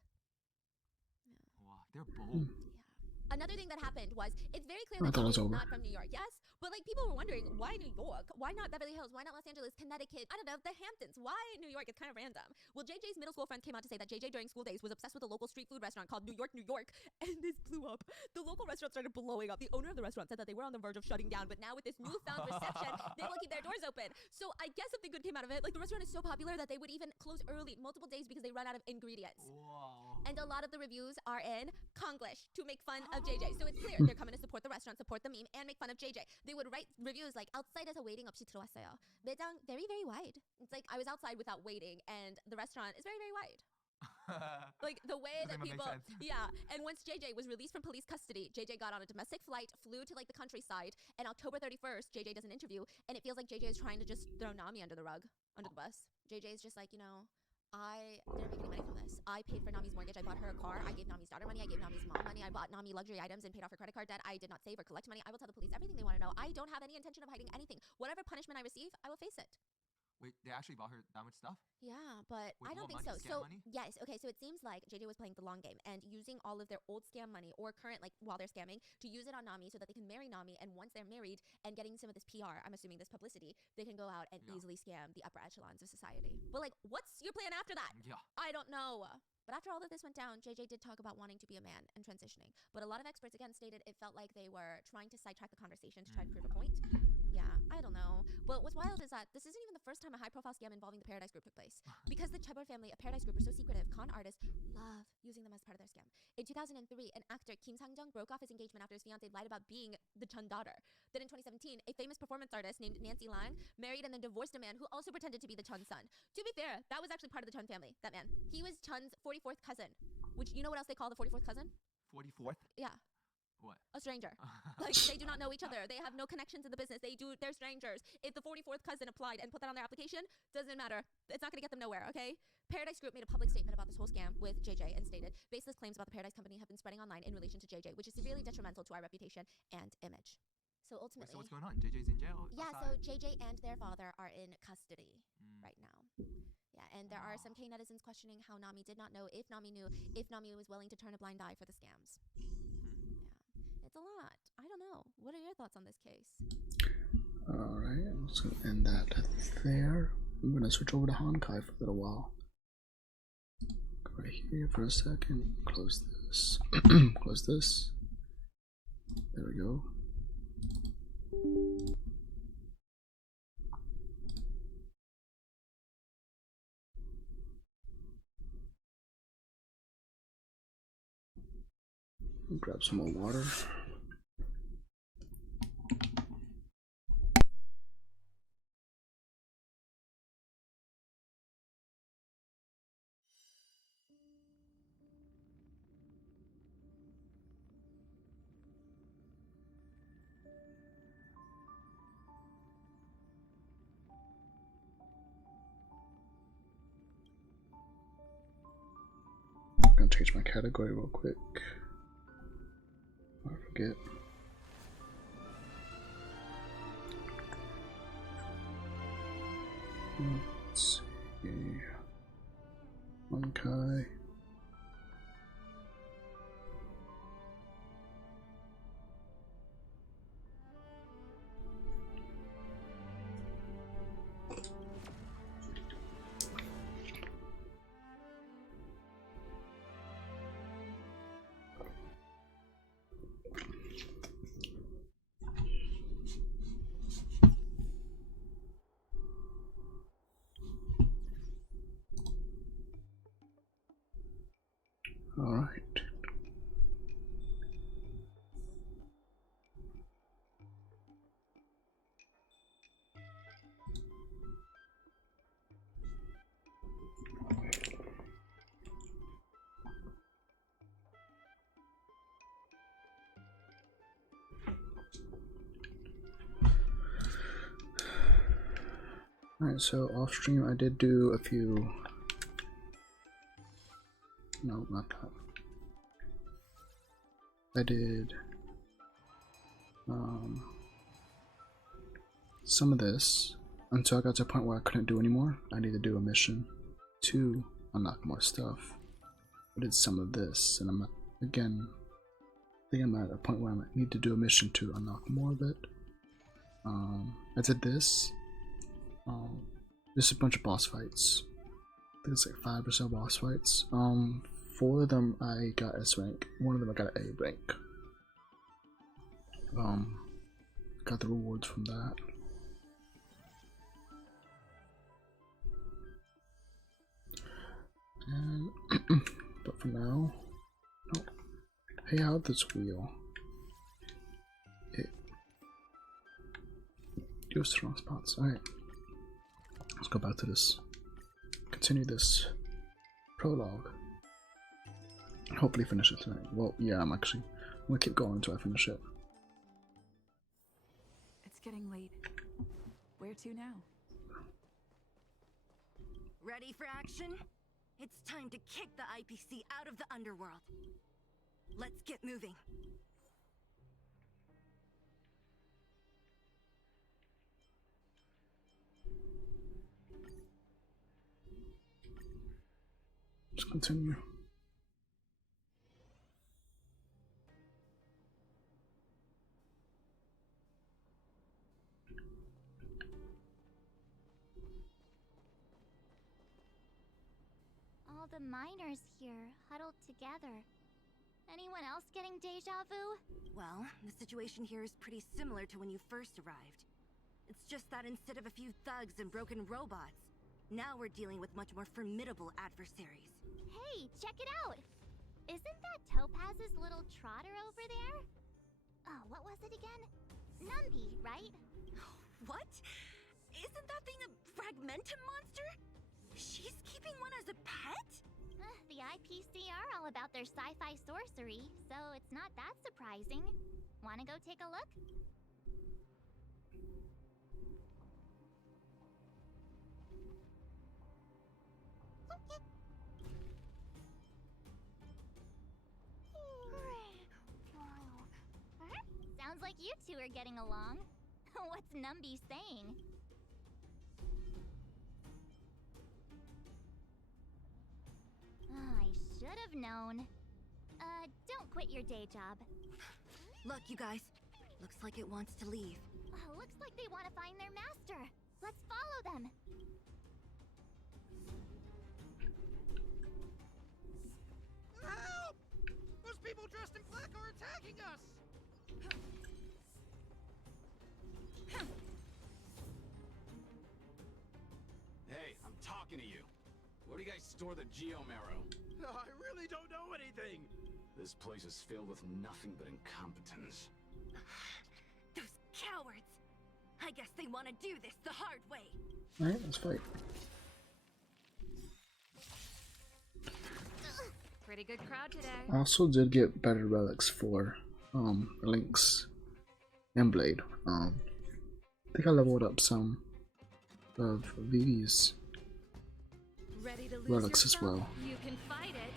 Yeah. Wow, they're bold. Yeah. Another thing that happened was, it's very clear I that thought it JJ was is over. not from New York. Yes, but like people were wondering, why New York? Why not Beverly Hills? Why not Los Angeles, Connecticut? I don't know, the Hamptons. Why New York? It's kind of random. Well, JJ's middle school friend came out to say that JJ during school days was obsessed with a local street food restaurant called New York, and this blew up. The local restaurant started blowing up. The owner of the restaurant said that they were on the verge of shutting down, but now with this newfound reception, they will keep their doors open. So I guess something good came out of it. Like the restaurant is so popular that they would even close early, multiple days, because they run out of ingredients. Wow. And a lot of the reviews are in Konglish to make fun of JJ. So it's clear they're coming to support the restaurant, support the meme, and make fun of JJ. They would write reviews like, outsid에서 waiting 없이 들어왔어요. 매장 very, very wide. It's like I was outside without waiting, and the restaurant is very, very wide. Like the way that people, yeah. And once JJ was released from police custody, JJ got on a domestic flight, flew to like the countryside, and October 31st, JJ does an interview, and it feels like JJ is trying to just throw Nami under the rug, under the bus. JJ is just like, you know, I didn't make any money from this. I paid for Nami's mortgage. I bought her a car. I gave Nami's daughter money. I gave Nami's mom money. I bought Nami luxury items and paid off her credit card debt. I did not save or collect money. I will tell the police everything they want to know. I don't have any intention of hiding anything. Whatever punishment I receive, I will face it. Wait, they actually bought her that much stuff? Yeah, but With I don't what think money? so. Scam So money? yes, okay. So it seems like JJ was playing the long game and using all of their old scam money or current, like while they're scamming, to use it on Nami so that they can marry Nami. And once they're married and getting some of this PR, I'm assuming this publicity, they can go out and easily scam the upper echelons of society. But like, what's your plan after that? Yeah. I don't know. But after all of this went down, JJ did talk about wanting to be a man and transitioning. But a lot of experts again stated it felt like they were trying to sidetrack the conversation to try to prove a point. Yeah, I don't know. But what's wild is that this isn't even the first time a high-profile scam involving the Paradise Group took place. Because the Chebor family, a Paradise Group, are so secretive, con artists love using them as part of their scam. In 2003, an actor, Kim Sang-jung, broke off his engagement after his fiancée lied about being the Chun daughter. Then in 2017, a famous performance artist named Nancy Lang married and then divorced a man who also pretended to be the Chun son. To be fair, that was actually part of the Chun family, that man. He was Chun's 44th cousin, which you know what else they call the 44th cousin? 44th? Yeah. What? A stranger. Like, they do not know each other. They have no connections in the business. They're strangers. If the 44th cousin applied and put that on their application, doesn't matter. It's not going to get them nowhere, okay? Paradise Group made a public statement about this whole scam with JJ and stated, baseless claims about the Paradise Company have been spreading online in relation to JJ, which is severely detrimental to our reputation and image. So ultimately... Wait, so what's going on? JJ's in jail? Yeah, outside? so JJ and their father are in custody right now. Yeah, and there are some K netizens questioning how Nami did not know, if Nami knew, if Nami was willing to turn a blind eye for the scams. Yeah, it's a lot. I don't know. What are your thoughts on this case? Alright, I'm just gonna end that there. I'm gonna switch over to Honkai for a little while. Go right here for a second. Close this. Close this. There we go. Grab some more water. I'm gonna change my category real quick. I forget. Let's see. Honkai. All right. Alright, so off stream I did do a few. No, not that. I did some of this until I got to a point where I couldn't do anymore. I need to do a mission to unlock more stuff. I did some of this, and I'm again. I think I'm at a point where I might need to do a mission to unlock more of it. I did this. Just a bunch of boss fights. I think it's like 5 or so boss fights. 4 of them I got S rank. 1 of them I got A rank. Got the rewards from that. And but for now, no. Hey, how this wheel? It goes to the wrong spots. Alright. Let's go back to this. Continue this prologue. Hopefully finish it tonight. Well, yeah, I'm gonna keep going until I finish it. It's getting late. Where to now? Ready for action? It's time to kick the IPC out of the underworld. Let's get moving. Let's continue. All the miners here, huddled together. Anyone else getting deja vu? Well, the situation here is pretty similar to when you first arrived. It's just that instead of a few thugs and broken robots, now we're dealing with much more formidable adversaries. Hey, check it out! Isn't that Topaz's little trotter over there? Oh, what was it again? Numby, right? What? Isn't that thing a fragmentum monster? She's keeping one as a pet? The IPC are all about their sci-fi sorcery, so it's not that surprising. Wanna go take a look? Sounds like you two are getting along. What's Numby saying? I should have known. Don't quit your day job. Look, you guys. Looks like it wants to leave. Looks like they want to find their master. Let's follow them. Help! Those people dressed in black are attacking us! Hey, I'm talking to you. Where do you guys store the Geomarrow? I really don't know anything! This place is filled with nothing but incompetence. Those cowards! I guess they want to do this the hard way. Alright, let's fight. Pretty good crowd today. I also did get better relics for Lynx and Blade. I think I leveled up some of these relics as well. You can fight it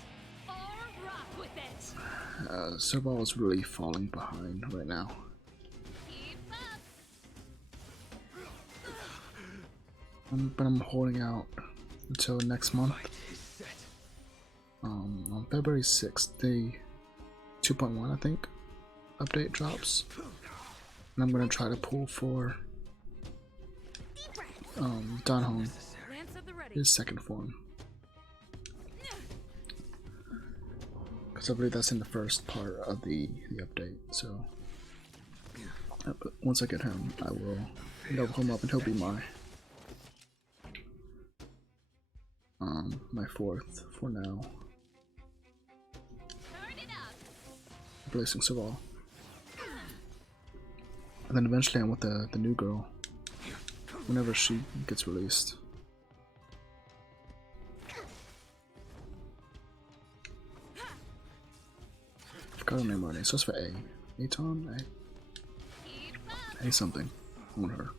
or rock with it. Serval is really falling behind right now. Keep up. But I'm holding out until next month. On February 6th, the 2.1 I think update drops, and I'm gonna try to pull for Donhong, his second form, because I believe that's in the first part of the update. So but once I get him, I will level him up, and he'll be my fourth for now. Replacing Serval. And then eventually I'm with the new girl whenever she gets released. I forgot her name already. So it's for A. Aton? A something. I want her.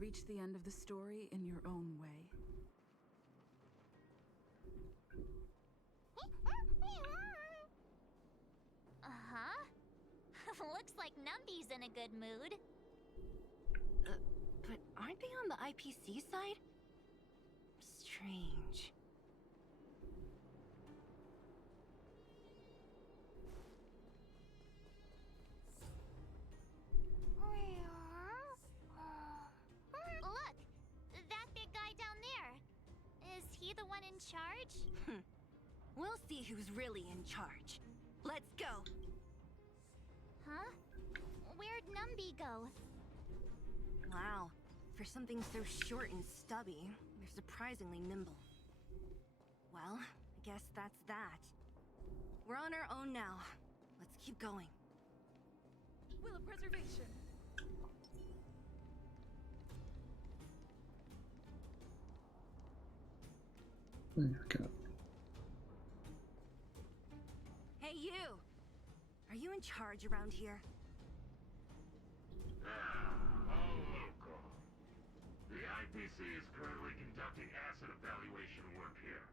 Reach the end of the story in your own way. Looks like Numby's in a good mood. But aren't they on the IPC side? Strange. Look! That big guy down there. Is he the one in charge? We'll see who's really in charge. Let's go! Huh? Where'd Numby go? Wow. For something so short and stubby, they're surprisingly nimble. Well, I guess that's that. We're on our own now. Let's keep going. Will of preservation. Okay. Hey, you! Are you in charge around here? All local. The IPC is currently conducting asset evaluation work here.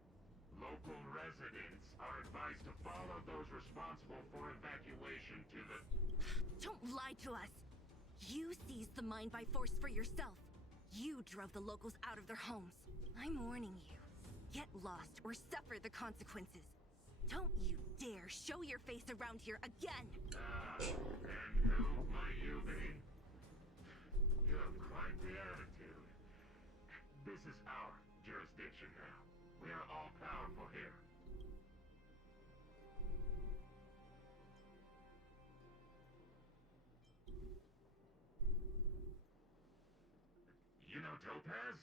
Local residents are advised to follow those responsible for evacuation to the... Don't lie to us. You seized the mine by force for yourself. You drove the locals out of their homes. I'm warning you. Get lost or suffer the consequences. Don't you dare show your face around here again! And who might you be? You have quite the attitude. This is our jurisdiction now. We are all powerful here. You know Topaz?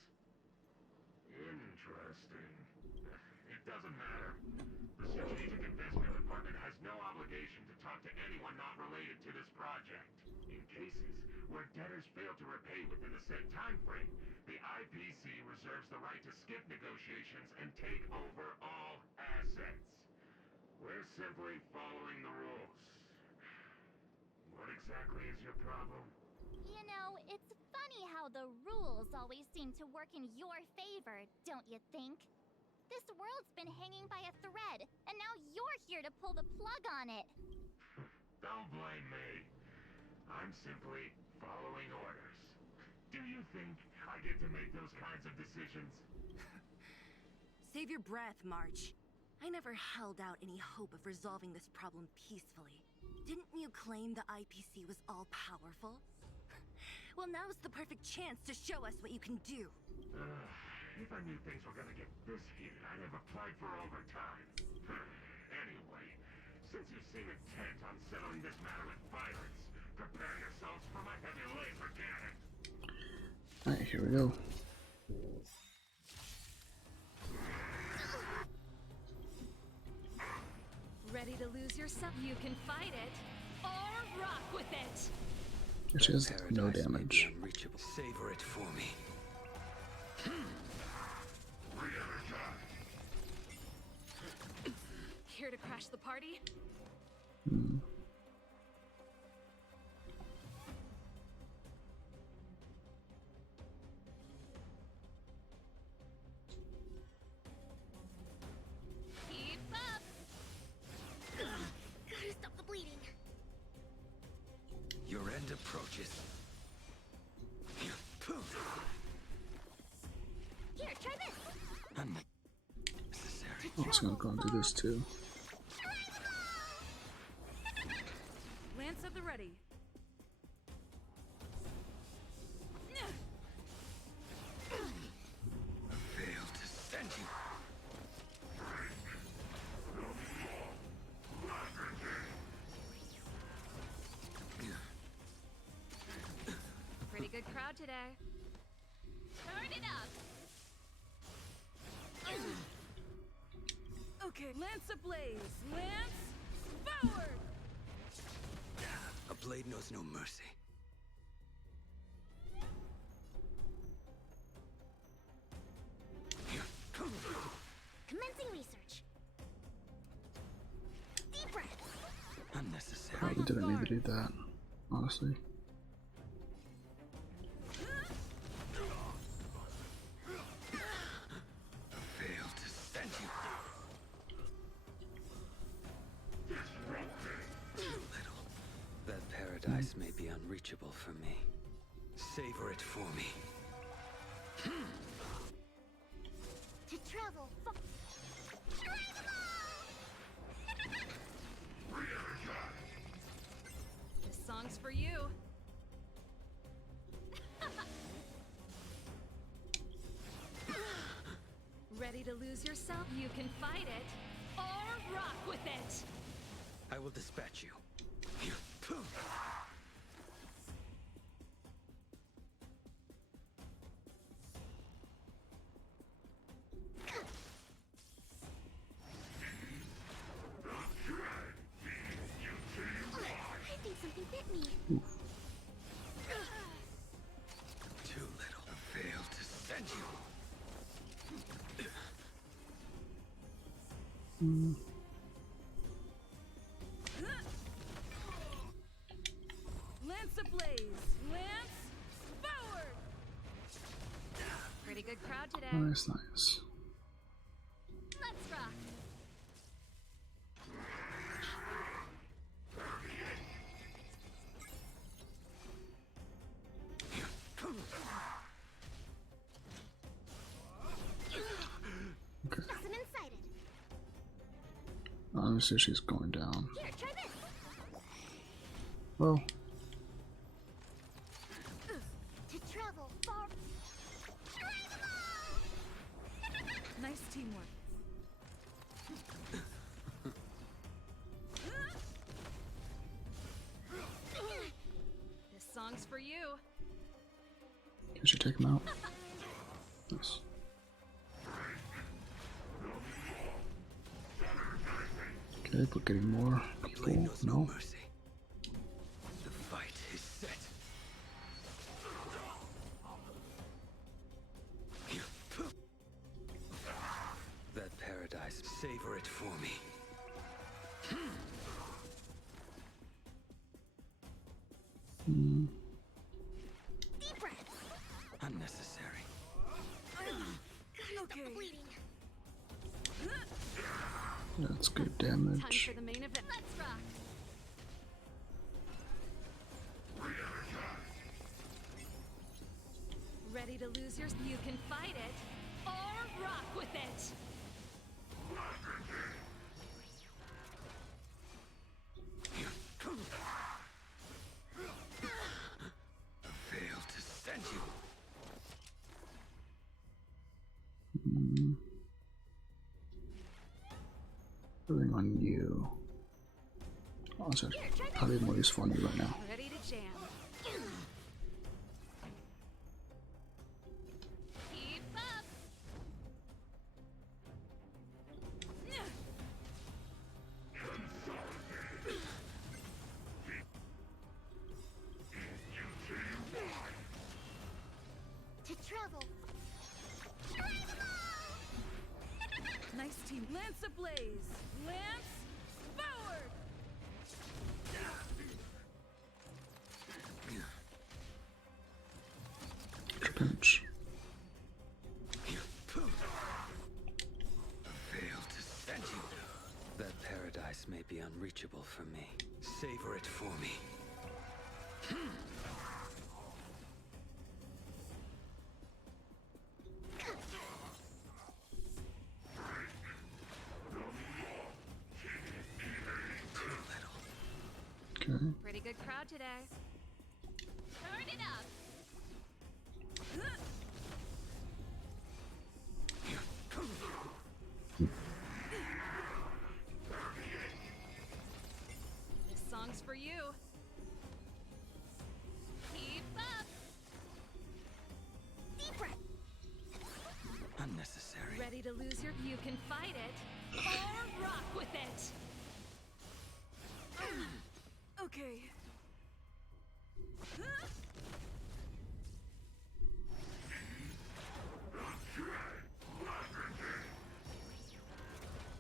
Interesting. It doesn't matter. The Strategic Investment Department has no obligation to talk to anyone not related to this project. In cases where debtors fail to repay within the set time frame, the IPC reserves the right to skip negotiations and take over all assets. We're simply following the rules. What exactly is your problem? You know, it's funny how the rules always seem to work in your favor, don't you think? This world's been hanging by a thread, and now you're here to pull the plug on it. Don't blame me. I'm simply following orders. Do you think I get to make those kinds of decisions? Save your breath, March. I never held out any hope of resolving this problem peacefully. Didn't you claim the IPC was all-powerful? Well, now's the perfect chance to show us what you can do. If I knew things were gonna get this heated, I'd have applied for overtime. Anyway, since you seem intent on settling this matter with violence, prepare yourselves for my heavy laser cannon. Alright, here we go. Ready to lose yourself? You can fight it or rock with it. Which is no damage. Savor it for me. Here to crash the party? Keep up! Gotta stop the bleeding. Your end approaches. Here, try this. Unnecessary. I'm just gonna go and do this too. Lance at the ready. Failed to send you. Pretty good crowd today. Turn it up. Okay, Lance ablaze. Lance forward. A blade knows no mercy. Commencing research. Deep breath. Unnecessary. Probably didn't need to do that, honestly. Failed to send you. Too little. That paradise may be unreachable for me. Savor it for me. To travel. This song's for you. Ready to lose yourself? You can fight it or rock with it. I will dispatch you. I think something bit me. Too little. Failed to send you. Lance ablaze. Lance forward. Pretty good crowd today. Nice, nice. Let's rock. Honestly, she's going down. Well, To travel far. Nice teamwork. This song's for you. can she take him out? Nice. Okay, we're getting more people. No. The fight is set. That paradise, savor it for me. Hmm. Deep breath. Unnecessary. Okay. That's good Time damage. for the main event. Let's rock. Ready to lose your? You can fight it or rock with it. Fail to send you. Hmm. Moving on you. Also, probably more useful on you right now. Ready to jam. Keep up. To travel. Nice team. Lance ablaze. Lance forward. Pinch. Fail to send you. That paradise may be unreachable for me. Savor it for me. Okay. Pretty good crowd today. Turn it up. This song's for you. Keep up. Deep breath. Unnecessary. Ready to lose your? You can fight it or rock with it. Okay.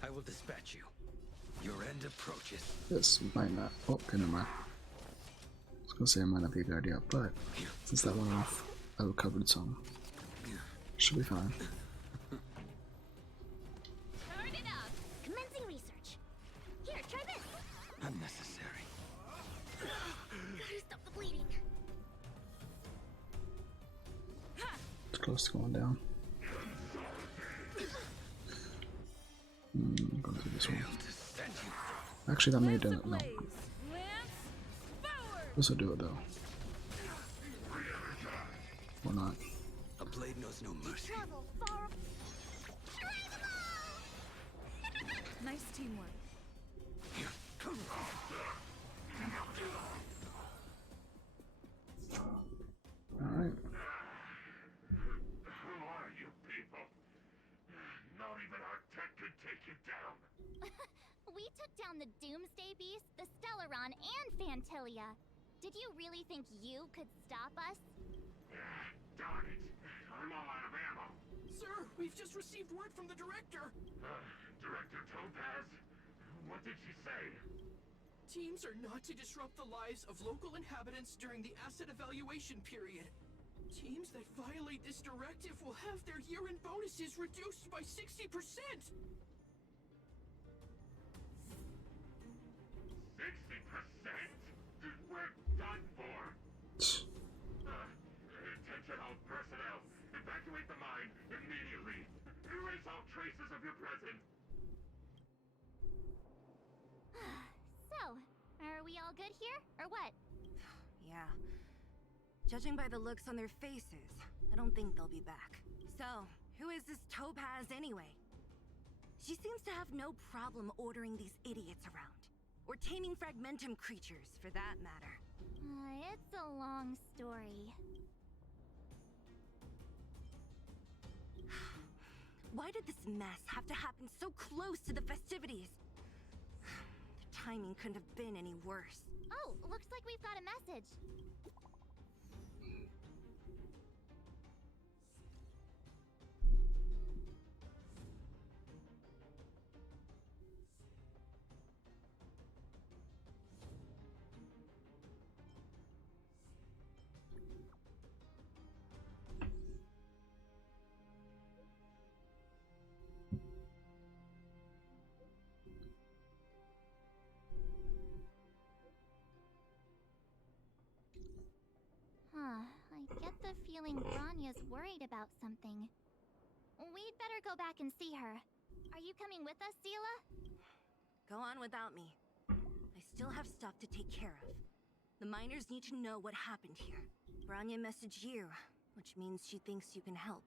I will dispatch you. Your end approaches. This might not. Oh, okay, never mind. I was gonna say it might not be a good idea, but since that went off, I recovered some. Should be fine. Turn it up. Commencing research. Here, try this. Unnecessary. Gotta stop the bleeding. It's close to going down. I'm gonna do this one. Actually, that may do it. No. This will do it though. Or not. A blade knows no mercy. Travel far. Nice teamwork. Alright. Who are you people? Not even our tech could take you down. We took down the Doomsday Beast, the Stellaron, and Fantilia. Did you really think you could stop us? Darn it. I'm all out of ammo. Sir, we've just received word from the director. Director Topaz? What did she say? Teams are not to disrupt the lives of local inhabitants during the asset evaluation period. Teams that violate this directive will have their year-end bonuses reduced by 60%. 60%? We're done for. Attention all personnel. Evacuate the mine immediately. Erase all traces of your presence. all good here, or what? Yeah. Judging by the looks on their faces, I don't think they'll be back. So, who is this Topaz anyway? She seems to have no problem ordering these idiots around. Or taming fragmentum creatures, for that matter. It's a long story. Why did this mess have to happen so close to the festivities? The timing couldn't have been any worse. Oh, looks like we've got a message. I get the feeling Bronya's worried about something. We'd better go back and see her. Are you coming with us, Zila? Go on without me. I still have stuff to take care of. The miners need to know what happened here. Bronya messaged you, which means she thinks you can help.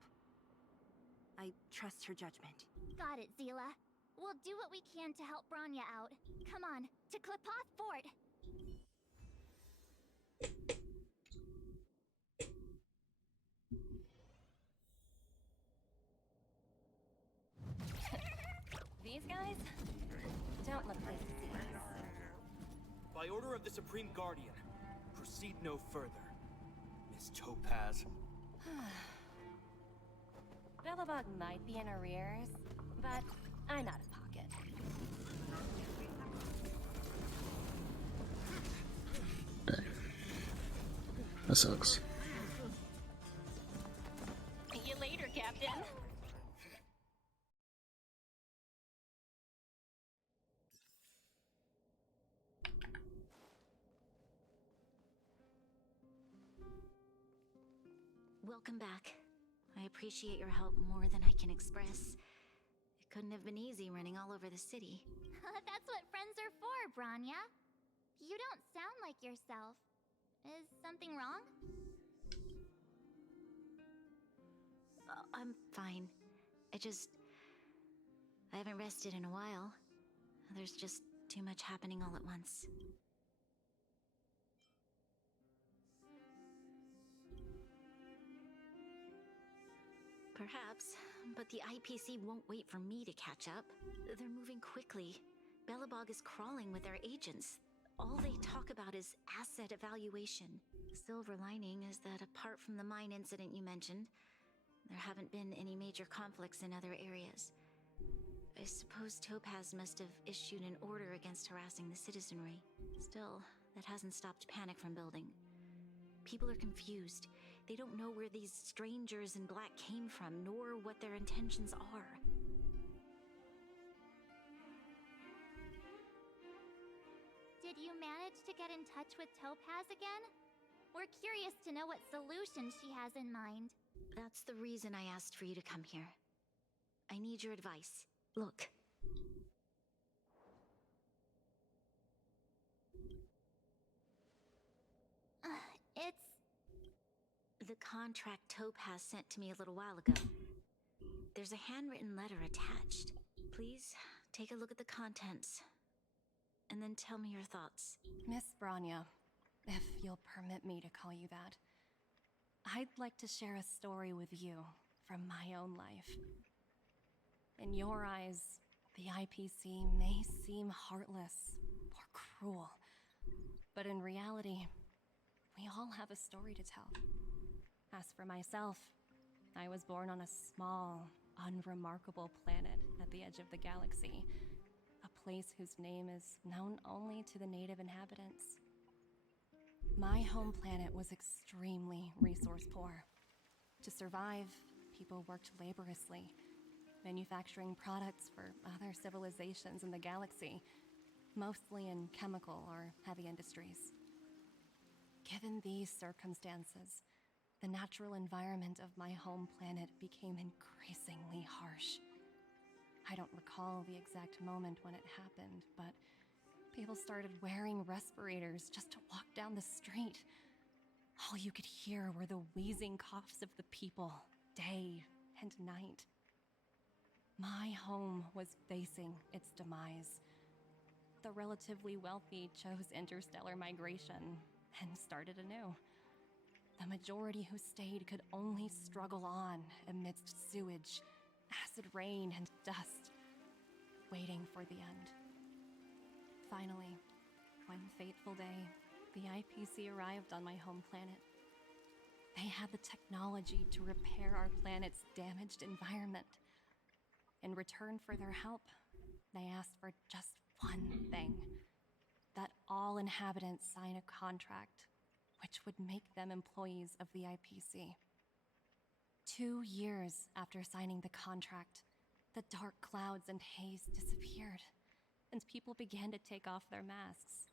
I trust her judgment. Got it, Zila. We'll do what we can to help Bronya out. Come on, to Klipoth Fort! These guys don't look pleased to see us. By order of the Supreme Guardian, proceed no further, Miss Topaz. Bellabog might be in arrears, but I'm out of pocket. That sucks. See you later, Captain. Welcome back. I appreciate your help more than I can express. It couldn't have been easy running all over the city. That's what friends are for, Bronya. You don't sound like yourself. Is something wrong? I'm fine. I haven't rested in a while. There's just too much happening all at once. Perhaps, but the IPC won't wait for me to catch up. They're moving quickly. Bellabog is crawling with their agents. All they talk about is asset evaluation. Silver lining is that apart from the mine incident you mentioned, there haven't been any major conflicts in other areas. I suppose Topaz must have issued an order against harassing the citizenry. Still, that hasn't stopped panic from building. People are confused. They don't know where these strangers in black came from, nor what their intentions are. Did you manage to get in touch with Topaz again? We're curious to know what solution she has in mind. That's the reason I asked for you to come here. I need your advice. Look. It's... the contract Topaz sent to me a little while ago. There's a handwritten letter attached. Please, take a look at the contents. And then tell me your thoughts. Miss Bronya, if you'll permit me to call you that, I'd like to share a story with you from my own life. In your eyes, the IPC may seem heartless or cruel, but in reality, we all have a story to tell. As for myself, I was born on a small, unremarkable planet at the edge of the galaxy, a place whose name is known only to the native inhabitants. My home planet was extremely resource poor. To survive, people worked laboriously, manufacturing products for other civilizations in the galaxy, mostly in chemical or heavy industries. Given these circumstances, the natural environment of my home planet became increasingly harsh. I don't recall the exact moment when it happened, but People started wearing respirators just to walk down the street. All you could hear were the wheezing coughs of the people, day and night. My home was facing its demise. The relatively wealthy chose interstellar migration and started anew. The majority who stayed could only struggle on amidst sewage, acid rain, and dust, waiting for the end. Finally, one fateful day, the IPC arrived on my home planet. They had the technology to repair our planet's damaged environment. In return for their help, they asked for just one thing: that all inhabitants sign a contract which would make them employees of the IPC. 2 years after signing the contract, the dark clouds and haze disappeared, and people began to take off their masks.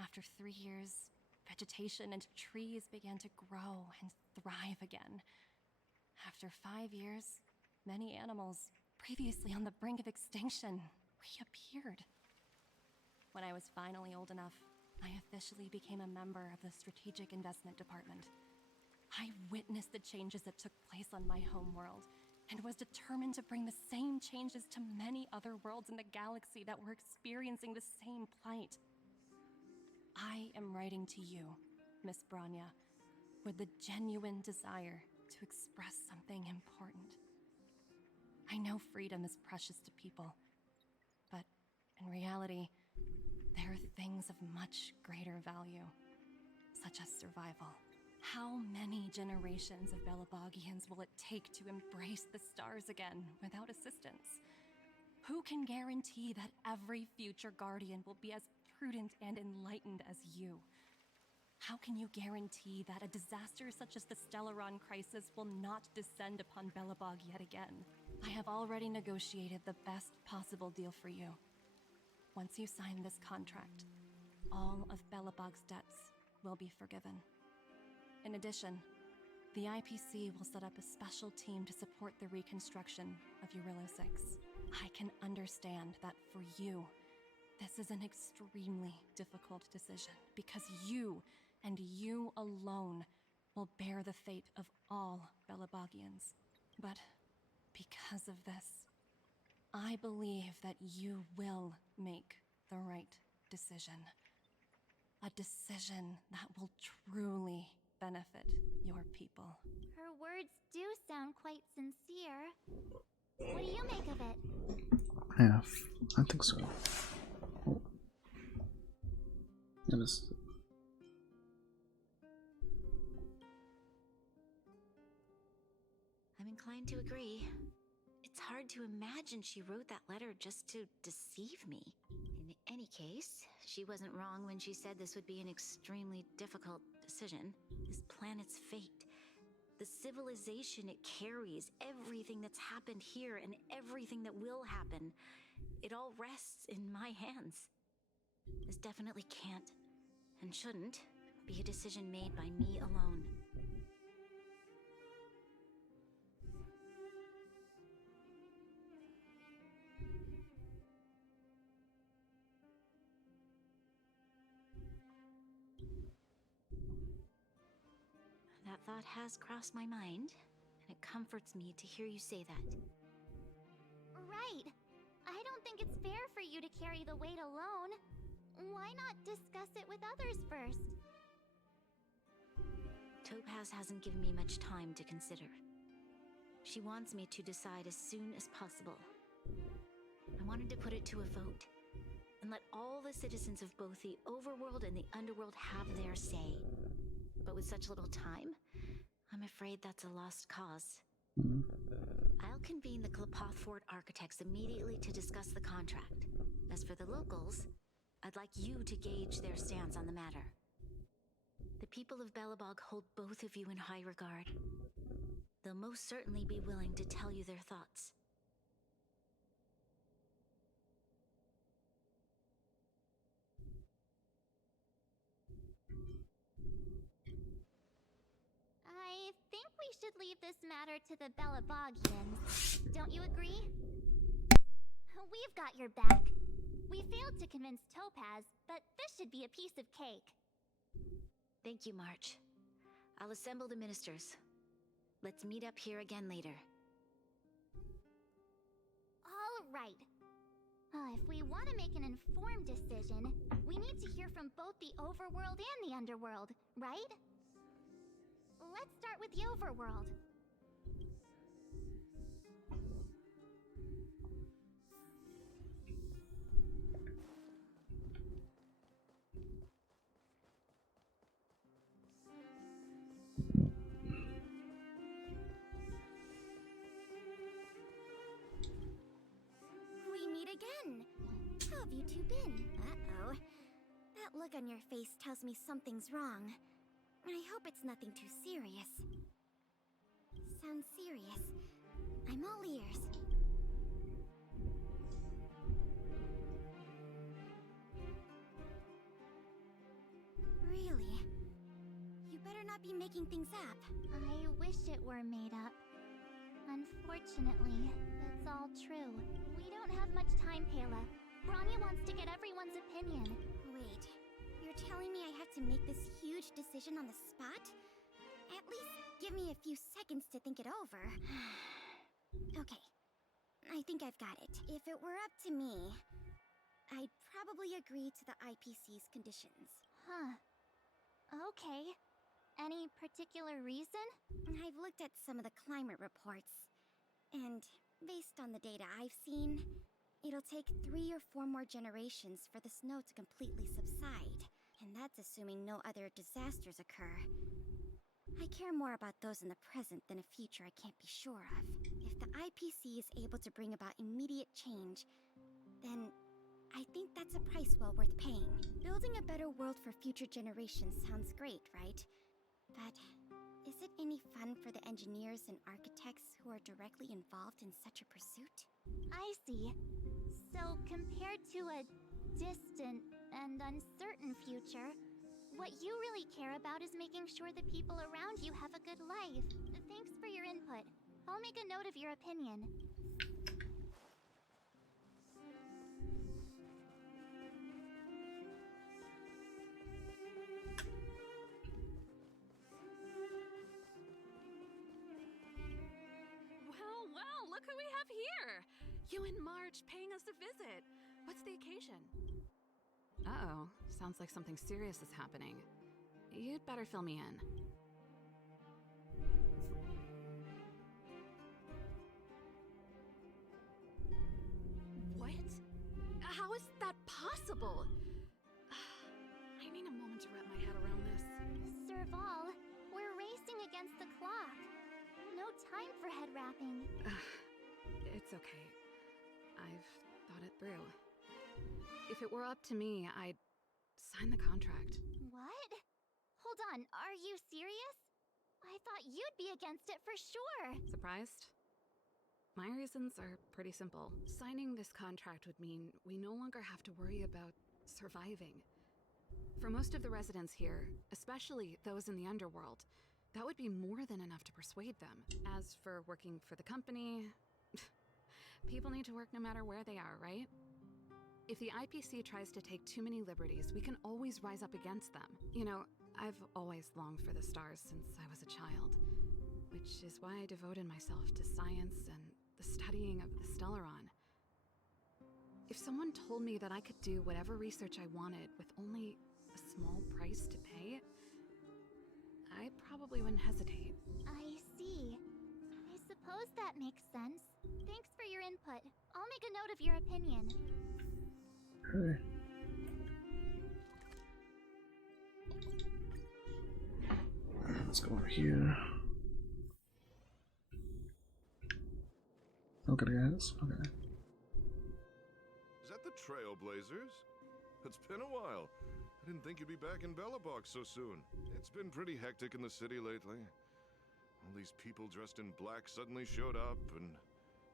After 3 years, vegetation and trees began to grow and thrive again. After 5 years, many animals, previously on the brink of extinction, reappeared. When I was finally old enough, I officially became a member of the Strategic Investment Department. I witnessed the changes that took place on my homeworld and was determined to bring the same changes to many other worlds in the galaxy that were experiencing the same plight. I am writing to you, Miss Branya, with the genuine desire to express something important. I know freedom is precious to people, but in reality, there are things of much greater value, such as survival. How many generations of Belabogians will it take to embrace the stars again without assistance? Who can guarantee that every future Guardian will be as prudent and enlightened as you? How can you guarantee that a disaster such as the Stellaron crisis will not descend upon Belobog yet again? I have already negotiated the best possible deal for you. Once you sign this contract, all of Belobog's debts will be forgiven. In addition, the IPC will set up a special team to support the reconstruction of Eurilo 6. I can understand that for you, this is an extremely difficult decision because you, and you alone, will bear the fate of all Belabogians. But because of this, I believe that you will make the right decision. A decision that will truly benefit your people. Her words do sound quite sincere. What do you make of it? Yeah, I think so. Oh. Yeah, this. I'm inclined to agree. It's hard to imagine she wrote that letter just to deceive me. In any case, she wasn't wrong when she said this would be an extremely difficult decision. This planet's fate, the civilization it carries, everything that's happened here and everything that will happen, it all rests in my hands. This definitely can't, and shouldn't, be a decision made by me alone. That thought has crossed my mind, and it comforts me to hear you say that. Right. I don't think it's fair for you to carry the weight alone. Why not discuss it with others first? Topaz hasn't given me much time to consider. She wants me to decide as soon as possible. I wanted to put it to a vote, and let all the citizens of both the Overworld and the Underworld have their say. But with such little time, I'm afraid that's a lost cause. I'll convene the Klapothfort architects immediately to discuss the contract. As for the locals, I'd like you to gauge their stance on the matter. The people of Belobog hold both of you in high regard. They'll most certainly be willing to tell you their thoughts. I think we should leave this matter to the Belabogians. Don't you agree? We've got your back. We failed to convince Topaz, but this should be a piece of cake. Thank you, March. I'll assemble the ministers. Let's meet up here again later. All right. If we want to make an informed decision, we need to hear from both the overworld and the underworld, right? Let's start with the overworld. We meet again. How have you two been? Uh-oh. That look on your face tells me something's wrong. I hope it's nothing too serious. Sounds serious. I'm all ears. Really? You better not be making things up. I wish it were made up. Unfortunately, that's all true. We don't have much time, Pela. Branya wants to get everyone's opinion. Wait, you're telling me I have to make this huge decision on the spot? At least give me a few seconds to think it over. Okay, I think I've got it. If it were up to me, I'd probably agree to the IPC's conditions. Huh. Okay. Any particular reason? I've looked at some of the climate reports, and based on the data I've seen, it'll take 3 or 4 more generations for the snow to completely subside, and that's assuming no other disasters occur. I care more about those in the present than a future I can't be sure of. If the IPC is able to bring about immediate change, then I think that's a price well worth paying. Building a better world for future generations sounds great, right? But is it any fun for the engineers and architects who are directly involved in such a pursuit? I see. So, compared to a distant and uncertain future, what you really care about is making sure the people around you have a good life. Thanks for your input. I'll make a note of your opinion. Well, look who we have here! You and March paying us a visit. What's the occasion? Uh-oh, sounds like something serious is happening. You'd better fill me in. What? How is that possible? I need a moment to wrap my head around this. Serval, we're racing against the clock. No time for head wrapping. It's okay. I've thought it through. If it were up to me, I'd sign the contract. What? Hold on, are you serious? I thought you'd be against it for sure. Surprised? My reasons are pretty simple. Signing this contract would mean we no longer have to worry about surviving. For most of the residents here, especially those in the underworld, that would be more than enough to persuade them. As for working for the company, people need to work no matter where they are, right? If the IPC tries to take too many liberties, we can always rise up against them. You know, I've always longed for the stars since I was a child, which is why I devoted myself to science and the studying of the Stellaron. If someone told me that I could do whatever research I wanted with only a small price to pay, I probably wouldn't hesitate. I see. I suppose that makes sense. Thanks for your input. I'll make a note of your opinion. Okay. Let's go over here. Okay, guys. Okay. Is that the Trailblazers? It's been a while. I didn't think you'd be back in Belobog so soon. It's been pretty hectic in the city lately. All these people dressed in black suddenly showed up, and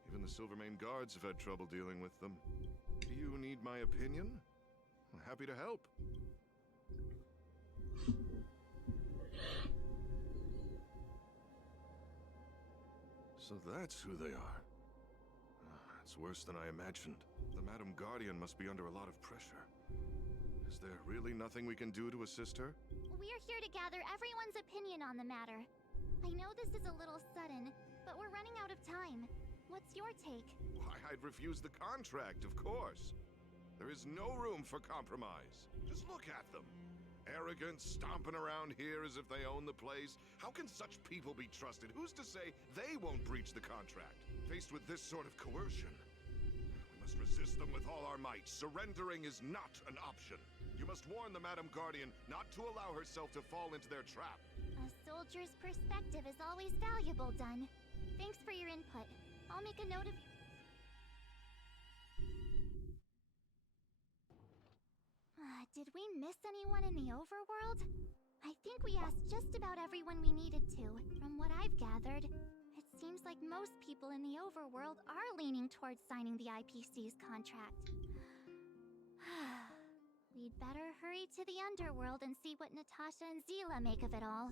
even the Silvermane guards have had trouble dealing with them. Do you need my opinion? I'm happy to help. So that's who they are. That's worse than I imagined. The Madam Guardian must be under a lot of pressure. Is there really nothing we can do to assist her? We're here to gather everyone's opinion on the matter. I know this is a little sudden, but we're running out of time. What's your take? Why, I'd refuse the contract, of course. There is no room for compromise. Just look at them. Arrogant, stomping around here as if they own the place. How can such people be trusted? Who's to say they won't breach the contract? Faced with this sort of coercion, we must resist them with all our might. Surrendering is not an option. You must warn the Madam Guardian not to allow herself to fall into their trap. A soldier's perspective is always valuable, Dun. Thanks for your input. I'll make a note of... Did we miss anyone in the overworld? I think we asked just about everyone we needed to. From what I've gathered, it seems like most people in the overworld are leaning towards signing the IPC's contract. We'd better hurry to the underworld and see what Natasha and Zila make of it all.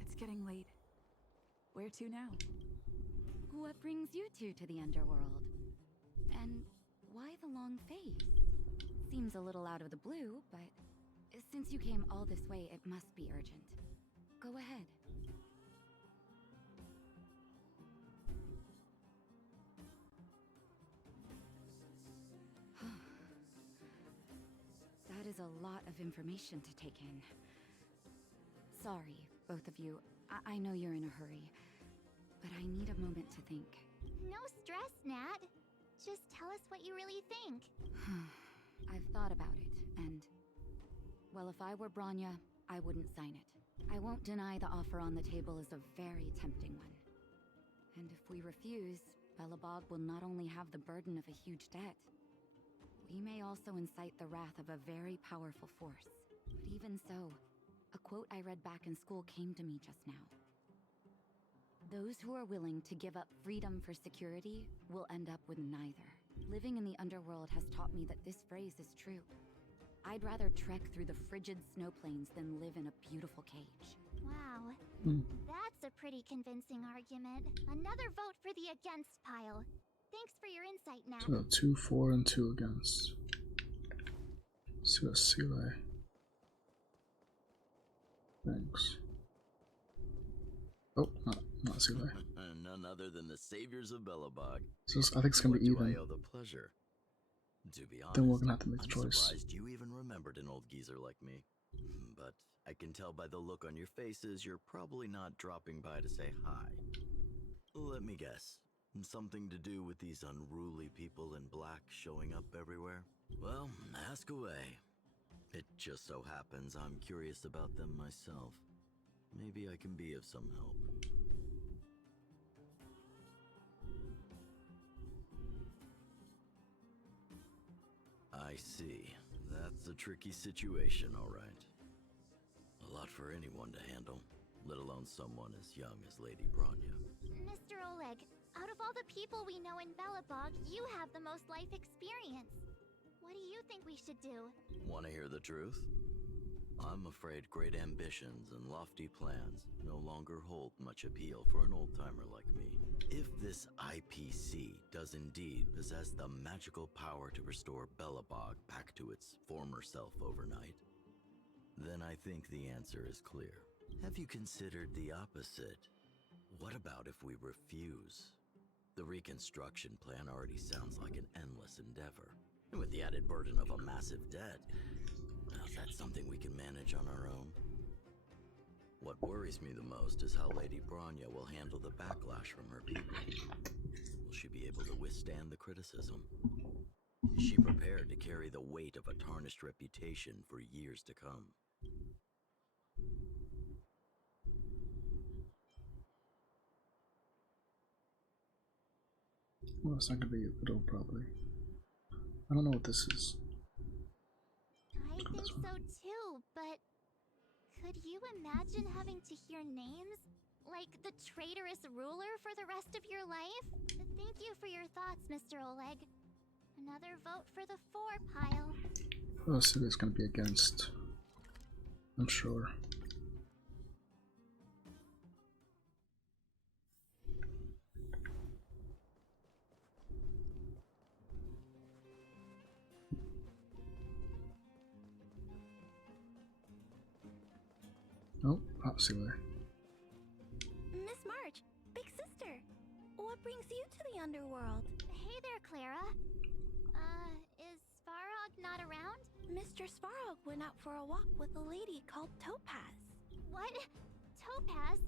It's getting late. Where to now? What brings you two to the underworld? And why the long face? Seems a little out of the blue, but since you came all this way, it must be urgent. Go ahead. That is a lot of information to take in. Sorry, both of you. I know you're in a hurry, but I need a moment to think. No stress, Nat. Just tell us what you really think. I've thought about it, and... well, if I were Bronya, I wouldn't sign it. I won't deny the offer on the table is a very tempting one. And if we refuse, Belobog will not only have the burden of a huge debt, we may also incite the wrath of a very powerful force. But even so, a quote I read back in school came to me just now. Those who are willing to give up freedom for security will end up with neither. Living in the underworld has taught me that this phrase is true. I'd rather trek through the frigid snow plains than live in a beautiful cage. Wow. That's a pretty convincing argument. Another vote for the against pile. Thanks for your insight, Nat. So 2, 4, and 2 against. Sile. Thanks. Oh, not Sile. None other than the saviors of Belobog. So I think it's gonna be even. I owe the pleasure? To be honest, Then we're gonna have to make the I'm choice. surprised you even remembered an old geezer like me. But I can tell by the look on your faces you're probably not dropping by to say hi. Let me guess. Something to do with these unruly people in black showing up everywhere? Well, ask away. It just so happens I'm curious about them myself. Maybe I can be of some help. I see. That's a tricky situation, all right. A lot for anyone to handle, let alone someone as young as Lady Bronya. Mr. Oleg, out of all the people we know in Belobog, you have the most life experience. What do you think we should do? Want to hear the truth? I'm afraid great ambitions and lofty plans no longer hold much appeal for an old-timer like me. If this IPC does indeed possess the magical power to restore Belobog back to its former self overnight, then I think the answer is clear. Have you considered the opposite? What about if we refuse? The reconstruction plan already sounds like an endless endeavor. And with the added burden of a massive debt, is that something we can manage on our own? What worries me the most is how Lady Bronya will handle the backlash from her people. Will she be able to withstand the criticism? Is she prepared to carry the weight of a tarnished reputation for years to come? Well, it's not gonna be a widow, probably. I don't know what this is. I think so too, but could you imagine having to hear names? Like the traitorous ruler for the rest of your life? Thank you for your thoughts, Mr. Oleg. Another vote for the 4 pile. Oh, so it's gonna be against. I'm sure. Oh, popsicle. Miss March, big sister, what brings you to the underworld? Hey there, Clara. Is Svarog not around? Mr. Svarog went out for a walk with a lady called Topaz. What? Topaz?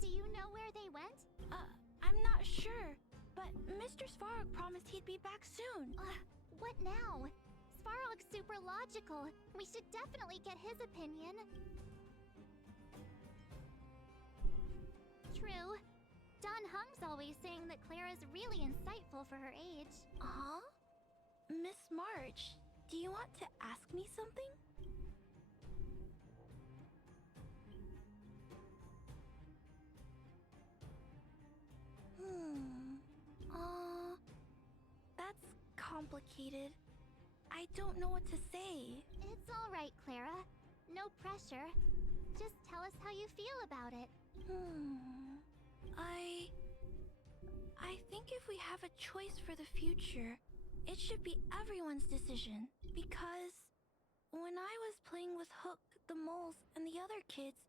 Do you know where they went? I'm not sure, but Mr. Svarog promised he'd be back soon. What now? Svarog's super logical. We should definitely get his opinion. True. Don Hung's always saying that Clara's really insightful for her age. Huh? Miss March, do you want to ask me something? That's complicated. I don't know what to say. It's all right, Clara. No pressure. Just tell us how you feel about it. I think if we have a choice for the future, it should be everyone's decision. Because when I was playing with Hook, the moles, and the other kids,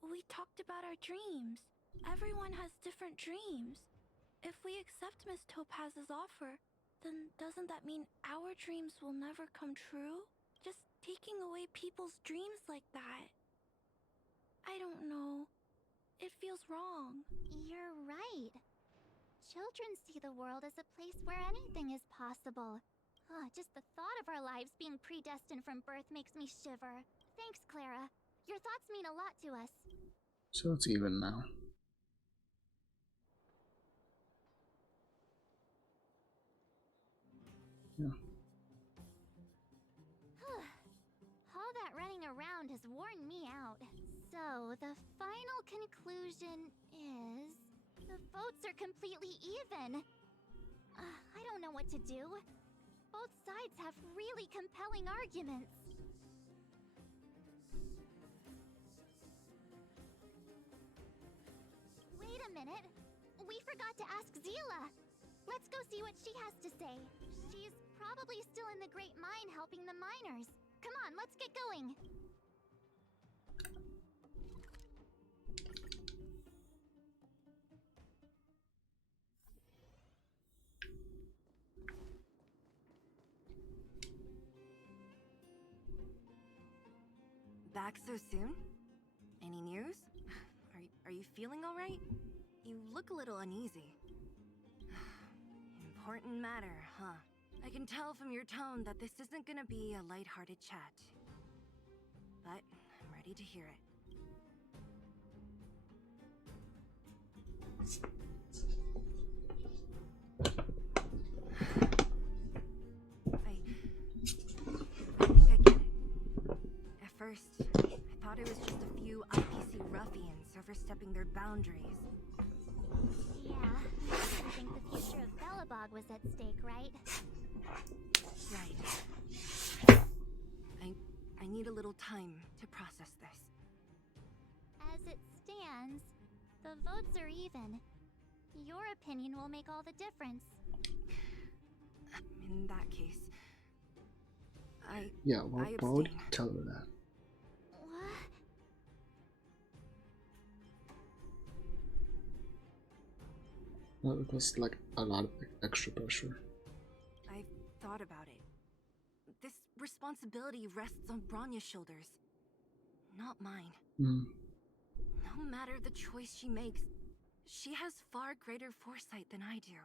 we talked about our dreams. Everyone has different dreams. If we accept Miss Topaz's offer, then doesn't that mean our dreams will never come true? Just taking away people's dreams like that. I don't know. It feels wrong. You're right. Children see the world as a place where anything is possible. Just the thought of our lives being predestined from birth makes me shiver. Thanks, Clara. Your thoughts mean a lot to us. So it's even now. Yeah. All that running around has worn me out. So, the final conclusion is... the votes are completely even. I don't know what to do. Both sides have really compelling arguments. Wait a minute. We forgot to ask Zila. Let's go see what she has to say. She's probably still in the Great Mine helping the miners. Come on, let's get going. Back so soon? Any news? Are you feeling all right? You look a little uneasy. Important matter, huh? I can tell from your tone that this isn't gonna be a lighthearted chat. But I'm ready to hear it. I think I get it. At first, I thought it was just a few IPC ruffians overstepping their boundaries. Yeah, I think the future of Belobog was at stake, right? Right. I need a little time to process this. As it stands, the votes are even. Your opinion will make all the difference. In that case, Yeah, why would you tell her that? What? Well, it was like a lot of extra pressure. I've thought about it. This responsibility rests on Bronya's shoulders, not mine. No matter the choice she makes, she has far greater foresight than I do.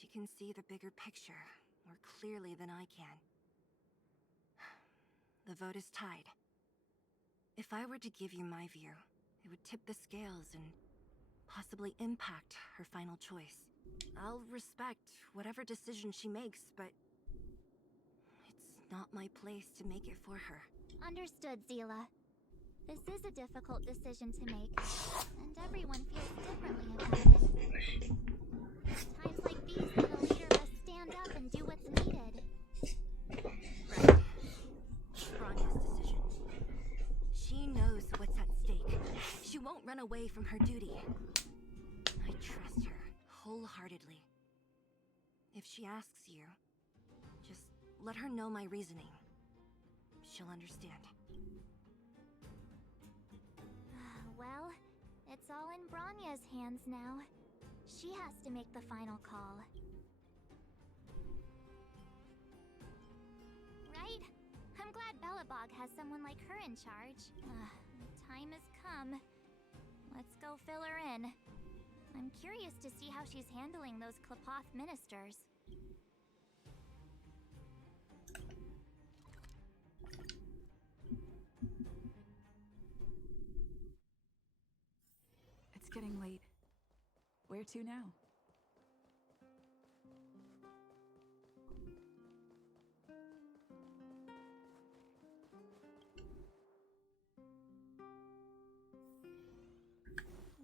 She can see the bigger picture more clearly than I can. The vote is tied. If I were to give you my view, it would tip the scales and possibly impact her final choice. I'll respect whatever decision she makes, but it's not my place to make it for her. Understood, Zila. This is a difficult decision to make, and everyone feels differently about it. Times like these need a leader must stand up and do what's needed. Right. Bronya's decision. won't run away from her duty. I trust her wholeheartedly. If she asks you, just let her know my reasoning. She'll understand. Well, it's all in Bronya's hands now. She has to make the final call. Right? I'm glad Belobog has someone like her in charge. The time has come. Let's go fill her in. I'm curious to see how she's handling those Klapoth ministers. It's getting late. Where to now?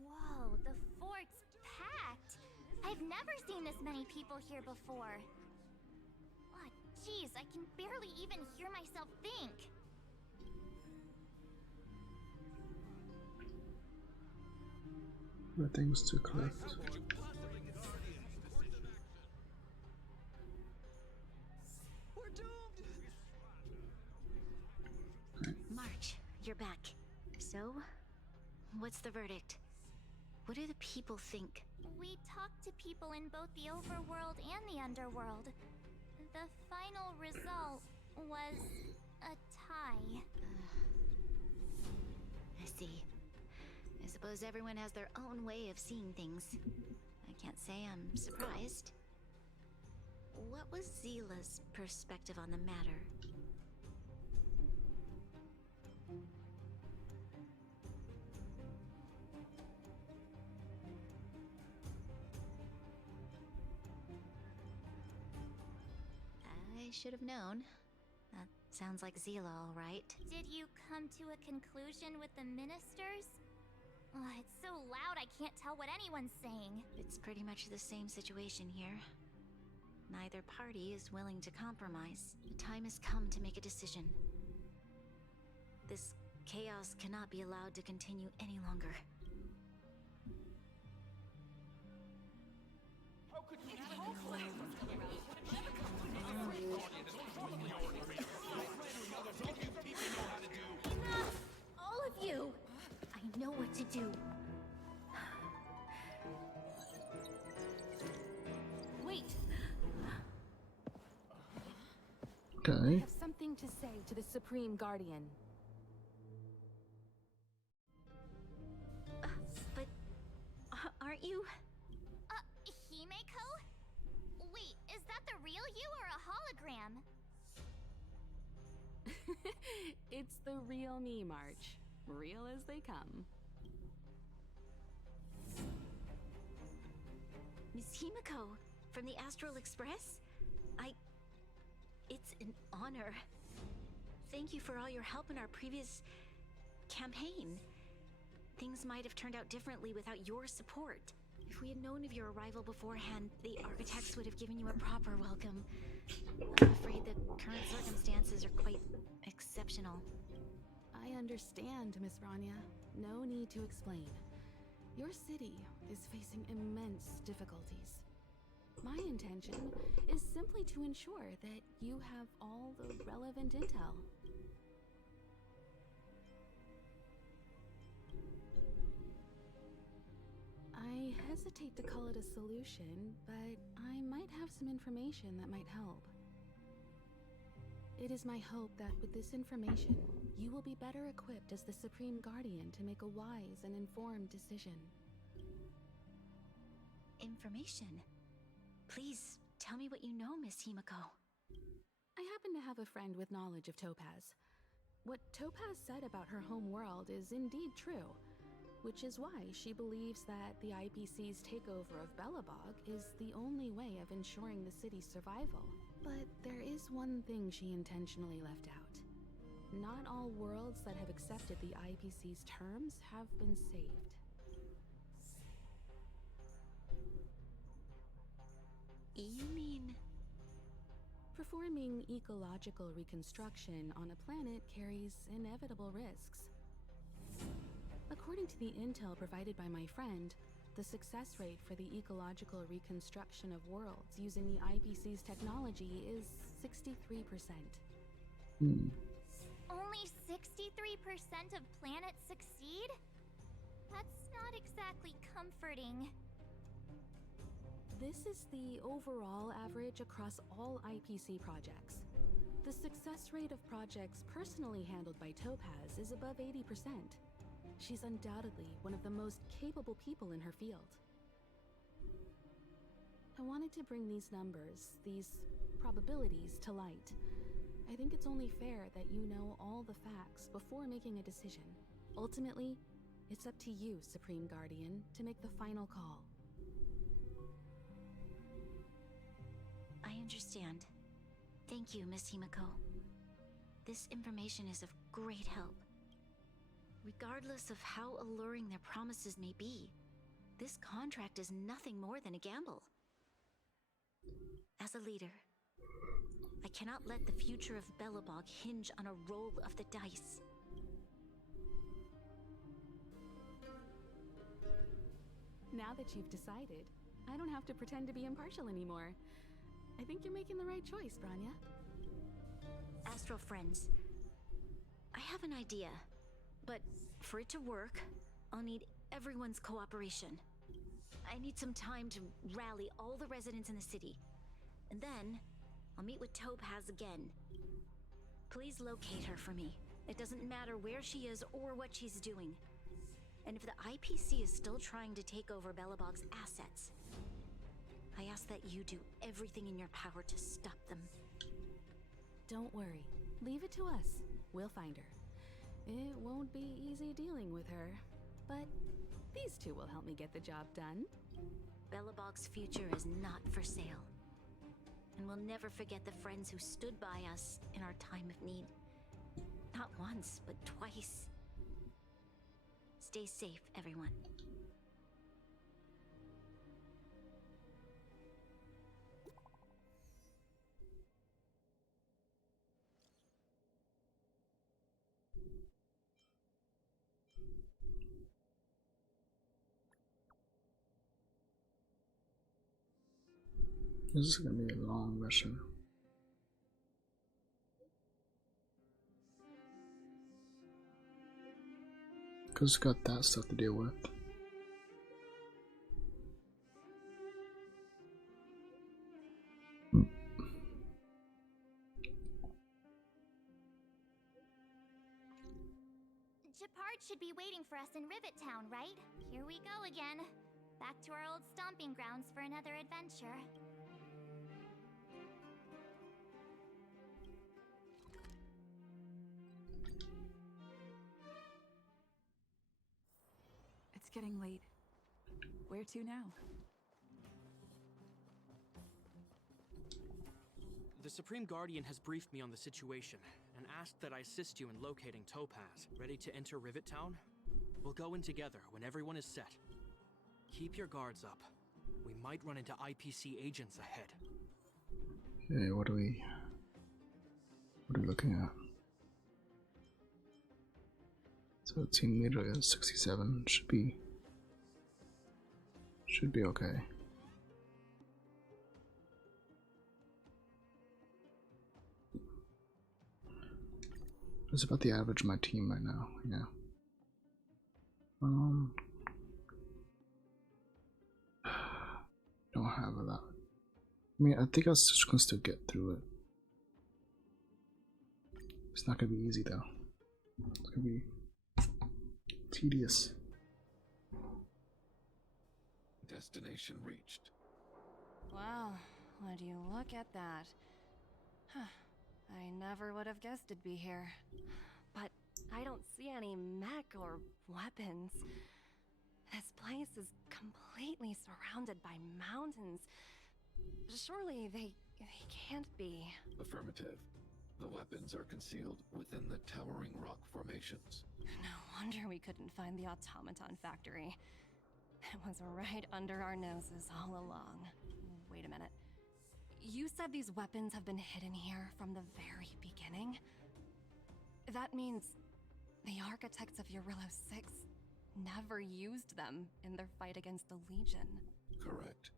Whoa, the fort's packed. I've never seen this many people here before. Oh, jeez, I can barely even hear myself think. There are things to collect. March, you're back. So, what's the verdict? What do the people think? We talked to people in both the overworld and the underworld. The final result was a tie. I see. I suppose everyone has their own way of seeing things. I can't say I'm surprised. What was Zila's perspective on the matter? I should have known. That sounds like Zila, all right. Did you come to a conclusion with the ministers? Oh, it's so loud I can't tell what anyone's saying. It's pretty much the same situation here. Neither party is willing to compromise. The time has come to make a decision. This chaos cannot be allowed to continue any longer. All of you! I know what to do. Wait! I Okay. have something to say to the Supreme Guardian. But aren't you? Himeko? Wait, is that the real you or a hologram? It's the real me, March. Real as they come. Miss Himeko, from the Astral Express? It's an honor. Thank you for all your help in our previous campaign. Things might have turned out differently without your support. If we had known of your arrival beforehand, the architects would have given you a proper welcome. I'm afraid the current circumstances are quite exceptional. I understand, Miss Bronya. No need to explain. Your city is facing immense difficulties. My intention is simply to ensure that you have all the relevant intel. I hesitate to call it a solution, but I might have some information that might help. It is my hope that with this information, you will be better equipped as the Supreme Guardian to make a wise and informed decision. Information? Please, tell me what you know, Miss Himeko. I happen to have a friend with knowledge of Topaz. What Topaz said about her home world is indeed true, which is why she believes that the IPC's takeover of Belobog is the only way of ensuring the city's survival. But there is one thing she intentionally left out. Not all worlds that have accepted the IPC's terms have been saved. You mean... Performing ecological reconstruction on a planet carries inevitable risks. According to the intel provided by my friend, the success rate for the ecological reconstruction of worlds using the IPC's technology is 63%. Only 63% of planets succeed? That's not exactly comforting. This is the overall average across all IPC projects. The success rate of projects personally handled by Topaz is above 80%. She's undoubtedly one of the most capable people in her field. I wanted to bring these numbers, these probabilities, to light. I think it's only fair that you know all the facts before making a decision. Ultimately, it's up to you, Supreme Guardian, to make the final call. I understand. Thank you, Miss Himiko. This information is of great help. Regardless of how alluring their promises may be, this contract is nothing more than a gamble. As a leader, I cannot let the future of Belobog hinge on a roll of the dice. Now that you've decided, I don't have to pretend to be impartial anymore. I think you're making the right choice, Branya. Astral friends, I have an idea, but for it to work, I'll need everyone's cooperation. I need some time to rally all the residents in the city, and then I'll meet with Topaz again. Please locate her for me. It doesn't matter where she is or what she's doing. And if the IPC is still trying to take over Belobog's assets, I ask that you do everything in your power to stop them. Don't worry. Leave it to us. We'll find her. It won't be easy dealing with her, but these two will help me get the job done. Belobog's future is not for sale. And we'll never forget the friends who stood by us in our time of need. Not once, but twice. Stay safe, everyone. This is gonna be a long mission. Cause it's got that stuff to deal with. Gepard should be waiting for us in Rivet Town, right? Here we go again. Back to our old stomping grounds for another adventure. It's getting late. Where to now? The Supreme Guardian has briefed me on the situation and asked that I assist you in locating Topaz. Ready to enter Rivet Town? We'll go in together when everyone is set. Keep your guards up. We might run into IPC agents ahead. Okay, what are we looking at? So team leader is 67. Should be okay. It's about the average of my team right now. Yeah. Don't have a lot. I mean, I think I was just gonna still get through it. It's not gonna be easy though. It's gonna be tedious. Destination reached. Wow, would you look at that? Huh. I never would have guessed it'd be here. But I don't see any mech or weapons. This place is completely surrounded by mountains. Surely they can't be. Affirmative. The weapons are concealed within the towering rock formations. No wonder we couldn't find the automaton factory. It was right under our noses all along. Wait a minute. You said these weapons have been hidden here from the very beginning? That means the architects of Eurillo 6 never used them in their fight against the Legion. Correct.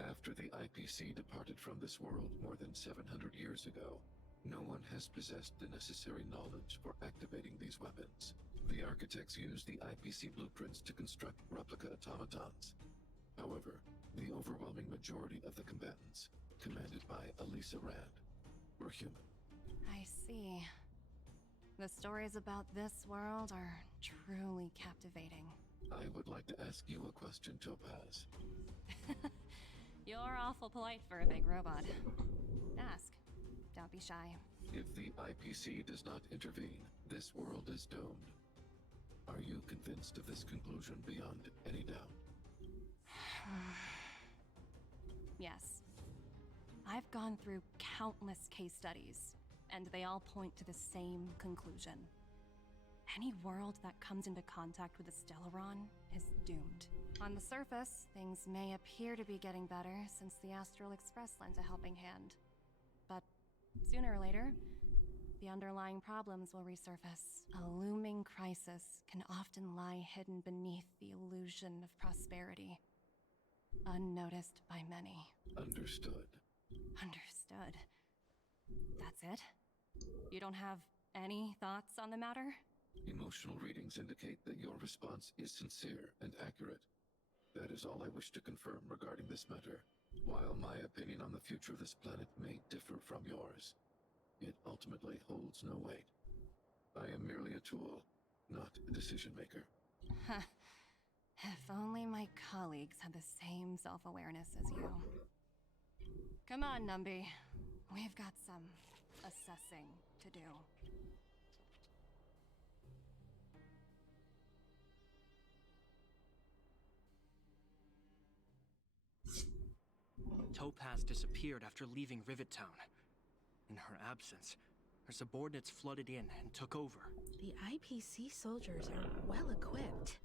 After the IPC departed from this world more than 700 years ago, no one has possessed the necessary knowledge for activating these weapons. The architects used the IPC blueprints to construct replica automatons. However, the overwhelming majority of the combatants, commanded by Elisa Rand, were human. I see. The stories about this world are truly captivating. I would like to ask you a question, Topaz. You're awful polite for a big robot. Ask. Don't be shy. If the IPC does not intervene, this world is doomed. Are you convinced of this conclusion beyond any doubt? Yes. I've gone through countless case studies, and they all point to the same conclusion. Any world that comes into contact with a Stellaron is doomed. On the surface, things may appear to be getting better since the Astral Express lent a helping hand. But sooner or later, the underlying problems will resurface. A looming crisis can often lie hidden beneath the illusion of prosperity, unnoticed by many. Understood. Understood. That's it? You don't have any thoughts on the matter? Emotional readings indicate that your response is sincere and accurate. That is all I wish to confirm regarding this matter. While my opinion on the future of this planet may differ from yours, it ultimately holds no weight. I am merely a tool, not a decision maker. If only my colleagues had the same self-awareness as you. Come on, Numby. We've got some assessing to do. Topaz disappeared after leaving Rivet Town. In her absence, her subordinates flooded in and took over. The IPC soldiers are well equipped.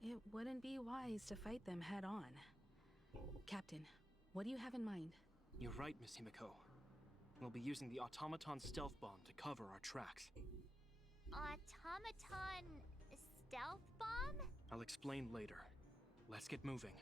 It wouldn't be wise to fight them head on. Captain, what do you have in mind? You're right, Miss Himiko. We'll be using the automaton stealth bomb to cover our tracks. Automaton stealth bomb? I'll explain later. Let's get moving.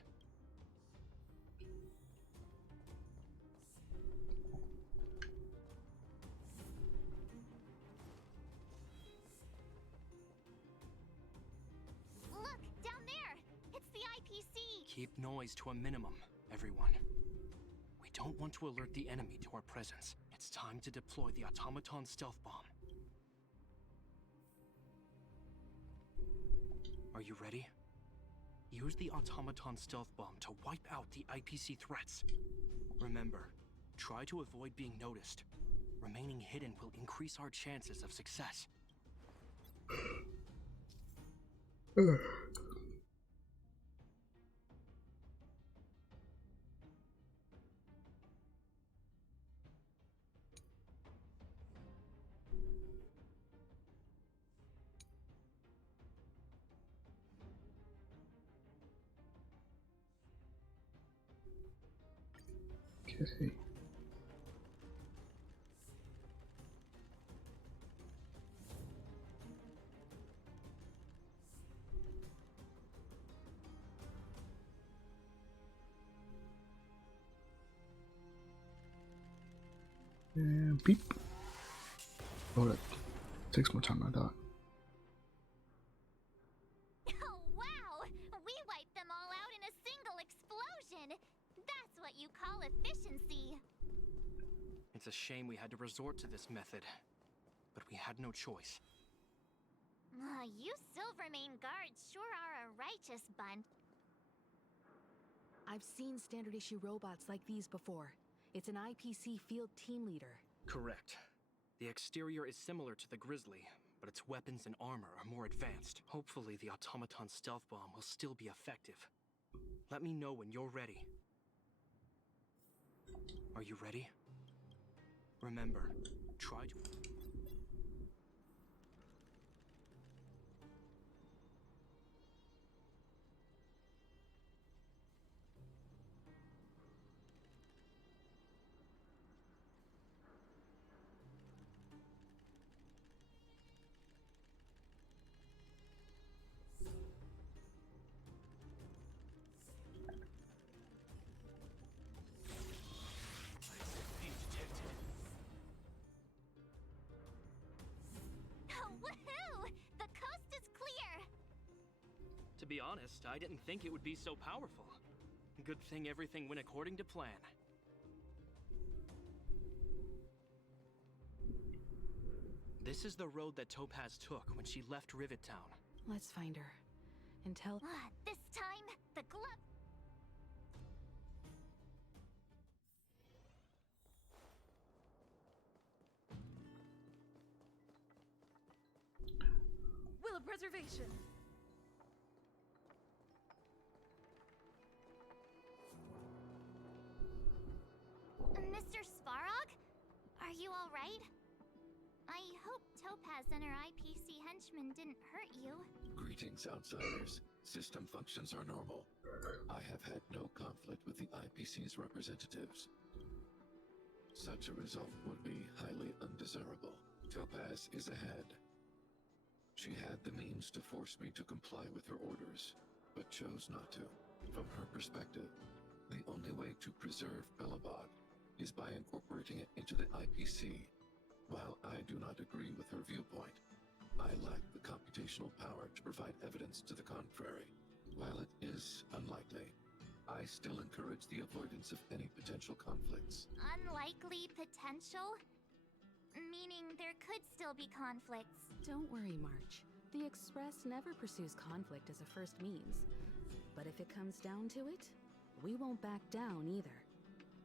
Look, down there! It's the IPC! Keep noise to a minimum, everyone. We don't want to alert the enemy to our presence. It's time to deploy the automaton stealth bomb. Are you ready? Use the automaton stealth bomb to wipe out the IPC threats. Remember, try to avoid being noticed. Remaining hidden will increase our chances of success. Okay. And beep. Hold it. Takes more time than I thought. Oh, wow! We wiped them all out in a single explosion! That's what you call efficiency! It's a shame we had to resort to this method, but we had no choice. You Silvermane guards sure are a righteous bunch. I've seen standard issue robots like these before. It's an IPC field team leader. Correct. The exterior is similar to the Grizzly, but its weapons and armor are more advanced. Hopefully the automaton stealth bomb will still be effective. Let me know when you're ready. Are you ready? Remember, try to... To be honest, I didn't think it would be so powerful. Good thing everything went according to plan. This is the road that Topaz took when she left Rivet Town. Let's find her. And tell... This time, the glove... Will of preservation. Mr. Svarog? Are you alright? I hope Topaz and her IPC henchmen didn't hurt you. Greetings, outsiders. System functions are normal. I have had no conflict with the IPC's representatives. Such a result would be highly undesirable. Topaz is ahead. She had the means to force me to comply with her orders, but chose not to. From her perspective, the only way to preserve Belobog is by incorporating it into the IPC. While I do not agree with her viewpoint, I lack the computational power to provide evidence to the contrary. While it is unlikely, I still encourage the avoidance of any potential conflicts. Unlikely potential? Meaning there could still be conflicts. Don't worry, March. The Express never pursues conflict as a first means. But if it comes down to it, we won't back down either.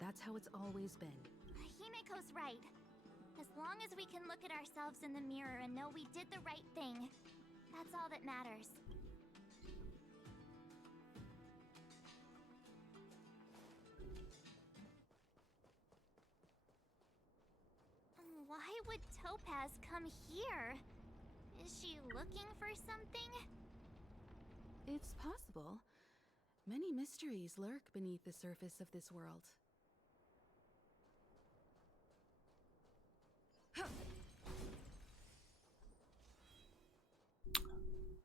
That's how it's always been. Himiko's right. As long as we can look at ourselves in the mirror and know we did the right thing, that's all that matters. Why would Topaz come here? Is she looking for something? It's possible. Many mysteries lurk beneath the surface of this world.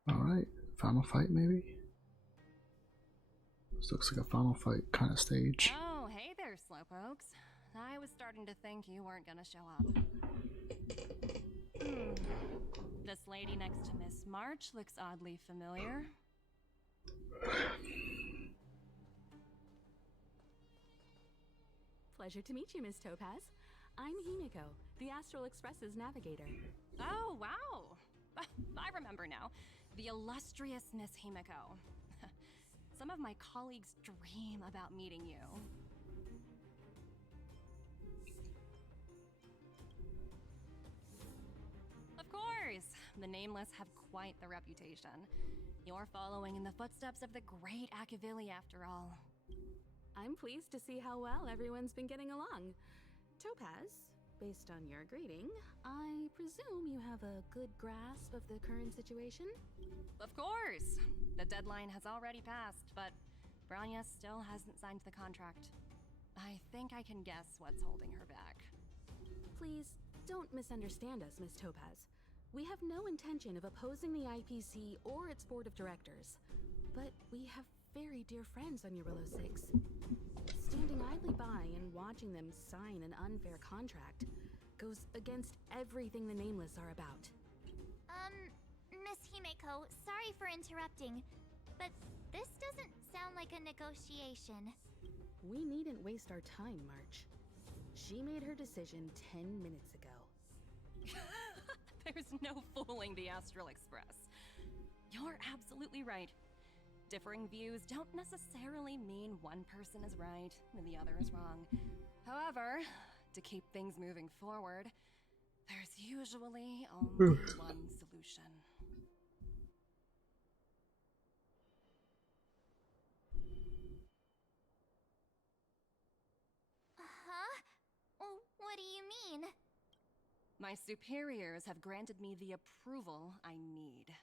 Alright, final fight maybe? This looks like a final fight kind of stage. Oh, hey there, Slowpokes. I was starting to think you weren't gonna show up. This lady next to Miss March looks oddly familiar. Pleasure to meet you, Miss Topaz. I'm Himiko, the Astral Express's navigator. Oh, wow! I remember now. The illustrious Miss Himiko. Some of my colleagues dream about meeting you. Of course! The Nameless have quite the reputation. You're following in the footsteps of the great Akavili, after all. I'm pleased to see how well everyone's been getting along. Topaz, based on your greeting, I presume you have a good grasp of the current situation? Of course! The deadline has already passed, but Branya still hasn't signed the contract. I think I can guess what's holding her back. Please, don't misunderstand us, Miss Topaz. We have no intention of opposing the IPC or its board of directors. But we have very dear friends on Eurillo 6. Standing idly by and watching them sign an unfair contract goes against everything the Nameless are about. Miss Himeko, sorry for interrupting, but this doesn't sound like a negotiation. We needn't waste our time, March. She made her decision 10 minutes ago. There's no fooling the Astral Express. You're absolutely right. Differing views don't necessarily mean one person is right and the other is wrong. However, to keep things moving forward, there's usually only one solution. Huh? What do you mean? My superiors have granted me the approval I need.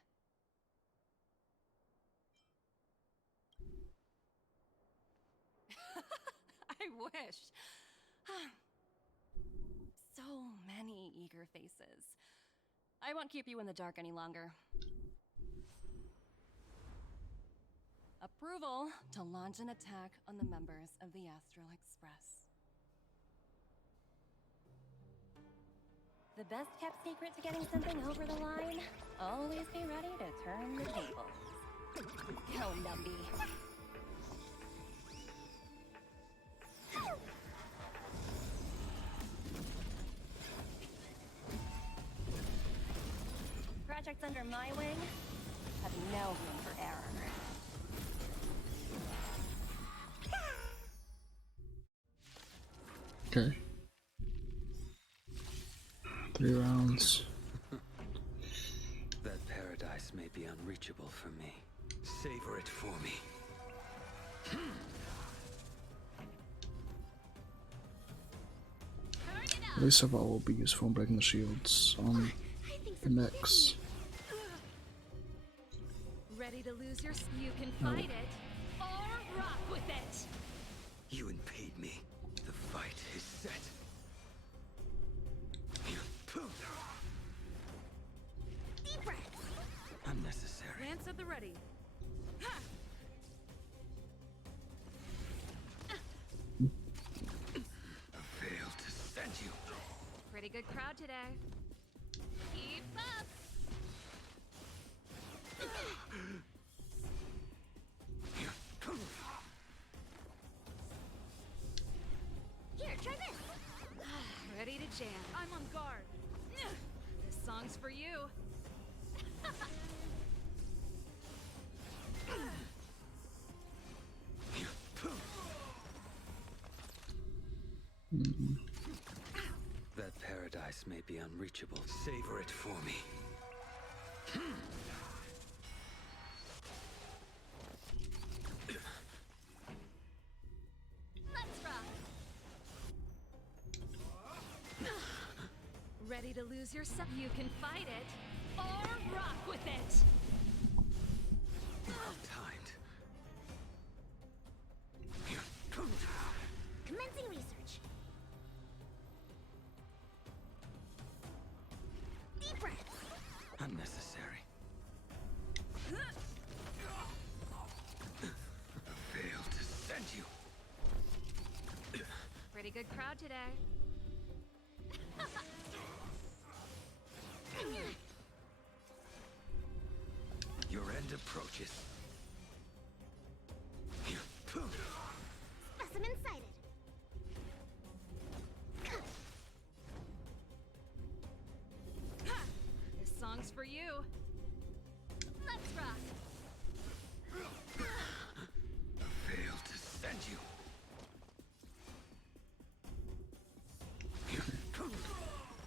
I wish. So many eager faces. I won't keep you in the dark any longer. Approval to launch an attack on the members of the Astral Express. The best kept secret to getting something over the line? Always be ready to turn the tables. Go, Numby. Projects under my wing have no room for error. Okay. 3 rounds. That paradise may be unreachable for me. Savor it for me. At least Saval will be useful in breaking the shields on the next. Ready to lose your... You can fight it, or rock with it! You impede me. The fight is set. Deep breath. Unnecessary. Lance at the ready. Fail to send you. Pretty good crowd today. Keep up. Here, try this. Ready to jam. I'm on guard. This song's for you. That paradise may be unreachable. Savor it for me. Let's rock. Ready to lose yourself? You can fight it, or rock with it! Well timed. Commencing research. Deep breath. Unnecessary. Fail to send you. Pretty good crowd today. Your end approaches. Specimen sighted. This song's for you. Let's rock. Fail to send you.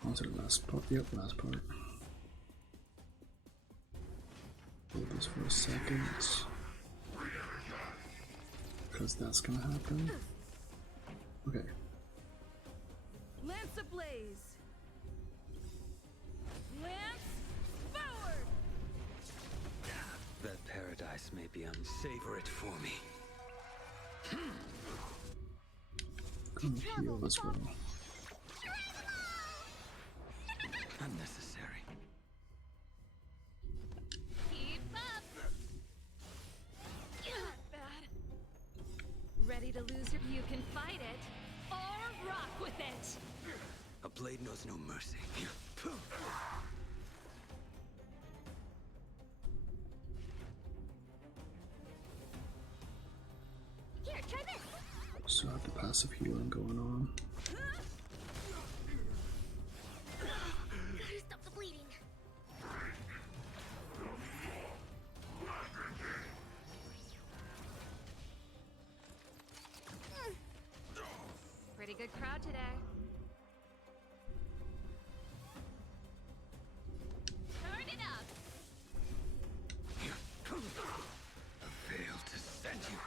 On to the last part. Yep, last part. Hold this for a second. Because that's gonna happen. Okay. Lance ablaze. Lance forward. That paradise may be Savor it for me. Come heal as well. Unnecessary. Keep up. Bad. Ready to lose your... You can fight it, or rock with it. A blade knows no mercy. Here, try this. So I have the passive healing going on. Gotta stop the bleeding. Pretty good crowd today. Turn it up. Fail to send you.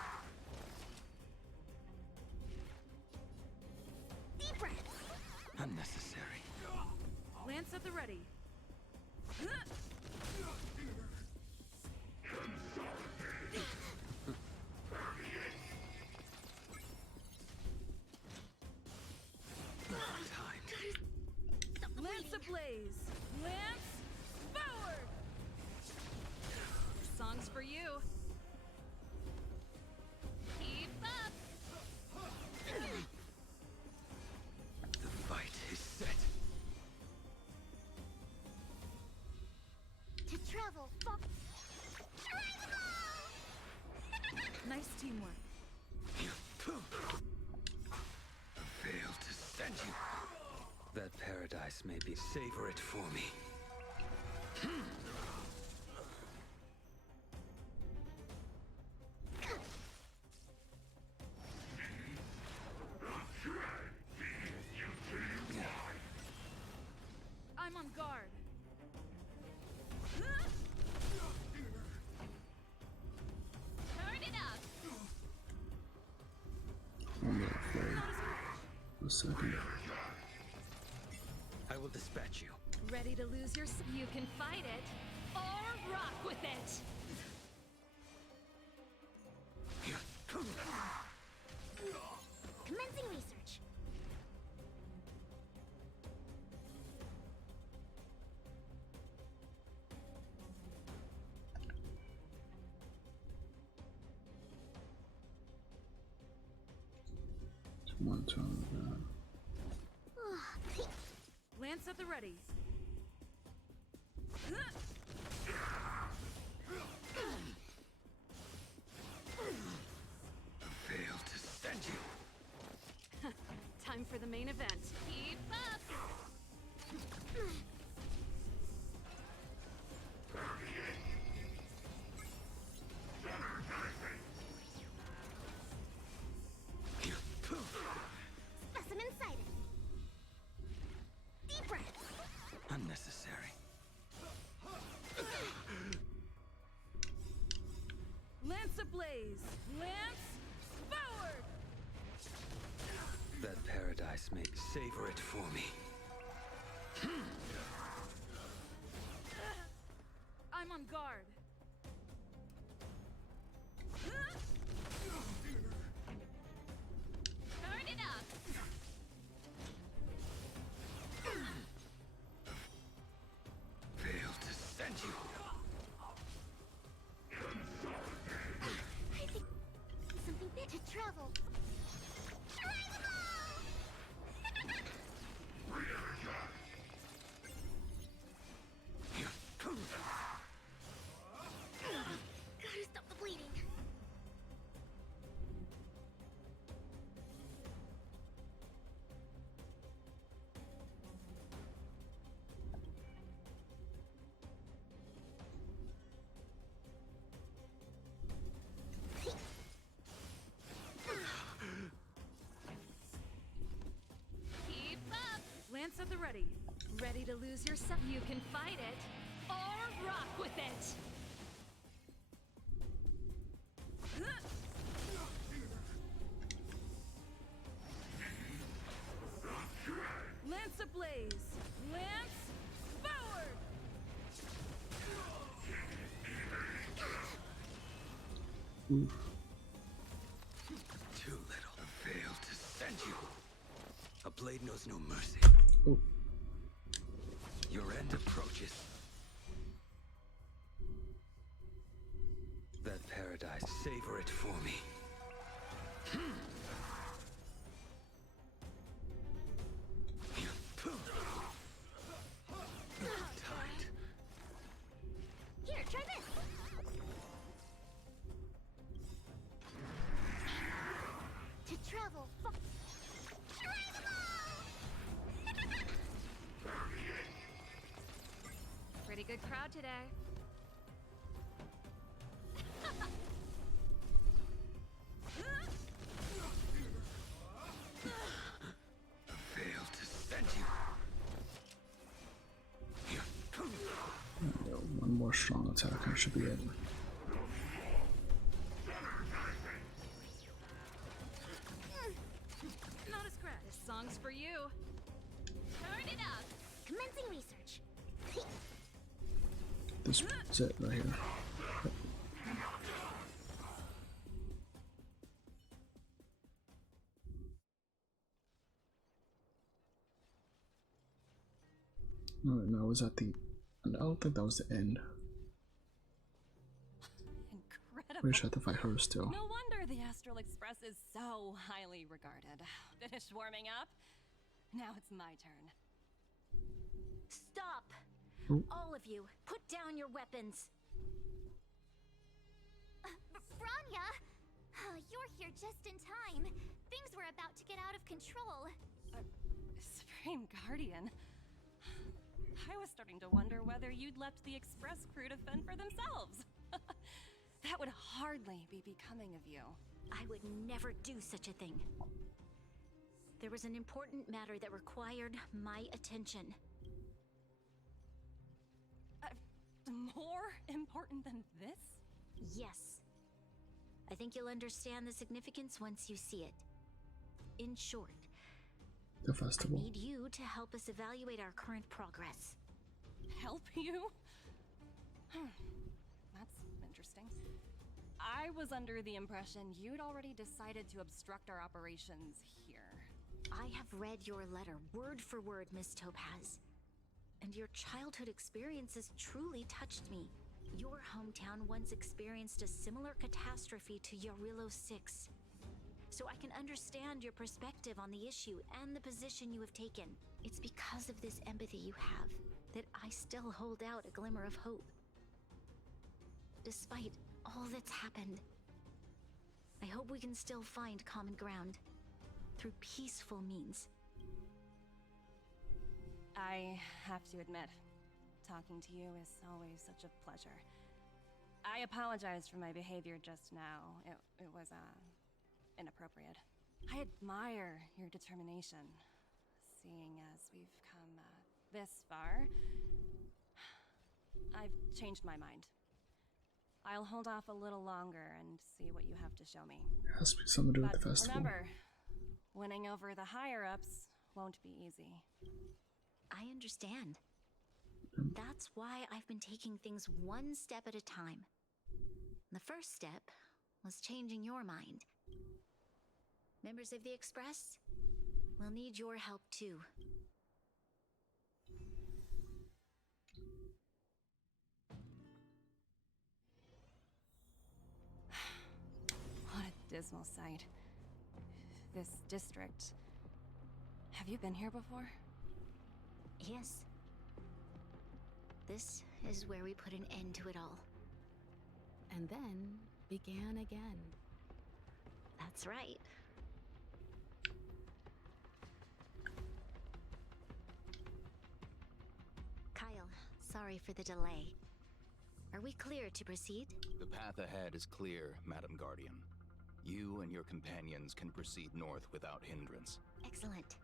Deep breath. Unnecessary. Lance at the ready. Nice teamwork. Fail to send you. That paradise may be. Savor it for me. I'm on guard. Turn it up. I'm not afraid. A second. I will dispatch you. Ready to lose your... You can fight it, or rock with it! Commencing research. One turn of that. Lance at the ready. Fail to send you. Time for the main event. Keep up. Specimen sighted. Deep breath. Unnecessary. Lance ablaze! Lance forward! That paradise may. Savor it for me. I'm on guard. Turn it up. Fail to send you. I think something bit to travel. Try them all! Gotta stop the bleeding. Keep up. Lance at the ready. Ready to lose yourself. You can fight it, or rock with it! Lance ablaze! Lance forward! Oof. Too little. Fail to send you. A blade knows no mercy. Oh. Your end approaches. That paradise. Savor it for me. Tight. Here, try this. To travel far. Try them all! Pretty good crowd today. Fail to send you. Yeah, one more strong attack and should be it. Not a scratch. This song's for you. Turn it up. Commencing research. This is it right here. No, was that the... I don't think that was the end. Incredible. We should have to fight her still. No wonder the Astral Express is so highly regarded. Finished warming up? Now it's my turn. Stop. Oh. All of you, put down your weapons. Franya, just in time. Things were about to get out of control. Supreme Guardian. I was starting to wonder whether you'd left the Express crew to fend for themselves. That would hardly be becoming of you. I would never do such a thing. There was an important matter that required my attention. More important than this? Yes. I think you'll understand the significance once you see it. In short, The festival. I need you to help us evaluate our current progress. Help you? That's interesting. I was under the impression you'd already decided to obstruct our operations here. I have read your letter word for word, Miss Topaz. And your childhood experiences truly touched me. Your hometown once experienced a similar catastrophe to Yarillo 6. So I can understand your perspective on the issue and the position you have taken. It's because of this empathy you have that I still hold out a glimmer of hope. Despite all that's happened, I hope we can still find common ground through peaceful means. I have to admit, talking to you is always such a pleasure. I apologize for my behavior just now. It was, inappropriate. I admire your determination, seeing as we've come, this far. I've changed my mind. I'll hold off a little longer and see what you have to show me. It has to be something to do with the festival. Remember, winning over the higher-ups won't be easy. I understand. That's why I've been taking things one step at a time. The first step was changing your mind. Members of the Express, we'll need your help too. What a dismal sight. This district. Have you been here before? Yes. This is where we put an end to it all. And then began again. That's right. Kyle, sorry for the delay. Are we clear to proceed? The path ahead is clear, Madam Guardian. You and your companions can proceed north without hindrance. Excellent.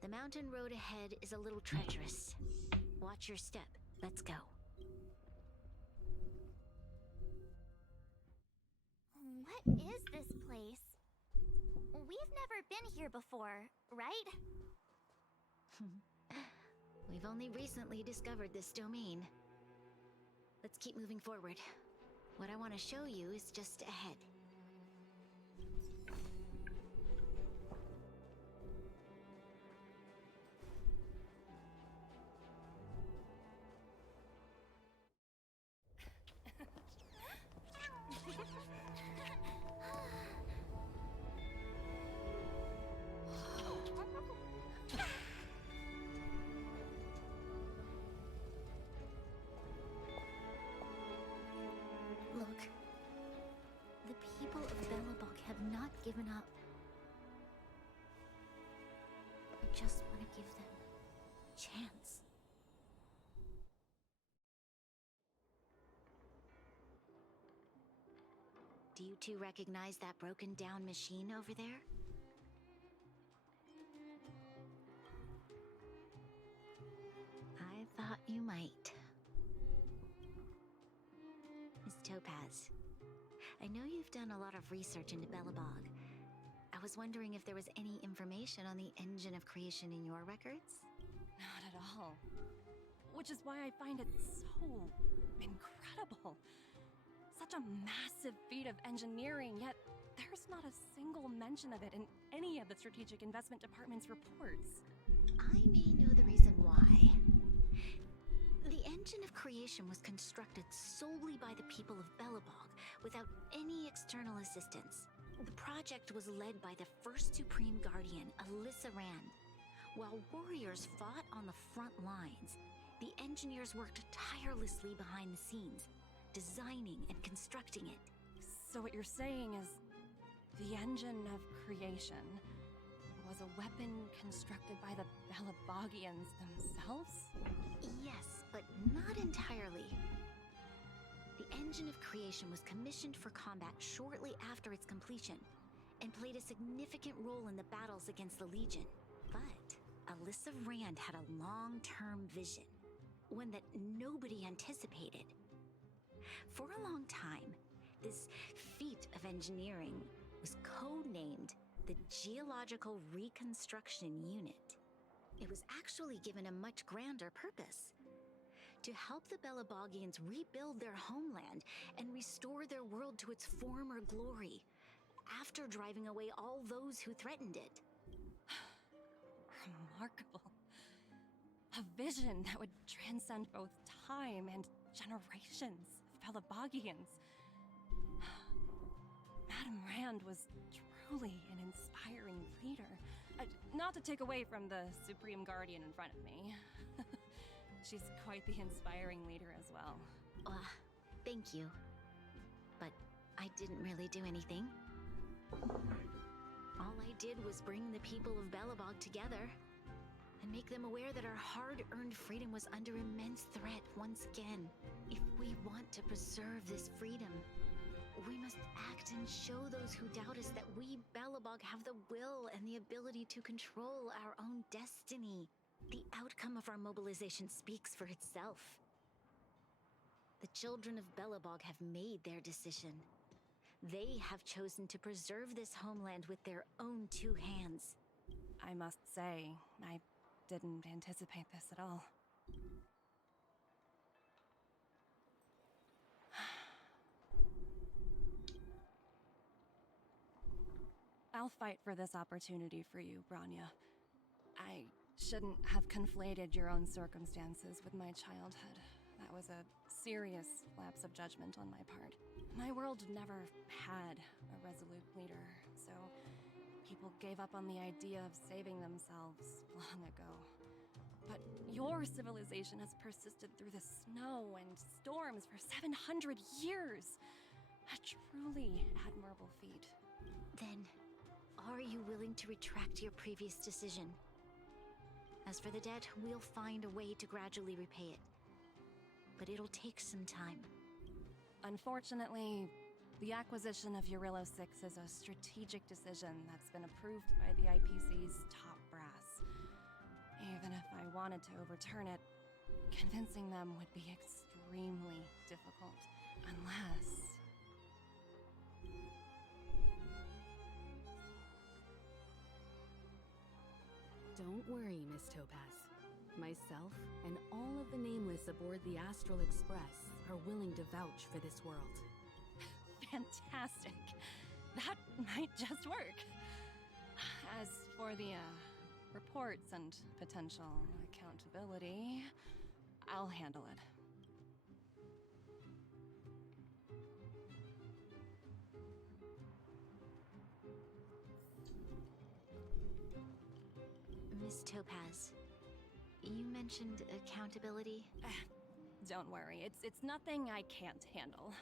The mountain road ahead is a little treacherous. Watch your step. Let's go. What is this place? We've never been here before, right? We've only recently discovered this domain. Let's keep moving forward. What I want to show you is just ahead. Look. The people of Belobog have not given up. I just want to give them a chance. Do you two recognize that broken down machine over there? I thought you might. Miss Topaz, I know you've done a lot of research into Belobog. I was wondering if there was any information on the engine of creation in your records? Not at all. Which is why I find it so incredible. Such a massive feat of engineering, yet there's not a single mention of it in any of the Strategic Investment Department's reports. I may know the reason why. The engine of creation was constructed solely by the people of Belobog, without any external assistance. The project was led by the first Supreme Guardian, Alyssa Rand. While warriors fought on the front lines, the engineers worked tirelessly behind the scenes, designing and constructing it. So what you're saying is, The engine of creation was a weapon constructed by the Belabogians themselves? Yes, but not entirely. The engine of creation was commissioned for combat shortly after its completion, and played a significant role in the battles against the Legion. But Alyssa Rand had a long-term vision, one that nobody anticipated. For a long time, this feat of engineering was codenamed the Geological Reconstruction Unit. It was actually given a much grander purpose: to help the Belabogians rebuild their homeland and restore their world to its former glory, after driving away all those who threatened it. Remarkable. A vision that would transcend both time and generations of Belabogians. Madame Rand was truly an inspiring leader. Not to take away from the Supreme Guardian in front of me. She's quite the inspiring leader as well. Thank you. But I didn't really do anything. All I did was bring the people of Belobog together and make them aware that our hard-earned freedom was under immense threat once again. If we want to preserve this freedom, we must act and show those who doubt us that we Belobog have the will and the ability to control our own destiny. The outcome of our mobilization speaks for itself. The children of Belobog have made their decision. They have chosen to preserve this homeland with their own two hands. I must say, I didn't anticipate this at all. I'll fight for this opportunity for you, Branya. I shouldn't have conflated your own circumstances with my childhood. That was a serious lapse of judgment on my part. My world never had a resolute leader, so people gave up on the idea of saving themselves long ago. But your civilization has persisted through the snow and storms for 700 years. A truly admirable feat. Then, are you willing to retract your previous decision? As for the debt, we'll find a way to gradually repay it. But it'll take some time. Unfortunately, the acquisition of Urilla 6 is a strategic decision that's been approved by the IPC's top brass. Even if I wanted to overturn it, convincing them would be extremely difficult. Unless... Don't worry, Miss Topaz. Myself and all of the nameless aboard the Astral Express are willing to vouch for this world. Fantastic. That might just work. As for the, reports and potential accountability, I'll handle it. Miss Topaz, you mentioned accountability. Don't worry, it's nothing I can't handle.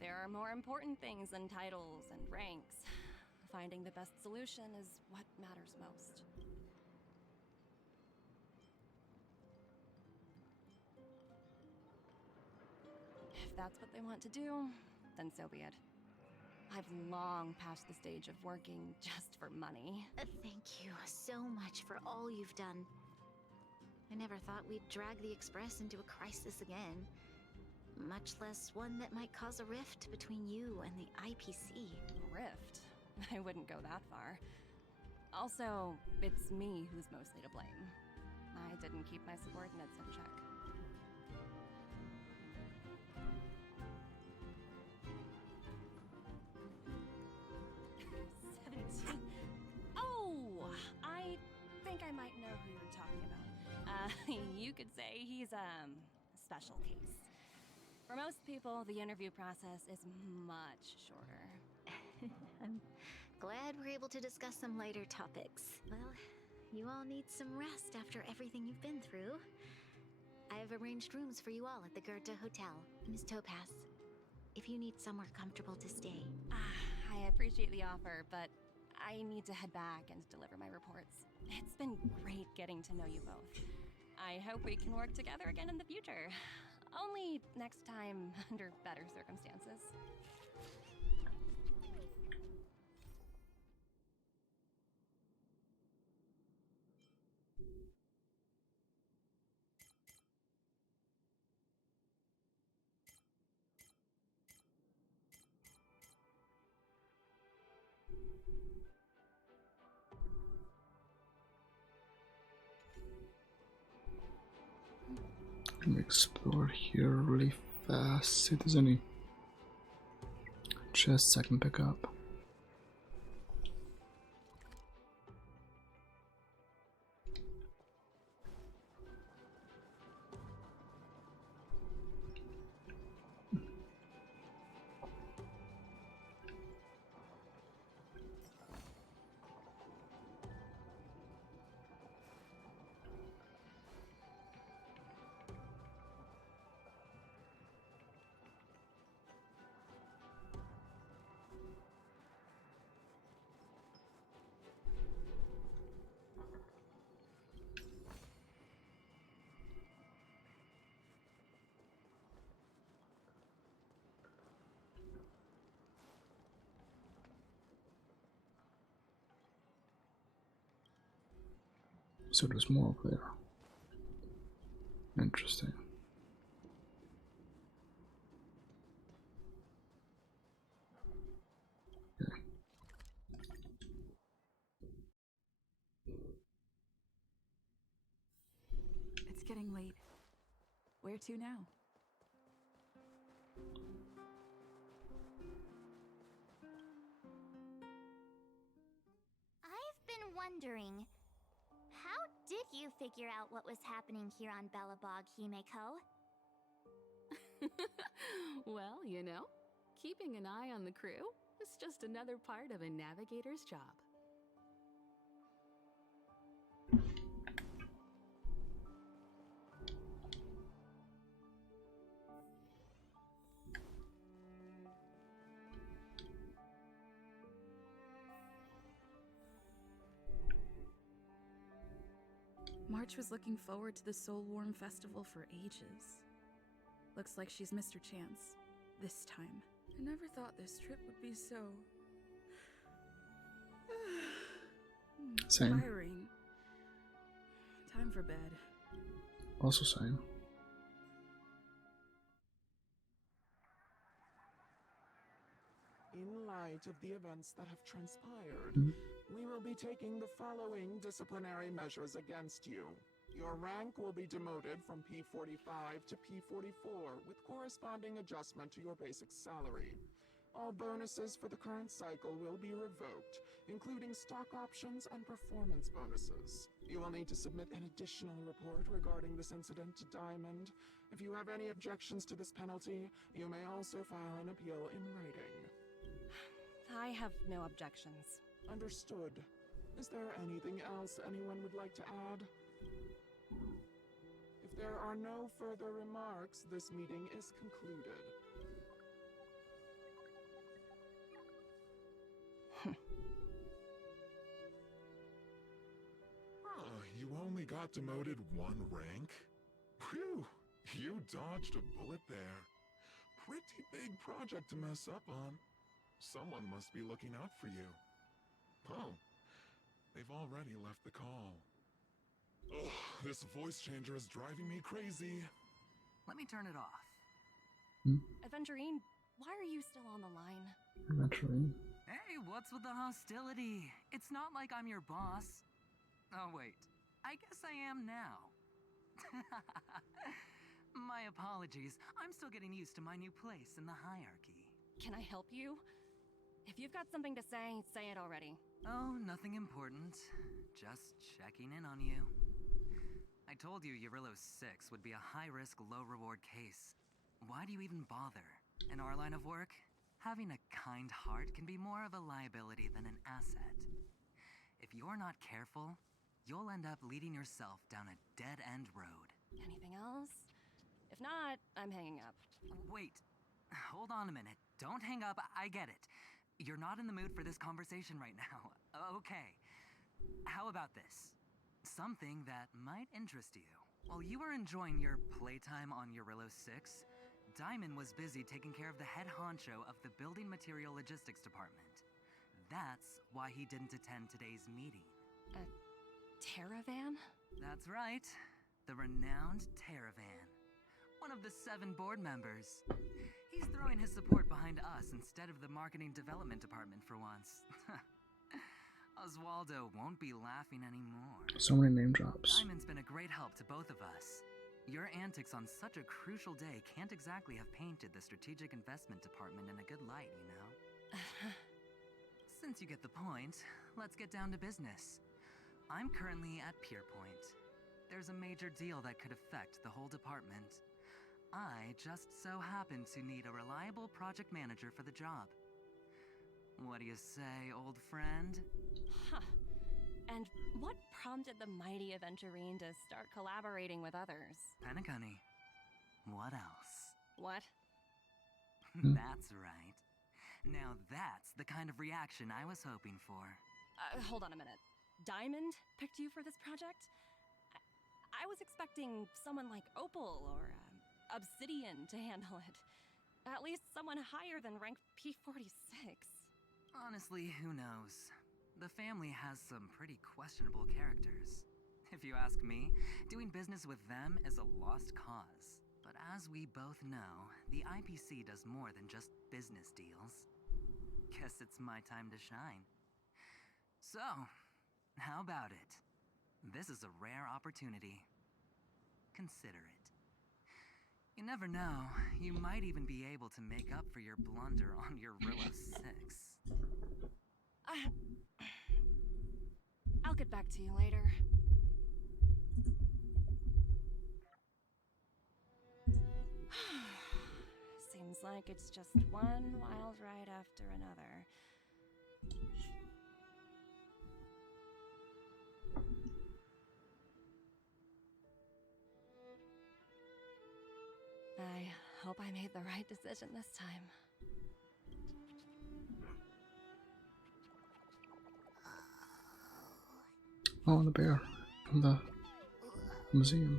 There are more important things than titles and ranks. Finding the best solution is what matters most. If that's what they want to do, then so be it. I've long passed the stage of working just for money. Thank you so much for all you've done. I never thought we'd drag the Express into a crisis again. Much less one that might cause a rift between you and the IPC. Rift? I wouldn't go that far. Also, it's me who's mostly to blame. I didn't keep my subordinates in check. Oh! I think I might know who you're talking about. You could say he's a special case. For most people, the interview process is much shorter. I'm glad we're able to discuss some lighter topics. Well, you all need some rest after everything you've been through. I have arranged rooms for you all at the Goethe Hotel. Miss Topaz, if you need somewhere comfortable to stay. I appreciate appreciate the offer, but I need to head back and deliver my reports. It's been great getting to know you both. I hope we can work together again in the future. Only next time under better circumstances. Let me explore here really fast. See if there's any chests I can pick up. So there's more over there. Interesting. Okay. It's getting late. Where to now? I've been wondering, how did you figure out what was happening here on Belobog, Himeko? Well, you know, keeping an eye on the crew is just another part of a navigator's job. March was looking forward to the Soul Warm Festival for ages. Looks like she's missed her chance. This time. I never thought this trip would be so... Same. tiring. Time for bed. Also same. In light of the events that have transpired, Mhm. we will be taking the following disciplinary measures against you. Your rank will be demoted from P45 to P44, with corresponding adjustment to your basic salary. All bonuses for the current cycle will be revoked, including stock options and performance bonuses. You will need to submit an additional report regarding this incident to Diamond. If you have any objections to this penalty, you may also file an appeal in writing. I have no objections. Understood. Is there anything else anyone would like to add? If there are no further remarks, this meeting is concluded. You only got demoted one rank? Phew, you dodged a bullet there. Pretty big project to mess up on. Someone must be looking out for you. Oh, they've already left the call. Ugh, this voice changer is driving me crazy. Let me turn it off. Aventurine, why are you still on the line? Aventurine. Hey, what's with the hostility? It's not like I'm your boss. Oh, wait. I guess I am now. My apologies. I'm still getting used to my new place in the hierarchy. Can I help you? If you've got something to say it already. Oh, nothing important. Just checking in on you. I told you Eurillo 6 would be a high-risk, low-reward case. Why do you even bother? In our line of work, having a kind heart can be more of a liability than an asset. If you're not careful, you'll end up leading yourself down a dead-end road. Anything else? If not, I'm hanging up. Wait. Hold on a minute. Don't hang up. I get it. you're not in the mood for this conversation right now. Okay. How about this? Something that might interest you. While you were enjoying your playtime on Eurillo 6, Diamond was busy taking care of the head honcho of the Building Material Logistics Department. That's why he didn't attend today's meeting. A Terravan? That's right. The renowned Terravan. One of the 7 board members. He's throwing his support behind us instead of the Marketing Development Department for once. Oswaldo won't be laughing anymore. So many name drops. Diamond's been a great help to both of us. Your antics on such a crucial day can't exactly have painted the Strategic Investment Department in a good light, you know? Since you get the point, let's get down to business. I'm currently at Pierpoint. There's a major deal that could affect the whole department. I just so happen to need a reliable project manager for the job. What do you say, old friend? Huh. And what prompted the mighty Aventurine to start collaborating with others? Penacony. What else? What? That's right. Now that's the kind of reaction I was hoping for. Hold on a minute. Diamond picked you for this project? I was expecting someone like Opal or Obsidian to handle it. At least someone higher than rank P46. Honestly, who knows? The family has some pretty questionable characters. If you ask me, doing business with them is a lost cause. But as we both know, the IPC does more than just business deals. Guess it's my time to shine. So, how about it? This is a rare opportunity. Consider it. You never know, you might even be able to make up for your blunder on your Eurillo 6. I'll get back to you later. Seems like it's just one wild ride after another. I hope I made the right decision this time. Oh, the bear from the museum.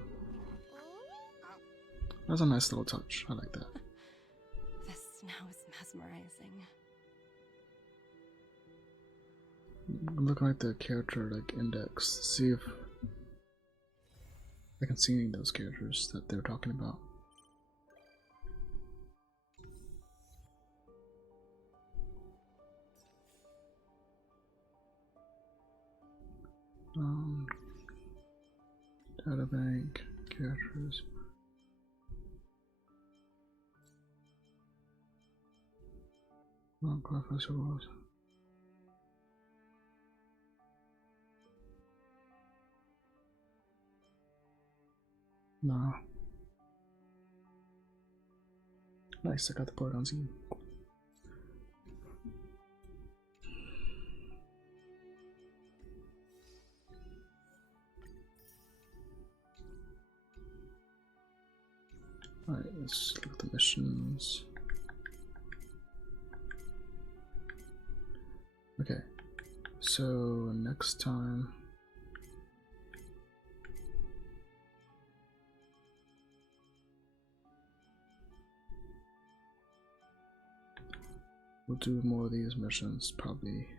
That's a nice little touch. I like that. The snow is mesmerizing. I'm looking at the character index to see if I can see any of those characters that they're talking about. Databank characters. Honkai festivals. No. Nice, I got the part on scene. Alright, let's look at the missions. Okay, so next time we'll do more of these missions, probably.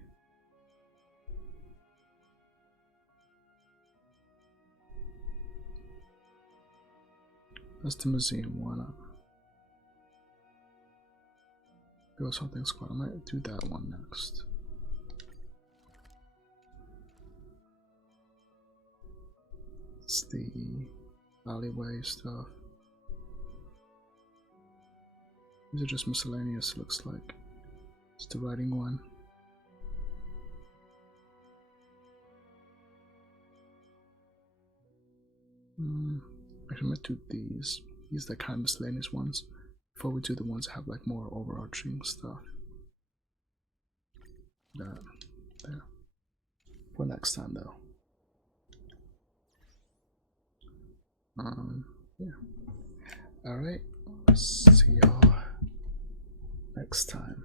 That's the museum, why not? Go something squad, I might do that one next. It's the alleyway stuff. These are just miscellaneous, looks like. It's the writing one. Actually, I might do these. These are the kind of miscellaneous ones. Before we do the ones that have more overarching stuff. That. There. For next time though. Yeah. Alright. See y'all next time.